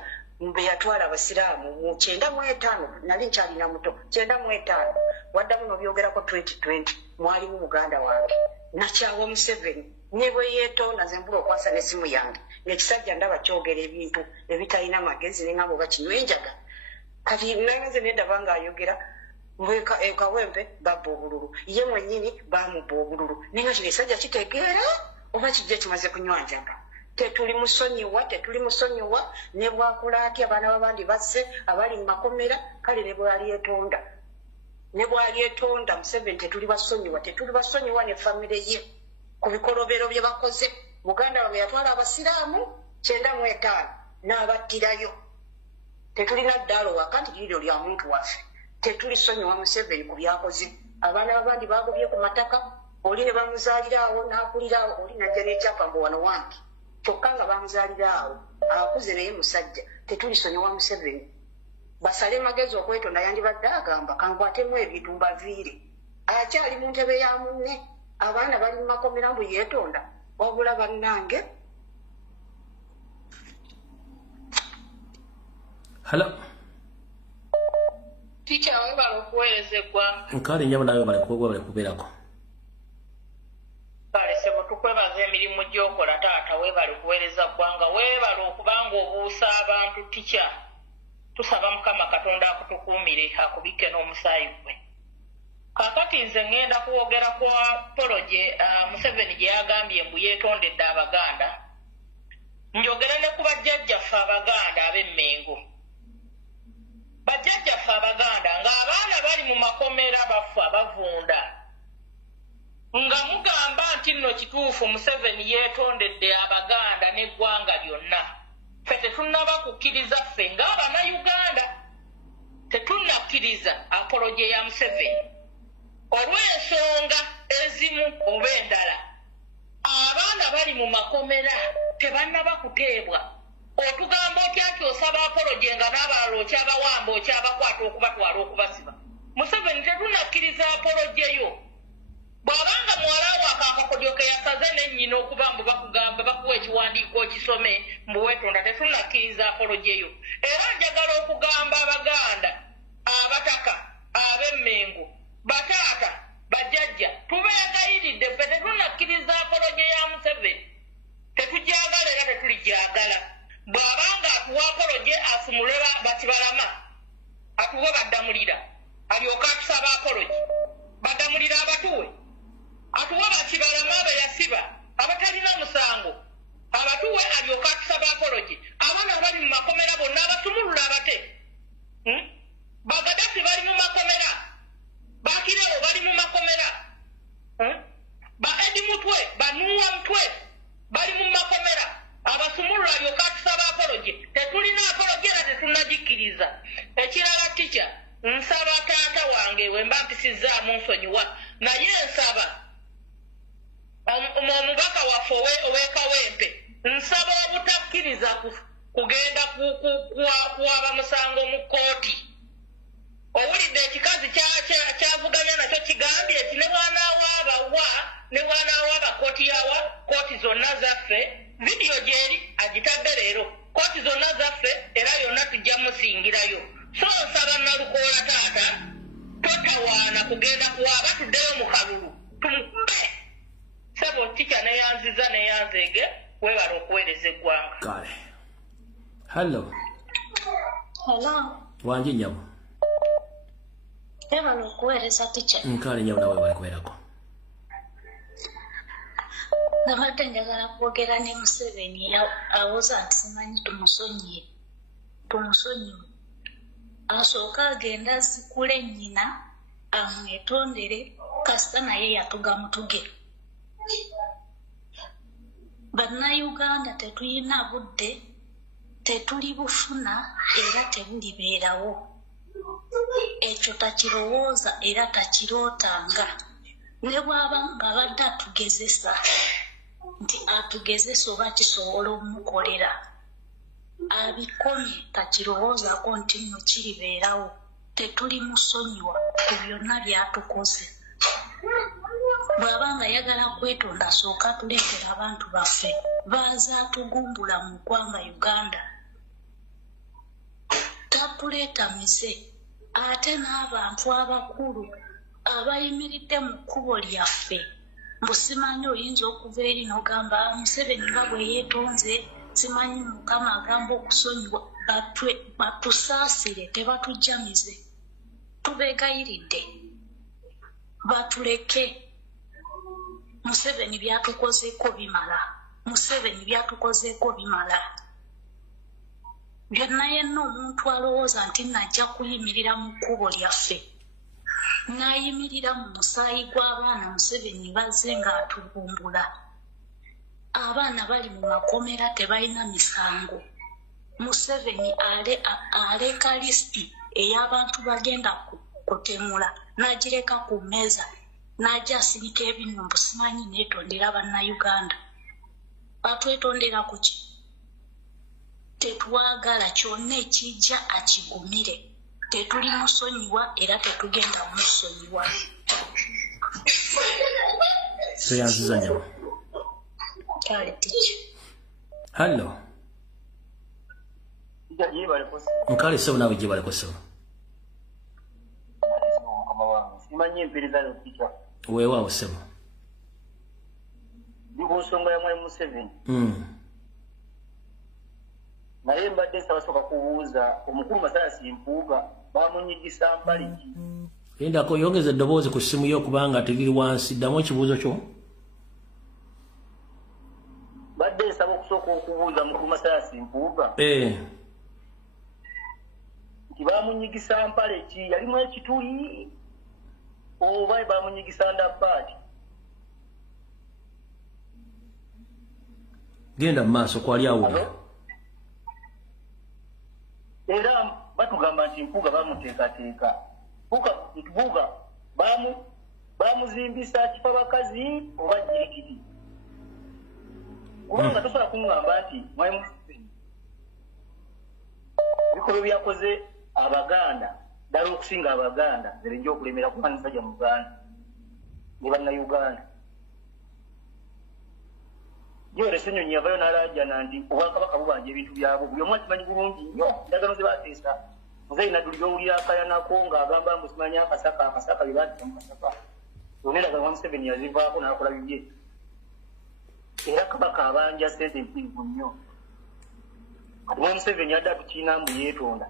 beyatwala abasiraamu mu 95 nali nkyalina muto 95 waddamu nobyogerako 2020 mwalimu muganda wange nakyawa Museveni ne bwe yeetonda nze mbula okwasa n'essimu yange ng'ekisajja ndaba kyogera ebintu ebitalina magezi ne ngamba oba kinywenjaga kati nange nedaba ng'ayogera Kawempe babba obululu ye mwennyini bamubba obululu naye nga kino ekisajja kitegeera oba kijja kimaze kunywanjaga tetuli musonyiwa ne bwakola atya abaana b'abandi basse abali mu makomera kale ne bwalyetonda Museveni tetuli basonyiwa ne famire ye ku bikolobero bye bakoze Buganda bwe yatwala abasiraamu 95 n'abattirayo tetulina ddaalo wakanti liryo lya muntu waffe tetuli sonyiwa Museveni ku byakoze abaana b'abandi bagobye ku mataka oli ne bamuzaaliraawo n'akuliraawo oli najja n'ekyapa mbu wano wange kyokka nga bamuzaaliraawo akuze naye musajja tetuli sonyiwa Museveni basale magezi okwetonda yandibadde agamba kankwatemu ebintu mbaviire akyali mu ntebe ya munne abaana bali mu makomera mbu yeetonda wabula bannange Halo Ticha webale okuweereza eggwanga nkali njabu nawe bale kubeerako bale sebo tukwebaza emirimu gy'okola taata weebale okuweereza ggwanga weebale okubanga obuusa abantu tikya tusaba mukama katonda akutukuumire akubikke n'omusaayi gwe kakati nze ŋŋenda kuwogera kwa poloje Museveni gye yagambye mbu yeetondedde abaganda njogera ne ku bajjajjaffe abaganda ab'emmengo bajjajjaffe abaganda ng'abaana bali mu makomera bafa bavunda nga mugamba nti nno kituufu Museveni yeetondedde abaganda n'eggwanga lyonna ffe tetunnaba kukkiriza ffe ng'Abannayuganda tetunnakkiriza apoloje ya Museveni olw'ensonga ezimu oba endala abaana bali mu makomera tebannaba kuteebwa otugamba otya nti osaba apoloje nga n'abalala okyabawamba okyabakwata okubatwala okubasiba Museveni tetunnakkiriza apolojeyo bw'abanga muwalawo akakodyo ke yasaze n'ennyina okuba mbu bakugamba bakuwa ekiwandiiko kisome mbu weetonda tetunnakkiriza apolojeyo era njagala okugamba abaganda abataka ab'emmengo bataata bajjajja tubeegayiridde ffe tetunnakkiriza apoloje ya Museveni tetugyagala era tetuligyagala bw'abanga atuwa apoloje asumule bakibalama atuwe baddamulira alyoka atusaba apoloje baddamulira abatuwe atuwe bakibalama abo yasiba abatalina musango abatuwe alyoka atusaba apoloje abaana abali mu makomera bonna abasumulula abate Bagadafi bali mu makomera bakirawo bali mu makomera ba Edi Mutwe banuwa Mutwe bali mu makomera abasumulula alyoka atusaba apoloje tetulina apoloje era tetunnagikiriza ekirala tica nsaba taata wange we mba mpisizaamu nsonyiwa naye nsaba omubaka waffe ow'ekawempe nsaba obutakkiriza kugenda kuwaba musango mu kkooti owulidde ekikazi kyavuganya nakyo kigambye eti ne bwanaawaaba kooti yawa kooti zonna zaffe vidiyo gyeri agitadde leero kooti zonna zaffe era yonna tujja musingirayo so nsaba nalukoola taata totawaana kugenda kuwaaba tuddeyo mu kalulu tumukube sebo tikya neyanziza neyanzeege weebala okuweereza eggwanga kale hallo wangi nyamu weebala okuweereza tikya nkale nyamu nawe bali kubeerako nabadde njagala kwogera ne Museveni awoza nti simanyi tumusonyiwe asooka agenda azikule nnyina amwetondere kasita naye yatuga mutuge Bannayuganda tetulina budde tetuli bufuna era tebulibeerawo ekyo takirowooza era takirootanga ne bw'aba nga badde atugezesa nti atugezesa oba kisobola omukolera abikomye takirowoozaako nti nno kiribeerawo tetuli musonyiwa ku byonna byatukoze bw'aba nga yagala kwetonda asooka tuleetera abantu baffe baaza atugumbula mu ggwanga Uganda tatuleeta mize ate n'abantu abakulu abayimiridde mu kkubo lyaffe mbu simanyi oyinza okuva eri n'ogamba Museveni nga bwe yeetonze simanyi Mukama agamba okusonyiwa batusaasire tebatujja mize tubeegayiridde batuleke Museveni byatukozeeko bimala byonna yenna omuntu alowooza nti najja kuyimirira mu kkubo lyaffe n'ayimirira mu musaayi gw'abaana Museveni bazze ng'atugumbula abaana bali mu makomera tebalina misango Museveni aleka lisiti ey'abantu bagenda kutemula n'agireka ku mmeeza n'ajja asirika ebinyumbu simanyi neetondera Bannayuganda batwetondera ku ki tetwagala kyonna ekijja akigumire tetuli musonyiwa era tetugenda musonyiwa tweyanziza nyamu kale tiki hallo nkale sebo naawe gye baleko sebo weewaawo sebo nsonga ya Mwai Museveni. Naye mbadde sabasooka kubuuza omukulu Mathias Mpuuga bamunyigisa mpale ki? Endako yongeza eddoboozi ku ssimu yo okubanga teriri wansi. Ddamu ekibuuzo kyo. Badde nsaba okusooka okubuuza mukulu Mathias Mpuuga. Nti bamunyigisa mpale ki? Yalimu ekituli oba bamunyigisa ndapaati? Genda mu maaso kwali awulira. Era batugamba nti Mpuuga bamuteekateeka. Mpuuga bamuzimbisa kifa bakazi oba jirikiti. Kubanga tosobola kuŋŋamba nti Mwai Museveni ebikolwa byakoze Abaganda ddala okusinga Abaganda birinja okulemera kuba musajja Muganda ne Bannayuganda. Yore Ssenyonyi yavayo n'alaajana nti Obwakabaka bubanja ebintu byabwo. Buli omu akimanyi bulungi nnyo endagaano ze baateesa. Muzeeyi Nadduli owulira akayanako ng'agamba mbu simanyi akasaka bye baatisa mu kasaka. Yonna endagaano Mwai Museveni yazivaako n'akola bibye. Era Kabaka abanja ssente mpirivu nnyo. Kati Mwai Museveni adda tukiina mbu yeetonda.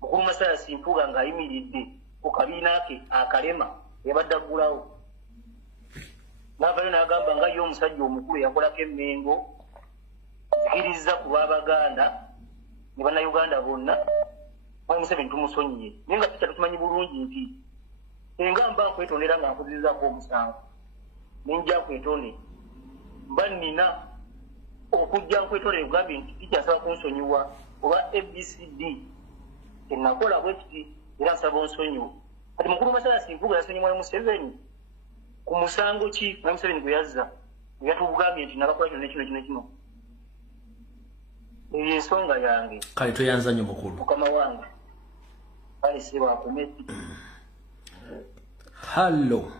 Mukulu Mathias Mpuuga ng'ayimiridde ku kabiina ke akalema yabadde aggulawo. N'avaayo n'agamba nga ye omusajja omukulu yakolako emmengo zikiriza ku lw'Abaganda ne Bannayuganda bonna. Mwai Museveni tumusonyiye. Naye nga tukya tukimanyi bulungi nti enga mba nkwetondera nga nkuzizzaako omusango. Nenja nkwetondera. Mba nnina okujja nkwetondera kugambye nti kikyasaba kunsonyiwa oba ABCD ennakola bwe kiti era nsaba onsonyiwa. Kati mukulu Mathias Mpuuga yasonyiye Mwai Museveni ku musango ki Mwai Museveni gwe yazza yatugambye nti nabakola kino. Eyo ensonga yange. Kale toyanza nnyo mukulu. Mukama wange. Kale seba akometi. Hello.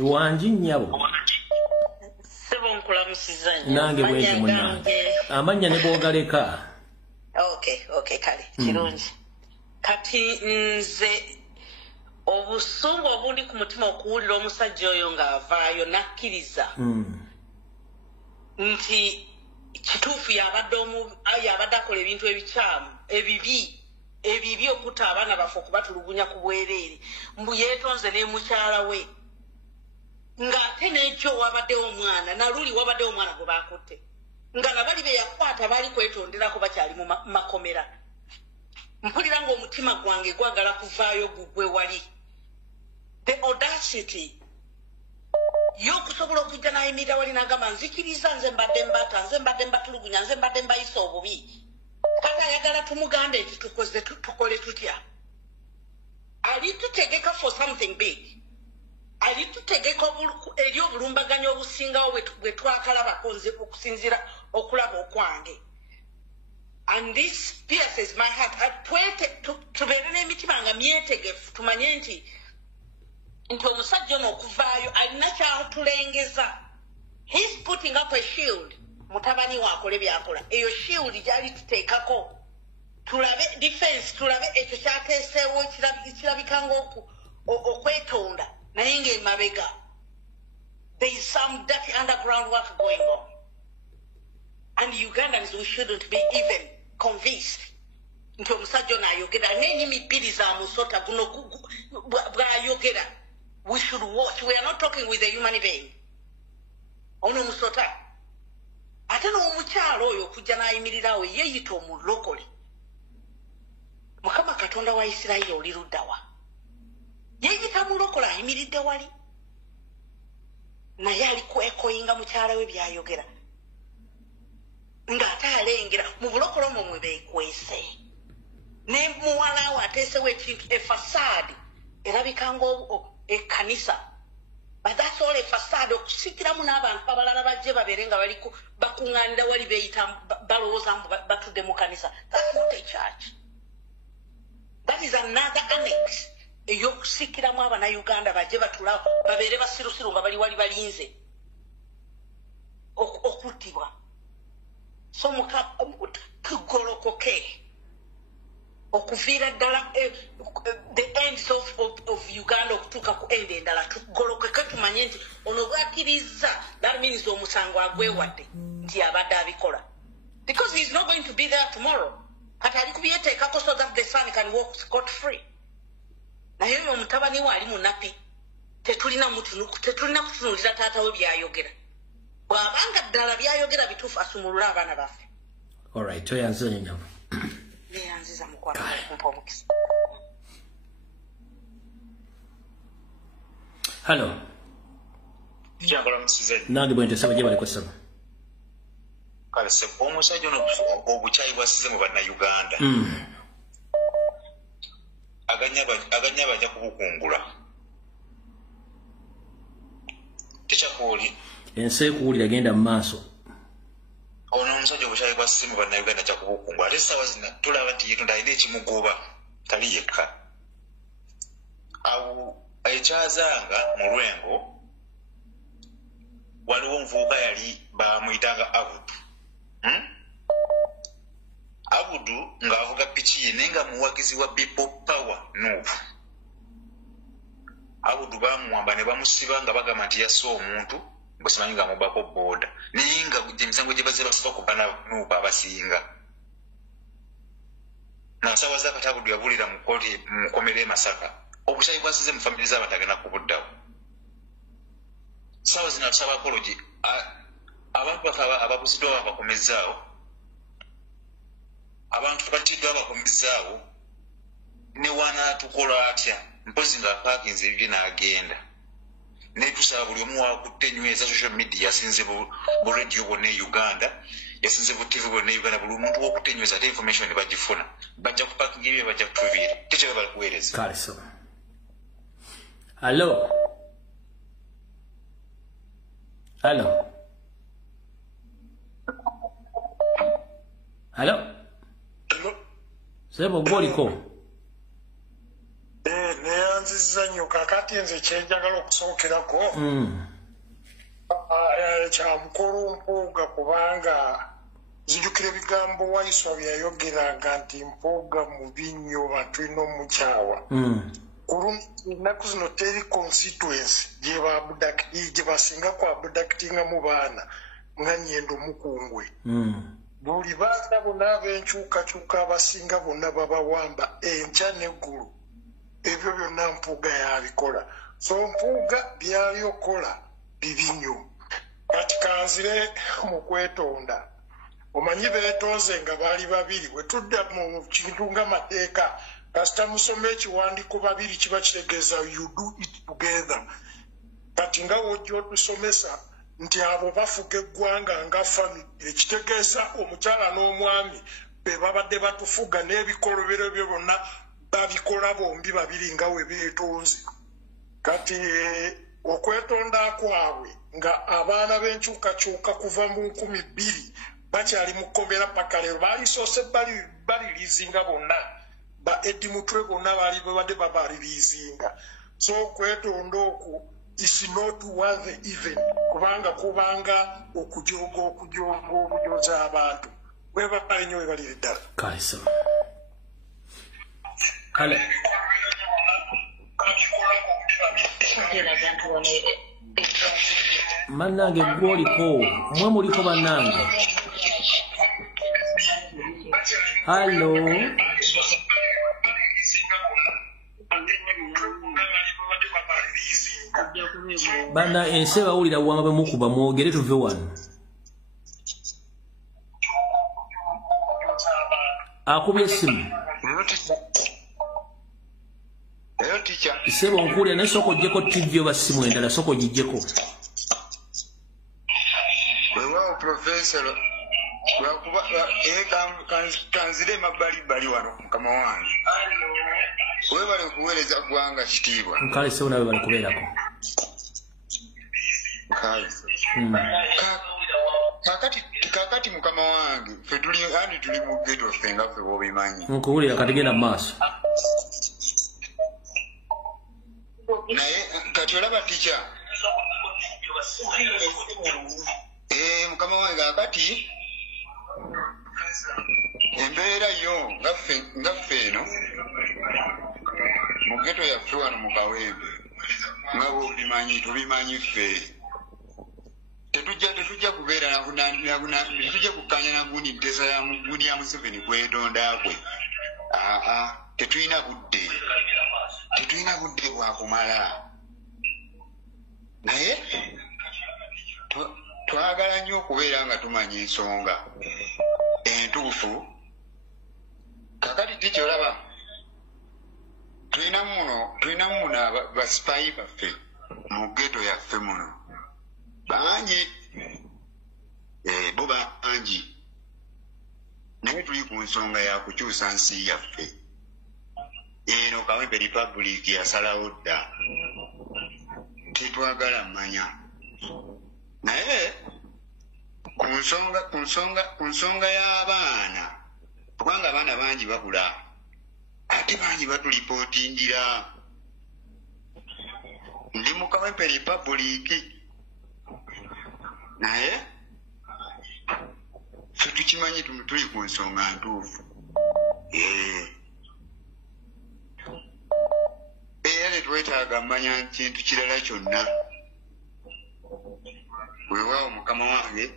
Wanji nnyabo. Sebo nkulamusizanya. Nange bwezi munnange. Amanya ne boogaleka. Okay, kale. Kirungi. Kati nze obusungu obundi ku mutima okuwulira omusajja oyo ng'avaayo nakkiriza nti kituufu yabadde akola ebintu ebikyamu ebibi okutta abaana baffe okubatulugunya ku bwereere mbu yeetonze ne mukyala we ng'ate n'ekyo wabaddewo omwana naluli wabaddewo omwana gwe baakutte nga nabali be yakwata baali kwetonderako bakyali mu makomera. Mpulira ng'omutima gwange gwagala kuvaayo gugwe wali. The audacity y'okusobola okujja n'ayimirira wali n'agamba nzikiriza nze mbadde mbata nze mbadde mbatulugunya nze mbadde mbayisa obubi. Kati ayagala tumugande nti tukole tutya. Alitutegeka for something big. Alitutegeka eri obulumbaganyi obusingawo bwe twakalabako nze okusinziira okulaba okwange. And this pierces my heart. Tubeere n'emitima nga myetegefu tumanye nti omusajja ono okuvaayo alina kyatulengeza. He's putting up a shield. Mutabani wakole byakola. Eyo shield gyali tuteekako. Tulabe defense, tulabe ekyo kyateeseewo kirabika okwetonda. Naye ng'emabega. There is some dirty underground work going on. And Ugandans, we shouldn't be even convinced. Nti omusajja ono ayogera n'ennimi bbiri za musota guno bw'ayogera. We should watch. We are not talking with a human being. Ono musota. Ate n'omukyalo oyo okujja n'ayimirirawo yeeyita omulokole. Mukama Katonda wa Isirayiri oli ludda wa? Yeeyita mulokole ayimiridde wali. Naye ali kwekoyinga mukyala we by'ayogera. Ng'ate alengera mu bulokole omwo mwe beekwese. Ne muwala we ateesewo ekintu efasadi erabika ng'ekkanisa. But that's all a facade okusikiramu n'abantu abalala bajje babeere nga baliko bakuŋŋaanira wali beeyita balowooza mbu batudde mu kanisa. That's not a church. That is another annex ey'okusikiramu Abannayuganda bajje batulawo babeere basirusiru nga bali wali balinze okuttibwa. So tugolokoke okuviira ddala the ends of Uganda okutuuka ku end endala tugolokeke tumanye nti ono bw'akkiriza that means omusango agwewadde nti abadde abikola because he is not going to be there tomorrow kati ali kubyeteekako so that the son can walk scot free naye oyo omutabani we ali munapi tetulina kutunuulira taata we byayogera bw'abanga ddala byayogera bituufu asumulula abaana baffe alright toyanze nnyabo neyanziza mukwano kumpa omukisa Hello. Kyangala musize. Nange bwente saba gye bali kusaba. Kale se omusajja ono obukyayi bwasize mu banna Uganda. Aganya bajja kubukungula. Tekyakoli. Ensi ekuwulira genda mu maaso. Ono omusajja obukyayi bwasize mu banna Uganda ajja kubukungula. Ate essaawa zino tulaba nti Yetonda alina ekimugoba tali yekka. Awo ekyazanga mu lwengo waliwo omuvubuka yali bamuyitanga Abudu. Abudu ng'avuga piki ye naye nga muwagizi wa People Power Nuupu. Abudu bamuwamba ne bamusiba nga bagamba nti yasse omuntu bwe simanyi ng'amubako booda naye nga emisango gye bazze basiba ku bana Nuupu abasinga. Nasaawa zaakati Abudu yabulira mu kkooti mu kkomera e Masaka. Obukyayi bwasize mu famire z'abantu agenda kubuddawo. Saawa zino atusaba apology. Abantu bakaba ababuziddwa babakomezzaawo. Abantu batiddwa bakomezzaawo. Ne wanaatukola atya mpozi ng'apaakinze ebibye n'agenda. Naye tusaba buli omu wakutte nyweza social media yasinze bu radio bonna e Uganda, yasinze bu TV bonna e Uganda, buli omuntu wakutte nyweza ate information ne bagifuna. Bajja kupaakinga ebibye bajja kutuviira. Tekyaba bali kuweereza. Kale so. Hello. Hello. Hello. Sebo boliko. Neyanziza nnyo kakati nze kyenjagala okusookerako. Kya mukolo Mpuuga kubanga zijjukira ebigambo Waiswa byayogeranga nti Mpuuga mubi nnyo batulina omukyawa. Ennaku zino teri constituency gye basinga ku abductinga mu baana nga Nnyendo Mukungwe. Buli baana bonna ab'enkyukakyuka abasinga bonna babawamba enkya n'eggulu. Ebyo byonna Mpuuga yabikola. So Mpuuga by'alyokola bibi nnyo. Kati kanzire mu kwetonda. Omanyi beetonze nga baali babiri. Bwe tudda mu kintu ng'amateeka kasita musome ekiwandiiko babiri kiba kitegeeza you do it together. Kati nga wojja otusomesa nti abo bafuga eggwanga nga family ekitegeeza omukyala n'omwami be babadde batufuga n'ebikolobero byo byonna babikola bombi babiri nga we beetonze. Kati okwetonda kwabwe nga abaana b'enkyukakyuka kuva mu 2000 bakyali mu kkomera paka leero baalisoose baliriizinga bonna. Ba Eddie Mutwe bonna baali babadde babaliriizinga. So okwetonda oku is not worth even kubanga okujooga obujoza abantu. Webale nnyo webalire ddala. Kale so. Kale. Mannange gwoliko mwe muliko bannange. Hello. Bana ense bawulira wama bwe mukuba mwogere tuve wano. Akubye essimu. Eyo teacher. Sebo nkuulira naye soko gyeko TV oba ssimu endala soko gijjeko. Weewaawo professor lwakuba kanzire mabbali wano mukama wange. Weebale okuweereza ggwanga kitiibwa. Nkale sebo nawe bali kubeerako. Kakati mukama wange ffe tuli mu ghetto ffe nga ffe bw'obimanyi. Nkuwulira kati genda mu maaso. Naye kati olaba teacher. Mukama wange akati embeera yo ngaffe eno mu geto yaffe wano mu Kawempe nga bw'obimanyi tubimanyi ffe tetujja kubeera tetujja kukkanya na gundi ntesa ya gundi ya Museveni kwetonda kwe tetulina budde bwakumala naye twagala nnyo okubeera nga tumanya ensonga entuufu. Kakati tikyolaba tulina muno basipayi baffe mu geto yaffe muno bangi bo bangi naye tuli ku nsonga ya kukyusa nsi yaffe eno. Kawempe Republic yasalawo dda tetwagala mmanya naye ku nsonga y'abaana kubanga abaana bangi bakula ate bangi batulipootingira. Ndi mu Kawempe Republic naye ffe tukimanyi tuli ku nsonga ntuufu. Era tetwetaaga mmanya kintu kirala kyonna. Weewaawo mukama wange.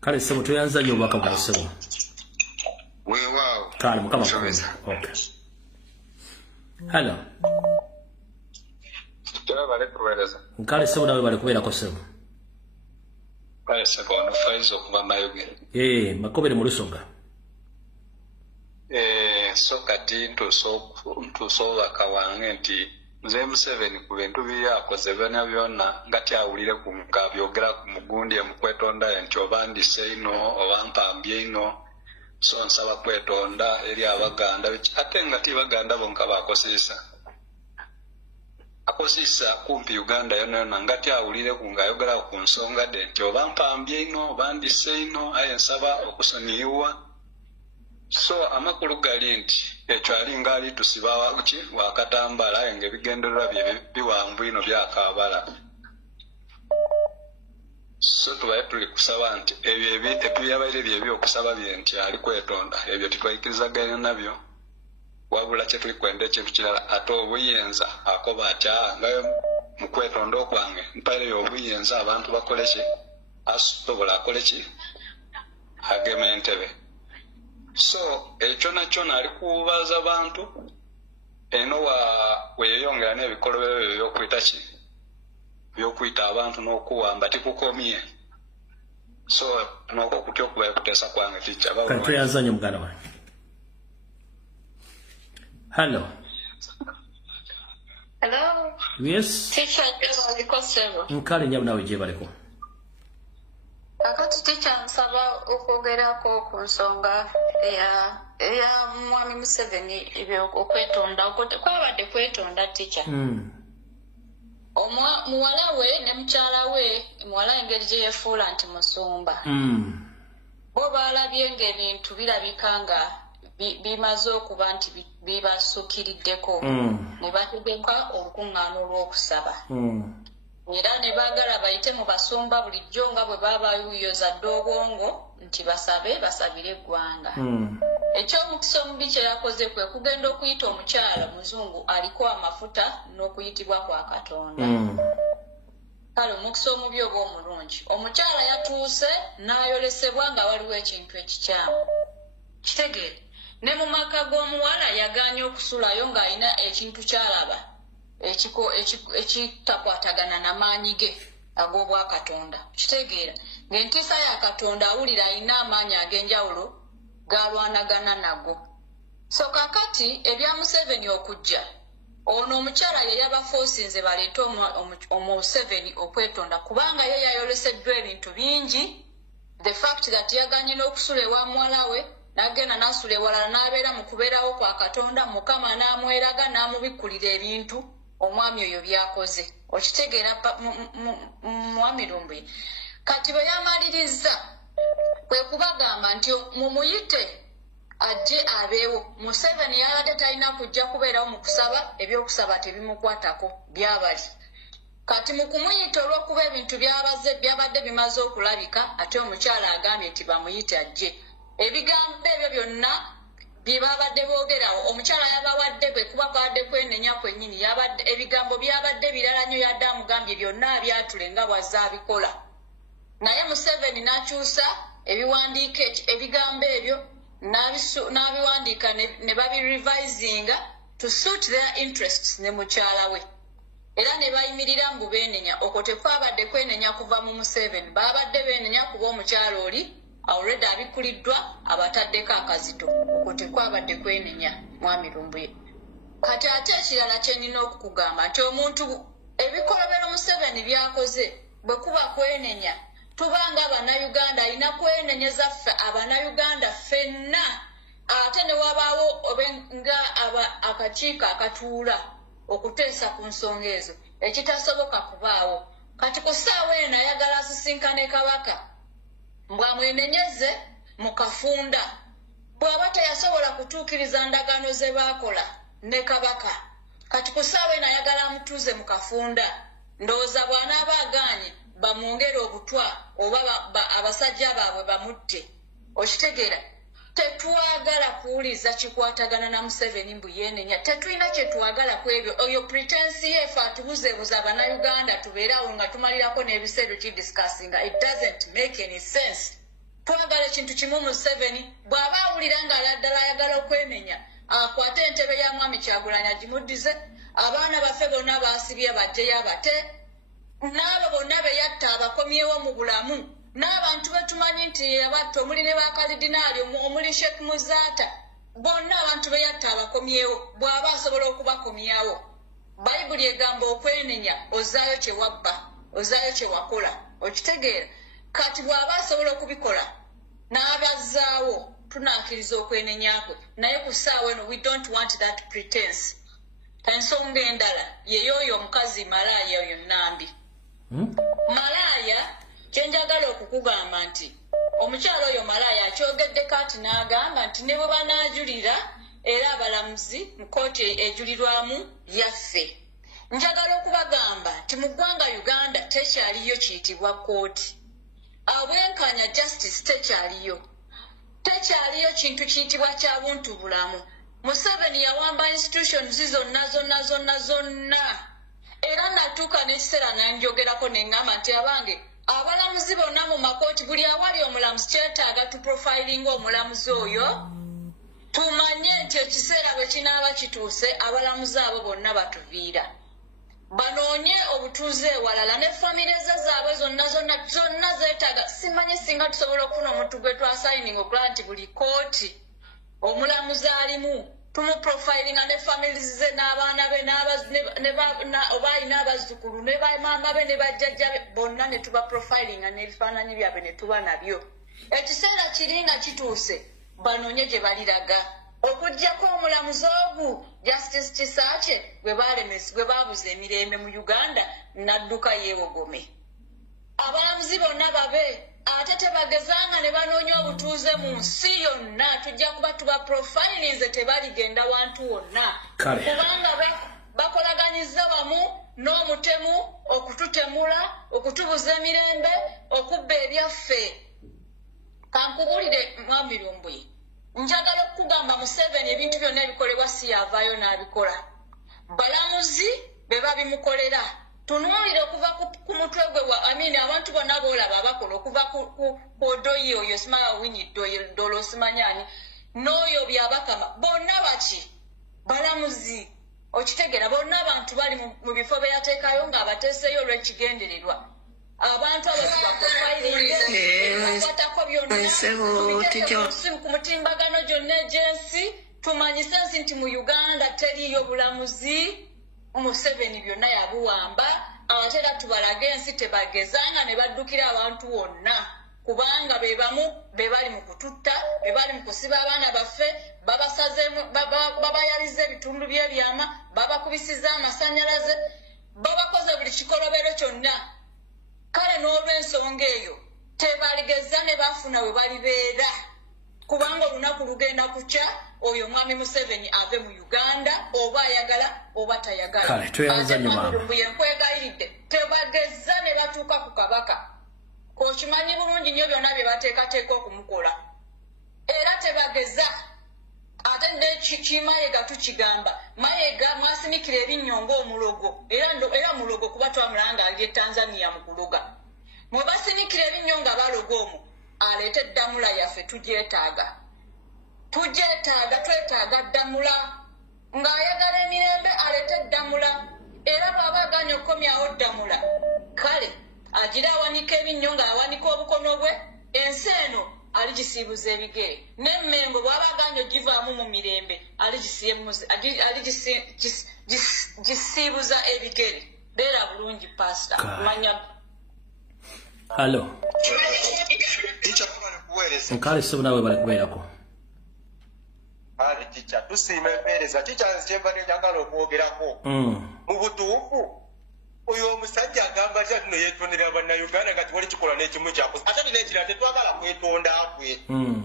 Kale ssebo toyanza nnyo obubaka bwa ssebo. Weewaawo. Kale mukama kuweza. Okay. Hello. Bale kuweereza. Kale ssebo nawe bale kubeerako ssebo. Kale ssebo ono Faizo okuva Mayogera. Makobere mu Lusoga. So kati ntusobaka wange nti nze Museveni ku bintu byakoze byonna ngati awulire ku ngabyogera ku mugundi emukwetonda nti oba ndise ino oba mpambye ino so nsaba kwetonda eri Abaganda ate ngati Baganda bonka bakosesa akosesa kumpi Uganda yonna ngati awulire ku ngayogera ku nsonga de nti oba mpambye ino oba ndise ino aye nsaba okusonyiwa. So amakulu gali nti ekyo alinga ali tusibawa kuki wakatambala enge bigendererwa biwanvu ino byakabala. So tubaye tuli kusaba nti ebyo ebyabaire by'okusaba bye nti ali kwetonda ebyo titwayikirizaganya nabyo wabula kye tuli kwenda ekintu kirala ate obuyenza akoba atya ngayo mu kwetonda okwange mpale obuyenza abantu bakole ki asobola akole ki ageme entebe. So ekyo nakyo ali kubaza abantu eno weyeyongera n'ebikolwa by'okwita ki by'okwita abantu n'okuwamba tikukomye. So n'okwo kutyo okuba kuteesa kwange tikyaba. Kati yazanye muganda wange. Hello. Hello. Yes. Teacher, aliko ssebo. Nkale nyabu nawe gye baliko. Akati teacher nsaba okwogerako ku nsonga eya Mwami Museveni okwetonda kwabadde kwetonda teacher. Muwala we ne mukyala we muwala engeri gye yefuula nti musumba. Bo baalabye ng'ebintu birabika nga bimaze okuba nti bibasuukiriddeko ne bategeka olukuŋŋaana olw'okusaba. Era ne baagala bayite mu basumba bulijjo nga bwe baabayuyoza dde obwongo nti basabire eggwanga. Ekyomukisa omubi kye yakoze kwe kugenda okuyita omukyala muzungu aliko amafuta n'okuyitibwa kwa Katonda. Kale omukisa omubi oba omulungi omukyala yatuuse n'ayolesebwa nga waliwo ekintu ekikyamu. Kitegeere ne mu maka g'omuwala yagaanye okusulayo ng'alina ekintu kyalaba ekitakwatagana n'amaanyi ge ag'obwakatonda. Kitegeera ng'entiisa ya Katonda awulira alina amaanyi ag'enjawulo galwanagana nago. So kakati ebya Museveni okujja ono omukyala ye yabafoosinze baleete Museveni okwetonda kubanga ye yayoleseddwa ebintu bingi. The fact that yaganye n'okusula ewa muwala we n'agenda n'asula ewalala n'abeera mu kubeerawo kwa Katonda Mukama n'amweraga n'amubikkulira ebintu omwami oyo byakoze. Okitegeera mwami Lumbuye. Kati bwe yamaliriza kwe kubagamba nti mumuyite ajje abeewo. Museveni yabadde talina kujja kubeerawo mu kusaba ebyokusaba tebimukwatako byabali. Kati mu kumuyita olw'okuba ebintu byabadde bimaze okulabika ate omukyala agambye nti bamuyite ajje ebigambo ebyo byonna bye babadde boogerawo omukyala yabawadde bwe kuba kwadde kwenenya kwennyini ebigambo byabadde birala nnyo yadde amugambye byonna abyatule nga bw'azaabikola naye Museveni n'akyusa ebiwandiiko ebigambo ebyo n'abiwandiika ne babirevisinga to suit their interests ne mukyala we era ne bayimirira mbu beenenya okwo tekwabadde kwenenya kuva mu Museveni baabadde beenenya kuba omukyala oli already abikuliddwa abataddeko akazito okwo tekwabadde kwenenya mwami Lumbuye kati ate ekirala kye nnina okukugamba nti omuntu ebikolobero Museveni byakoze bwe kuba kwenenya tubanga Abannayuganda alina kwenenyeza ffe Abannayuganda ffenna ate ne wabaawo nga akakiiko akatuula okuteesa ku nsonga ezo ekitasoboka kubaawo kati ku ssaawa eno ayagala asisinkane Kabaka mbwamwenenyeze mu kafunda bw'aba teyasobola kutuukiriza ndagaano ze baakola ne Kabaka kati ku ssaawa eno ayagala amutuuze mu kafunda ndowooza bw'anaaba agaanye bamwongere obutwa oba abasajja baabwe bamutte okitegeera tetwagala kuwuliza kikwatagana na Museveni mbu yeenenya tetulina kye twagala ku ebyo oyo pretensi yeefe atubuzeebuza Abannayuganda tubeerawo nga tumalirako n'ebiseera kidiscussinga it doesn't make any sense twagala ekintu kimu Museveni bw'aba awulira nga aladdala ayagala okwenenya akwate entebe ya mwami Kyagulanyi agimuddize abaana baffe bonna baasibye bajjeyo abate n'abo bonna be yatta abakomyewo mu bulamu n'abantu betumanyi nti abatta omuli ne bakalidinaali omuli Sheikh Muzaata bonna abantu be yatta abakomyewo bw'aba asobola okubakomyawo bayibuli egamba okwenenya ozaayo kye wabba ozaayo kye wakola okitegeera kati bw'aba asobola okubikola n'abazaawo tunakkiriza okwenenya kwe naye ku ssaawa eno we don't want that pretense ensonga endala yeyoyo omukazi malaaya oyo Nambi malaaya kyenjagala okukugamba nti omukyalo oyo malaaya akyogedde kati n'agamba nti ne bwe banaajulira era abalamuzi mu kooti ejulirwamu yaffe njagala okubagamba nti mu ggwanga Uganda tekyaliyo kiyitibwa kooti abwenkanya justice tekyaliyo kintu kiyitibwa kya buntu bulamu Museveni yawamba institutions zonna era natuuka n'ekiseera nanjogerako neŋŋamba nti abange abalamuzi bonna mu makooti buli awali omulamuzi kyetaaga tuprofilinga omulamuzi oyo tumanye nti ekiseera bwe kinaaba kituuse abalamuzi abo bonna batuviira banoonye obutuuze ewalala ne famire zaabwe zonna zeetaaga simanyi singa tusobola okufuna omuntu gwe twasayininga okulaba nti buli kooti omulamuzi alimu tumuprofilinga ne families ze n'abaana be oba alina abazzukulu ne bamaama be ne bajjajja be bonna ne tubaprofilinga n'ebifaananyi byabwe ne tuba nabyo ekiseera kiri nga kituuse banoonye gye baliraga okuggyako omulamuzi ogu Justice Kisakye bwe baabuza emirembe mu Uganda n'adduka yeewogome abalamuzi bonna babe ate tebagezanga ne banoonya obutuuze mu nsi yonna tujja kuba tuba profilinze tebaligenda wantu wonna kubanga bakolaganyiza wamu n'omutemu okututemula okutubuza emirembe okubba ebyaffe kankubulire mwami Lumbuye njagala okugamba Museveni ebintu byonna ebikolebwa si yavaayo n'abikola balamuzi be babimukolera tunuulire okuva ku mutwe gwe abantu bonna boolaba abakola okuva ku odoyi oyo simanya winyi dolo simanyaani n'oyo byabakama bonna baki balamuzi okitegeera bonna abantu bali mu bifo beyateekayo ng'abateeseyo olw'ekigendererwa abantu abo bakwatako byonna ku mutimbagano gyonna egyensi tumanyise nsi nti mu Uganda teriyo bulamuzi Museveni byonna yabuwamba ate era tubalage ensi tebagezanga ne baddukira abantu wonna kubanga be bamu be bali mu kututta be bali mu kusiba abaana baffe babayaliza ebitundu by'ebyama babakubisiza amasannyalaze babakoze buli kikolobero kyonna kale n'olw'ensonga eyo tebaligeza ne bafuna we balibeera kubanga olunaku lugenda kukya oyo mwami Museveni ave mu Uganda oba ayagala oba tayagala kale tweyanza nnyo maama yenkwegayiridde tebageza ne batuuka ku Kabaka okimanyi bulungi nnyo byonna bye bateekateeka okumukola era tebageza ate Mayiga tukigamba Mayiga mwasinikira ebinnyo ng'omulogo era mulogo kuba twamulanga ali e Tanzania mu kuloga mwe basinikira ebinnyo nga baloga omwo aleeta eddamula yaffe tugyetaaga twetaaga ddamula ng'ayagala emirembe aleeta eddamula era bw'aba aganya okukomyawo ddamula kale agira awanika ebinnyo ng'awanika obukono bwe ensi eno aligisiibuza ebigere n'emmengo bw'aba aganya ogivaamu mu mirembe aligisiibuza ebigere beera bulungi pasita manya Hello. Nkale sebo nawe bali kubeerako. Ali chicha tusiime empeereza chicha nzemba njagala okwogerako. Mu butuufu oyo omusajja agamba nti tuno yeetondera bannayuganda nga tiwali kikola n'ekimu kyako ate nina ekirala tetwagala kwetonda kwe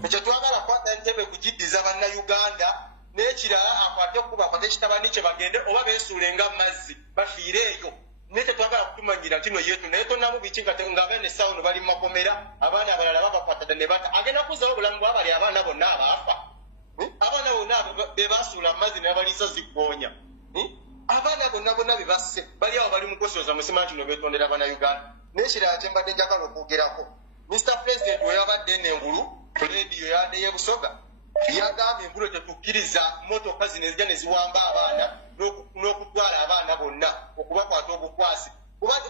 ekyo twagala kwata Entebbe kugiddiza bannayuganda n'ekirala akwate okuba akwate ekitabani kye bagende oba beesuulenga mu mazzi bafiire eyo naye tetwagala kutumanyira nti no yeetondamu biki nga abaana essaawa bali mu makomera abaana abalala babakwatadde ne bata agenda kuzzawo obulamu bwabali abaana bonna abaafa abaana bonna be baasuula mu mazzi ne babaliisa ziggoonya abaana bonna be basse bali awo bali mu kwesoza musima nti no beetondera bannayuganda n'ekirala kye mbadde njagala okwogerako Mr. President we yabadde n'engulu ku leediyo yadde y'ebusoga yagambye engulu tetukkiriza motoka zino ezijja ne ziwamba abaana n'okutwala abaana bonna okubakwata obukwasi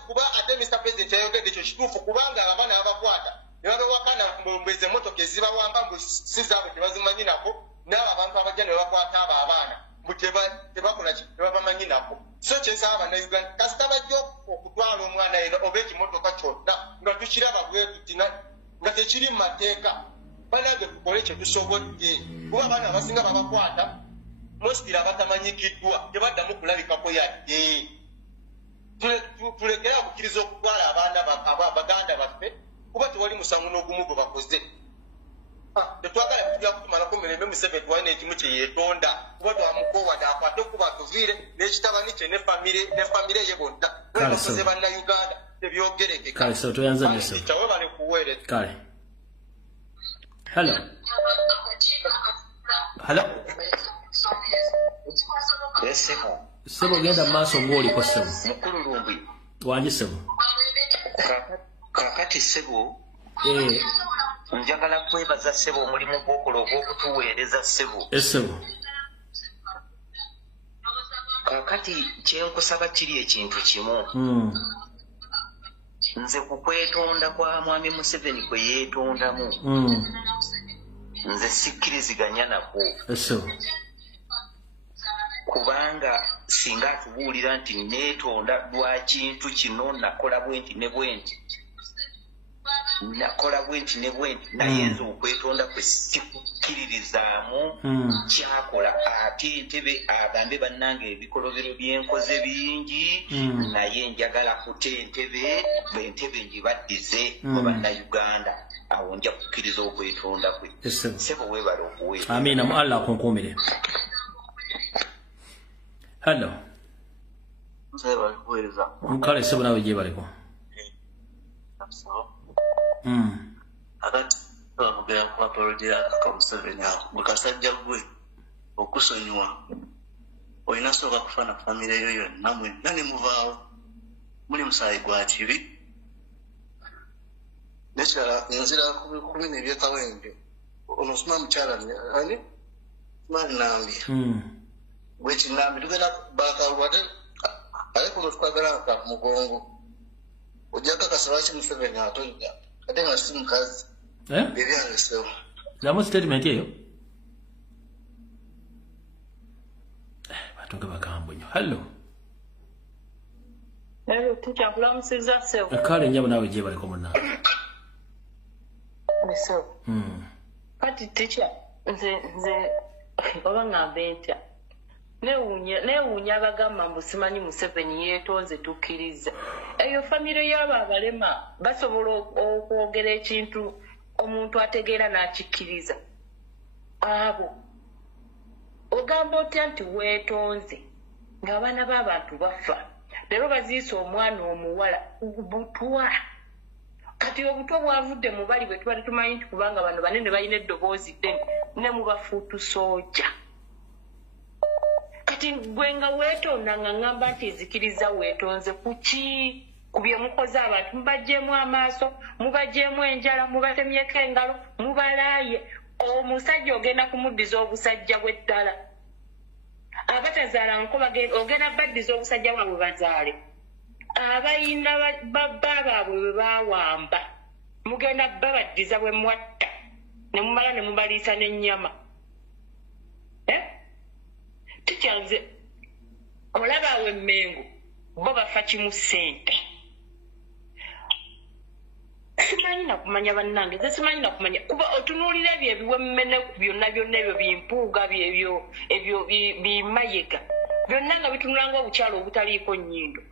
kuba ate Mr. President yayogedde ekyo kituufu kubanga abaana babakwata ne babewakana mbeze motoka ezibawamba mbu si zaabwe tebazimanyi nako n'abo abantu abajja ne babakwata abo abaana mbu tebakola tebabamanyi nako so kyensaba bannayuganda kasita bajja okutwala omwana eno oba ekimotoka kyonna nga tukiraba bwe tuti nga tekiri mu mateeka banange tukole kye tusobodde kuba abaana abasinga babakwata mostira batamanyikiddwa tebaddamu kulabikako yadde tulekera okukkiriza okutwala abaana baganda baffe kuba tewali musango n'ogumu gwe bakoze tetwagala bitujja kutumalako mirembe Museveni tuwali n'ekimu kye yeetonda kuba twamukoowada akwate okuba tuviire n'ekitabani kye ne famire ye bonna bakoze bannayuganda tebyogerekeka kitawe bali kuweereza kale Hello. Yes, sebo genda maaso ng'oliko sebo mukulu lumbi wangi sebo kakati sebo njagala kwebaza sebo omulimu gw'okola ogw'okutuweereza sebo sebo kakati kyenkusaba kiri ekintu kimu nze ku kwetonda kwa mwami Museveni kwe yeetondamu nze sikkiriziganya nakwo kubanga singa atubuulira nti neetonda lwa kintu kino nakola bwenti ne bwenti naye nze okwetonda kwe sikukkiririzaamu kyakola ate Entebbe agambe bannange ebikolobero byenkoze bingi naye njagala kuta Entebbe ngibaddize mu bannayuganda awo nja kukkiriza okwetonda kwe sebo weebala okuweera amina mu Allah akunkuumire Hello. Mkale sebo nawe gye baliko. Akati bamugera ku apologia aka Museveni mukasajja gwe okusonyiwa olina sooka kufana famire yo yonna mwenna ne muvaawo muli musaayi gwa kibi nekirala nzira ku bino ebyekawempe ono sima mukyala ani mani nambi wekinambi tugenda bakalwate ariko notwagala nka mugongo ojjaka kasabaki Museveni atonda ate nga si mukazi bebyangesewo namu statement eyo batonga bakambo nnyo hallo tukyankulamusiza sebo kale njabo nawe gye baliko munna kati teacher nze oba ngambe ntya neewuunya abagamba mbu simanyi Museveni yeetonze tukkiriza eyo famire y'abo abalema basobola okwogera ekintu omuntu ategeera n'akikkiriza abo ogamba otya nti weetonze ng'abaana b'abantu bafa leero baziisa omwana omuwala butwa kati obuto bwavudde mu bali bwe tubali tumanyi nti kubanga bano banene balina eddoboozi ddene ne mubafuutu sooja kati gwe nga weetonda nga ŋŋamba nti ezikiriza weetonze kuki ku bye mukoze abantu mubagyeemu amaaso mubagyeemu enjala mubatemyeko engalo mubalaaye omusajja ogenda kumuddiza obusajja bw'eddala abatazaala nko ogenda baddiza obusajja bwabwe bazaale abayina babba baabwe bwe baawamba mugenda babaddiza bwe mwatta ne mumala ne mubaliisa n'ennyama tikyanze olaba awo emmengo bo bafa kimu ssente simanyi nakumanya bannange ze simanyi nakumanya kuba otunuulira ebyo ebiwemmeneku byonna ebyo bimpuuga ebyo bimayega byonna nga bitunulanga obukyalo obutaliiko nnyindo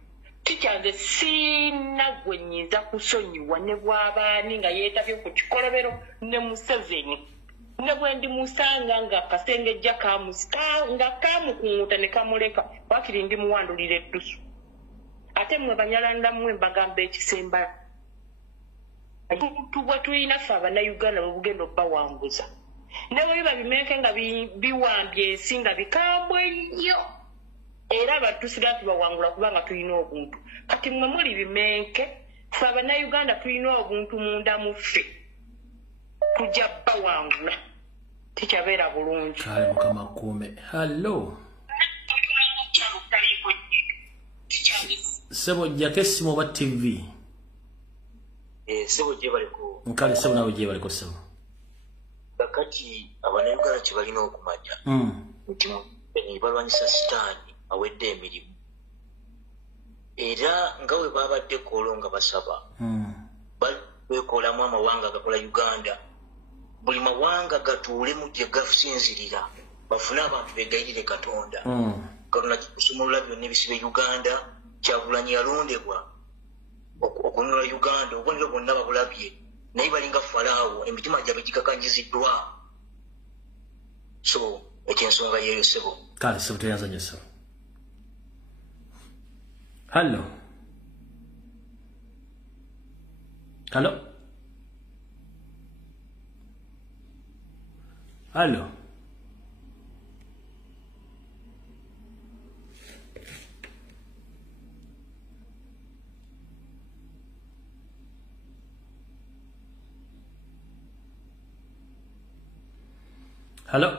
tikyanze siina gwe nnyinza kusonyiwa ne bw'abaani nga yeetabye ku kikolobero ne Museveni ne bwe ndimusanga nga kasengejja nga kamukunguta ne kamuleka wakiri ndimuwandulira eddusu ate mmwe banyalanda mmwe mbagamba ekisemba ebintu bwe tulina ffe abannayuganda bwe bugenda obbawanguza ne bwe biba bimenke nga biwambye ensi nga bikambwe nnyo era abatusira tubawangula kubanga tulina obuntu kati mmwe muli bimenke ffe abannayuganda tulina obuntu munda mu ffe tujja bbawangula tikyabeera bulungi kale mukama kuume hallo sebo jjako essimu oba tv sebo gye baliko nkale sebo nawe gye baliko sebo kakati abannayuganda kye balina okumanya nti balwanyisa sitaani awedde emirimu era nga bwe babadde koolo nga basaba beekolamu amawanga gakola Uganda buli mawanga gatuule mu gye gasinzirira bafune abantu begayirire Katonda Katonda kusumulula byonna ebisibe Uganda Kyagulanyi yalondebwa okununula Uganda obubonero bwonna babulabye naye balinga Falaawo emitima gyabwe gikakanyiziddwa so ekyensonga yeeyo sebo kale sebo teyanzanya sebo hallo hallo hallo Hello.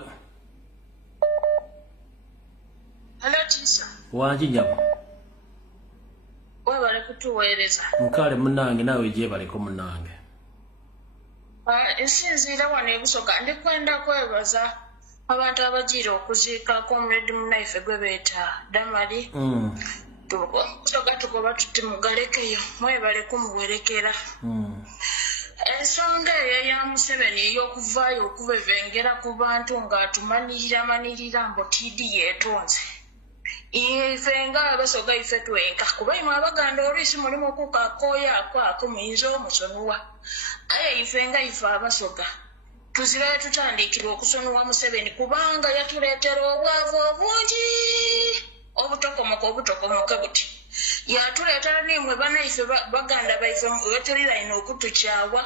Hello, Tisa. Wanji nyama. Wewe bale kutuweereza. Mukale munange nawe gye baliko munange. Ensinziira wano ebusoga ndikwenda kwebaza abantu abagira okuziika comrade munaife gwe beeta Damali. Tusoga tugoba tuti mugalekeyo mwebale kumuwerekera. Ensonga eyo ya Museveni ey'okuvaayo okubevengera ku bantu ng'atumanirira mbu TD yeetonze. Ife nga abasoga ife twenka kuba imwe abaganda oluusi mulimu okukakooya ako muyinza omusonuwa aye ife nga ife abasoga tuzirayo tutandikira okusonuwa Museveni kubanga yatuleetera obwavu obungi obutokomoke buti yatuleetera nimwe banaife baganda baife wetulilaina okutukyawa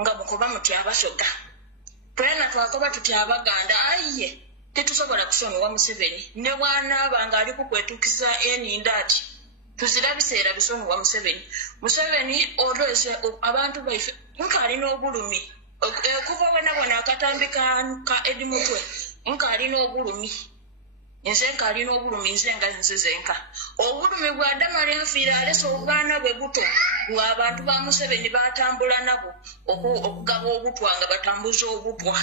nga mukuba muti abasoga twena twakoba tuti abaganda aye tetusobola kusonuwa Museveni ne bw'anaaba ng'ali kukwetukiza eninda ati tuzira biseera bisonuwa Museveni olwese abantu baife nk'alina obulumi kuva bwona akatambi ka Edi Mutwe nk'alina obulumi nze nk'alina obulumi nze nga nze zenka obulumi bwa Damali afiire alese obwana bwe buto bw'abantu ba Museveni batambula nabo okugaba obutwa nga batambuza obutwa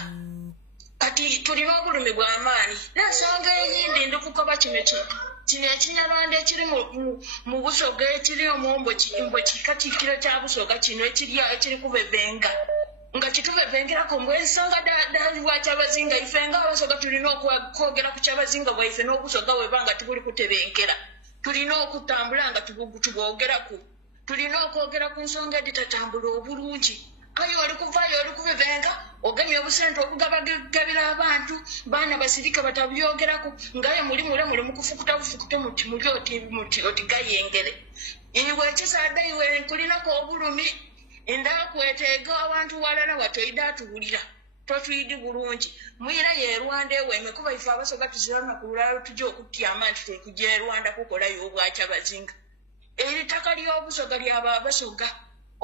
kati tulina obulumi bw'amaanyi n'ensonga eyindi ndikukoba kino ekinyabanda ekiri mu busoga ekiri omwombo kikatiikiro kya busoga kino ekiri kubevenga nga kitubevengerako mbwensonga dalibwa kyabazinga ife nga abasoga tulina okwogera ku kyabazinga bwaife n'obusoga bwebanga tibuli kutebenkera tulina okutambula nga tubwogeraku tulina okwogera ku nsonga editatambula obulungi ayo oli kuvaayo oli kubevenga oganya obusente okugabagabira abantu baana basirika batabyogerako ngaye muli mukufukuta bufukute muli oti gayengere iwe ekisadde iwe kulinako obulumi ndakweteega abantu walala watoyida atuwulira totuyidi bulungi mwira ye Rwanda ewe kuba ife abasoga tuzirana ku lulalo tujja okutyama nti tekujja e Rwanda kukolayo obwakyabazinga eri ttaka ly'obusoga lyaba abasoga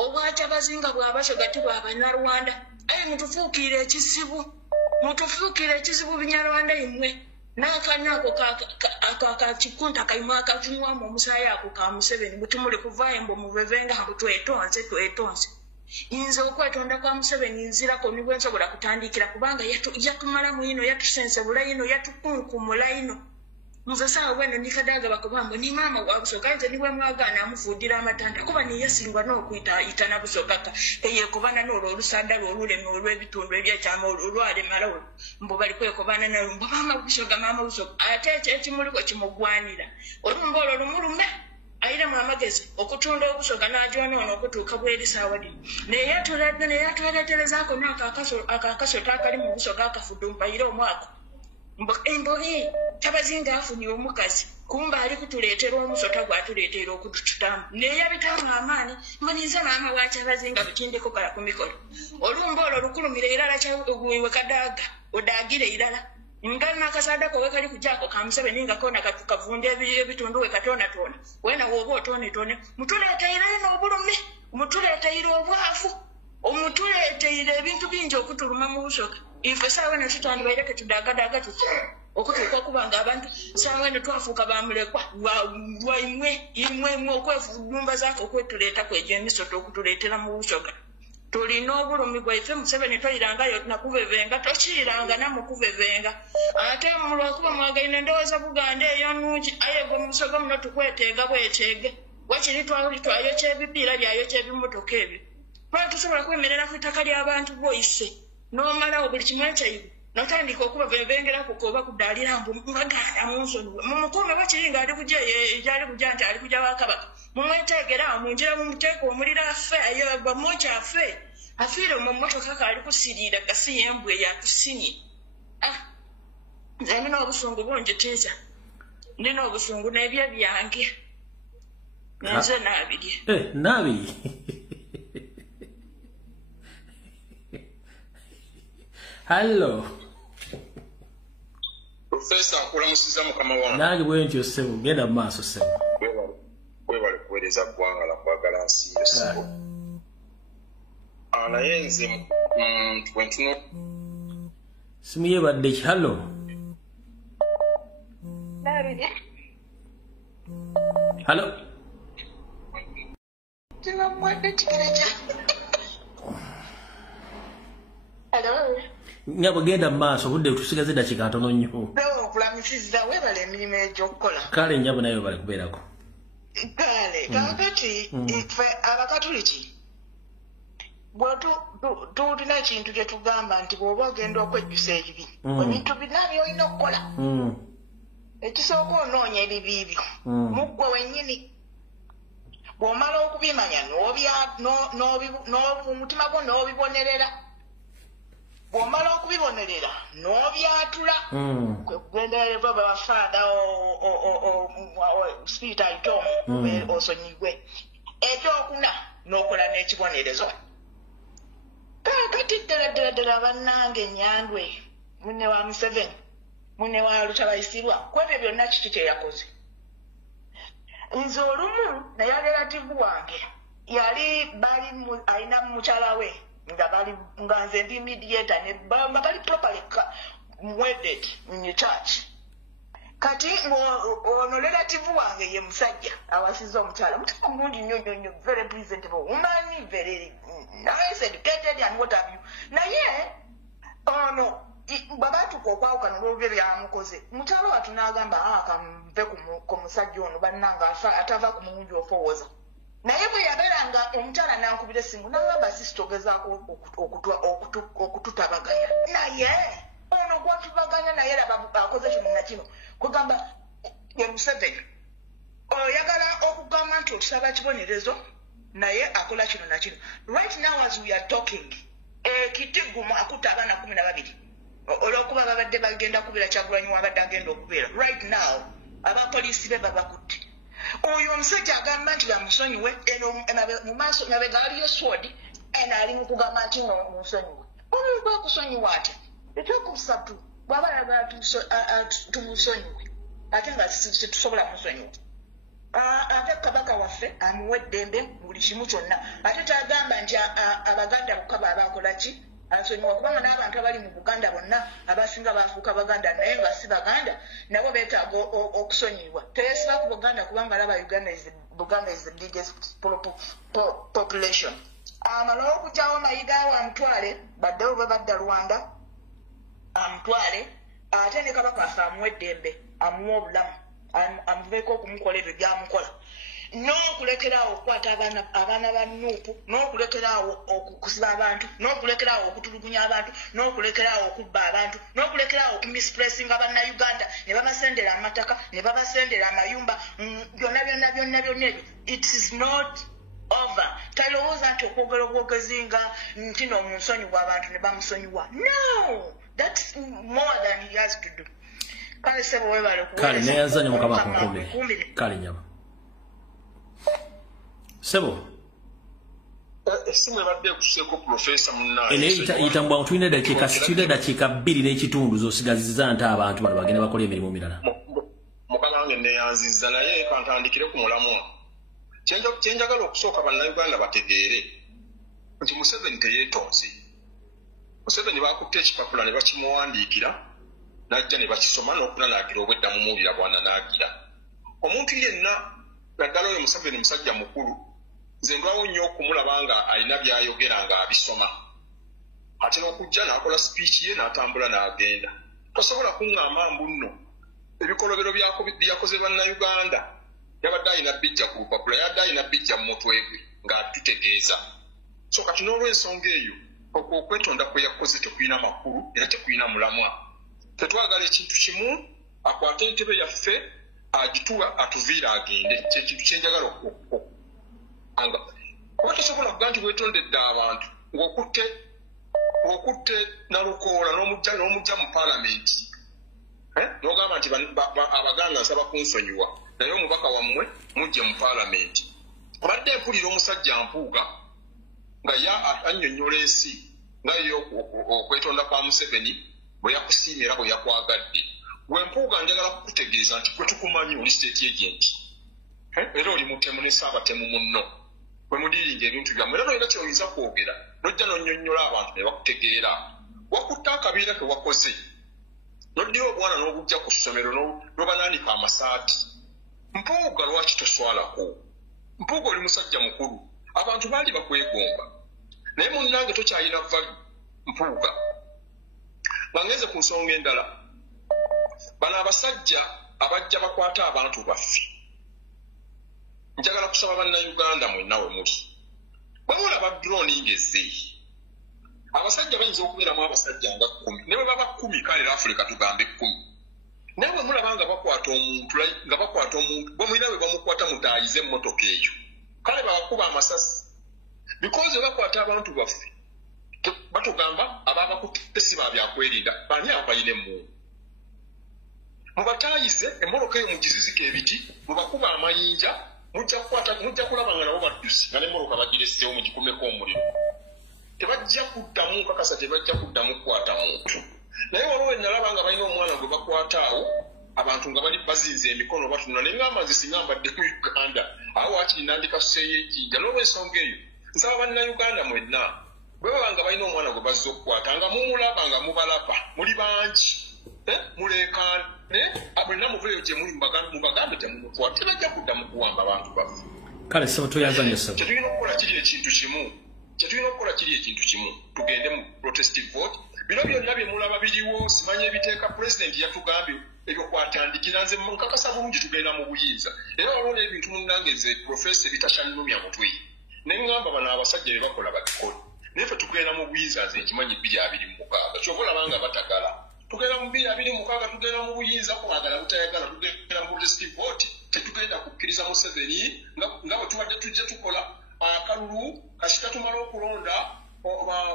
obwakyabazinga bw'abasoga tibwa abanyarwanda mutufuukire ekizibu binyarwanda imwe n'akanya ako akakikunta kaimu akakinywamu omusaayi ako ka Museveni butumule kuvaayo mbu muvevenga mbu twetonze nze okwetonda kwa Museveni nzirako nibwe nsobola kutandikira kubanga yatumalamu ino yatusense bulayino yatukunkumula nze saawa bweno nikadaaga bakubambo ni maama wa busoga nze niwe mwagaana amufuudira amatanda kuba niyesingwa n'okuyita na busogaka eyekobana n'olwo olusanda lwe oluleme olw'ebitundu ebyekyama olwalemala olwo mbu bali kwekobana nalwo mbu maama busoga ate ekyo ekimuliko kimugwanira olumba olwo lumulume ayiremu amagezi okutunda obusoga n'ajonoona okutuuka bweri saawa dino neyatwereterezaako n'akakasoto akali mu busoga akafudde mpayire omwaka emboli Kyabazinga afunye omukazi kumba ali kutuleetera omusota gwatuleetera okututamu neyabitamu amaani manize maama wa Kyabazinga bukindeko kala ku mikolo olumba olwo lukulumira irala we kadaaga odaagire irala nga n'akasaddako we kali kujaako ka Museveni nga kona kavunda ebitundu we katonatona wena woba otonetone mutuleeteyire n'obulumi mutuleeteyire obwafu omutuleeteyire ebintu bingi okutuluma mu busoga ife saawa eno tutandibwaire ke tudaagadaaga tuti okutuuka okubanga abantu saawa eno twafuuka bamulekwa lwa imwe okwefudumba zaako okwetuleeta kwegyo emisoto okutuleetera mu busoga tulina obulumi bwaife Museveni toyirangayo nakuvevenga tokiiranga namukuvevenga ate mulwakuba mwagaine endowooza Buganda eyo nungi aye gwe mu busoga muno tukweteega bweteege wakiri twayokya ebipiira byayokya ebimotoka ebyo lwaki tusobola kwemerera ku ttaka ly'abantu bwoyise n'omalawo buli kimu ekyayibu notandika okubavevengerako koba kudaalira mbu mbaganda mu nsonyi mumukuume wakiri nga ali kujja gyali kujja nti ali kujja wakabaka mumweteegera munjira mumuteeka omulira afe bamwokyaffe afiire mu mmotoka kaali kusiriira gasi yembwe yatusinye nze nina obusungu bunjitiisa nina obusungu n'ebyo byange nenze naabirye naabiri Hello. Professor akulamusiza mukama wange. Nange bwe ntyo ssebo genda mu maaso ssebo. Webale kuweereza ggwanga la kwagala nsi yo ssebo. Naye nze bwentuno simu yebadde ki? Hello. Hello. Hello. Nyabo genda mu maaso budde tusigaze dakika ntono nnyo. Okulamisiza webale emirimu egy'okukola. Kale nyabo nayo bale kubeerako. Kale kakati ife abakatuliki tulina ekintu kye tugamba nti bw'oba ogenda okwejjusa ebibi ebintu bina by'olina okukola ekisooka onoonya ebibi byo muggwe wennyini bw'omala okubimanya n'omutima gwo n'obibonerera bw'omala okubibonerera n'obyatula kwe kugenderera baba bafaada spirit ayitomu osonyigwe ekyokuna n'okola n'ekibonerezo kakati ddala bannange Nyandwe munne wa Museveni munne wa Lutabaisirwa kwebyo byonna kiki kye yakoze nze olumu naye relative wange yali alina mukyala we nga nze ndi mediator ne bali properly wedded in the church kati ono relative wange ye musajja awasiza omukyala mutima mulungi nnyo very presentable woman very nice educated and what have you naye ono babatuka okwawukana olwobyo byamukoze mukyala watu n'agamba kanve ku musajja ono bannanga atava ku mulungi ofowooza naye bwe yabeeranga omukyala nankubira essimu n'agamba sisitogezaako okututabaganya naye ono gwatubaganya naye laba akoze kino na kino kugamba ye Museveni oyagala okugamba nti otusaba kibonerezo naye akola kino na kino right now as we are talking ekitigumu akutta abaana 12 olwokuba babadde bagenda kubeera Kyagulanyi wabadde agenda okubeera right now abapoliisi be babakutte oyo omusajja agamba nti bamusonyiwe eno mu maaso mabega waliyo sword ena ali mu kugamba nti no musonyiwa omuntu akusonyiwa ate ekyokusatu bw'aba ayagala tumusonyiwe ate nga tetusobola musonyiwa ate kabaka waffe amuwa eddembe buli kimu kyonna ate tagamba nti abaganda bokka baabakola ki asonyiwa kubanga n'abantu abali mu buganda bonna abasinga bafuuka baganda naye nga si baganda nabo beetaaga okusonyiyibwa teyesiba ku buganda kubanga alaba buganda is the biggest population amala okugyawo mayiga awo amutwale baddewo bwe badda Rwanda amutwale ate ne kabaka afe amuwa eddembe amuwa obulamu amuveeko okumukola ebyo byamukola n'okulekeraawo okukwata abaana ba Nuupu n'okulekeraawo okukusiba abantu n'okulekeraawo okutulugunya abantu n'okulekeraawo okubba abantu n'okulekeraawo okumispressinga bannayuganda ne babasendera amataka ne babasendera amayumba byonna ebyo it is not over talowooza nti okwogera obwogezi nga nti n'omusonyiwa abantu ne bamusonyiwa no that's more than he has to do kale sebo webale kale neyazanya mukama kunkumire kale nyama sebo esimu ebadde kuseko professor munnaye ene itambwa tulina dakiika 2 n'ekitundu zosigaziza nti abantu bano bagenda bakola emirimu mirala mukama wange neyanziza naye kantandikire ku mulamwa kyenjagala okusooka bannayuganda bategeere nti Museveni teyeetonze. Museveni bakutte ekipapula ne bakimuwandiikira najja ne bakisoma n'okunanaagira obwedda mu muwulira bwananaagira. Omuntu yenna naddala oyo Museveni musajja mukulu nze ndwawo nnyo okumulaba nga alina by'ayogera nga abisoma ate n'okujja n'akola speech ye n'atambula n'agenda. Tosobola kuŋŋamba mbu nno ebikolobero byakoze bannayuganda yabadde alina bijja ku lupapula yadde alina bijja mu mutwe gwe ng'atutegeeza. So kati n'olw'ensonga eyo okwetonda kwe yakoze tekulina makulu era tekulina mulamwa. Tetwagala ekintu kimu akwate entebe yaffe agituwa atuviira agende kyekintu kyenjagala anga kuba tosobola kuga nti weetondedde abantu ng'okutte nalukoola n'omujja mu paalamenti n'ogamba nti abaganda nsaba kunsonyiwa naye omubaka wammwe mujje mu paalamenti. Obadde mpulira omusajja Mpuuga nga annyonnyola ensi nga yo okwetonda kwa Museveni bwe yakusiimira bwe yakwagadde. Gwe Mpuuga njagala kukutegeeza nti gwe tukumanyi oli state agent era oli mutemu ne saabatemu munno bwe mudiiringa ebintu byammwe era n'olina kyoyinza kwogera n'ojja n'onnyonnyola abantu ne bakutegeera. Wakutte akabiira ke wakoze n'oddira obwana n'obujja ku ssomero n'obanaanika amasaati. Mpuuga lwaki toswalako? Mpuuga oli musajja mukulu abantu baali bakwegomba naye munnange tokyalina valu Mpuuga. Nga ngeze ku nsonga endala bano abasajja abajja bakwata abantu baffe njagala kusaba bannayuganda mwenna we muli bwe mulaba drone ngezze abasajja bayinza okubeeramu abasajja nga 10 ne bwe baba 10 kale Afrika tugambe 10 naye bwe mulaba nga bakwata omuntu bwe mulina bwe bamukwata mutaayize emmotoka eyo kale babakuba amasasi because bakwata abantu baffe batugamba ababakutte si babyakwerinda bani abayina emmundu mubataayize emmoloka eyo mugizizika ebiti mubakuba amayinja mujja kulaba nga nabo baddusi nga n'emmoloka bagireseewo mugikumeko omuliro tebajja kuddamu kakasa tebajja kuddamu kukwata muntu. Naye waliwo nalaba nga balina omwana gwe bakwataawo abantu nga bali bazinze emikono batunula naye ngamba nze singa mbadde mu Uganda awo wakiri nandika suseeyo ejjinja. N'olw'ensonga eyo nsaba bannayuganda mwenna bwe baba nga balina omwana gwe bazze okukwata nga mumulaba nga mubalaba muli bangi muleekaane mwenna muveeyo gye muli mubagambe temumukwata tebajja kuddamu kuwamba abantu baffe. Kale sebo toyagala sebo kyetulina okukola kiri ekintu kimu tugende mu protestive vote. Bino byonna bye mulaba biriwo simanye ebiteeka president yatugambye ebyo kwatandikira nze nkakasa bulungi tugenda mu buyinza era waliwo n'ebintu munnange nze profesa ebitakyannumya mutwe ne ŋŋamba bano abasajja be bakola babikole naye ffe tugenda mu buyinza nze nkimanyi 226 kyova olaba nga batagala tugenda mu 226 tugenda mu buyinza kwagala butayagala tugenda mu protestive vote tetugenda kukkiriza Museveni nga bwe tubadde tujja tukola akalulu kasita tumala okulonda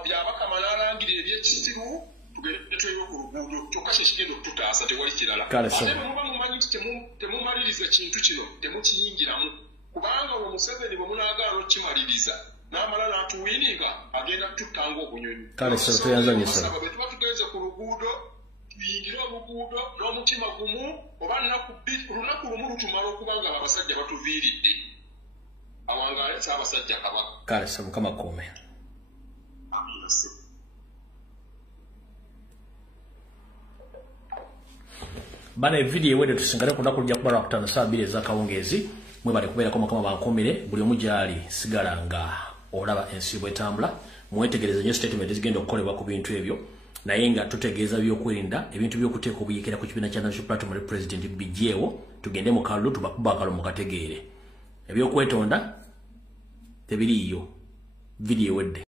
byabakamala alangira ebyekisiru tugende tweyo ku luguudo kyokka kyekigenda okututaasa tewali kirala ate muba mumanyi nti temumaliriza kintu kino temukiyingiramu kubanga olwo Museveni bwe munaagaana okkimaliriza n'amala n'atuwininga agenda kututanga obunyonyi kale sebo tuyanzanyisa bwe tuba tugenze ku luguudo tuyingire oluguudo n'omutima gumu oba lunaku lumu lutumala okuba nga abasajja batuviiridde awangaale Ssaabasajja Kabaka kale sebo kamakuume bana video ewedde tusingale ku lunaku lujja kuba lwakutaano saa 2 ez'akawungeezi mwebale kubeerako mukama bankumire buli omu gyali sigala nga olaba ensi bwetambula mwetegereze nnyo statement ezigenda okukolebwa ku bintu ebyo naye nga tutegeeza byokwerinda ebintu by'okuteeka obuyekera ku kibiina kya national platform ne president bijjeewo tugende mu kalulu tubakuba akalo mukategeere ebyokwetonda tebiriiyo video ewedde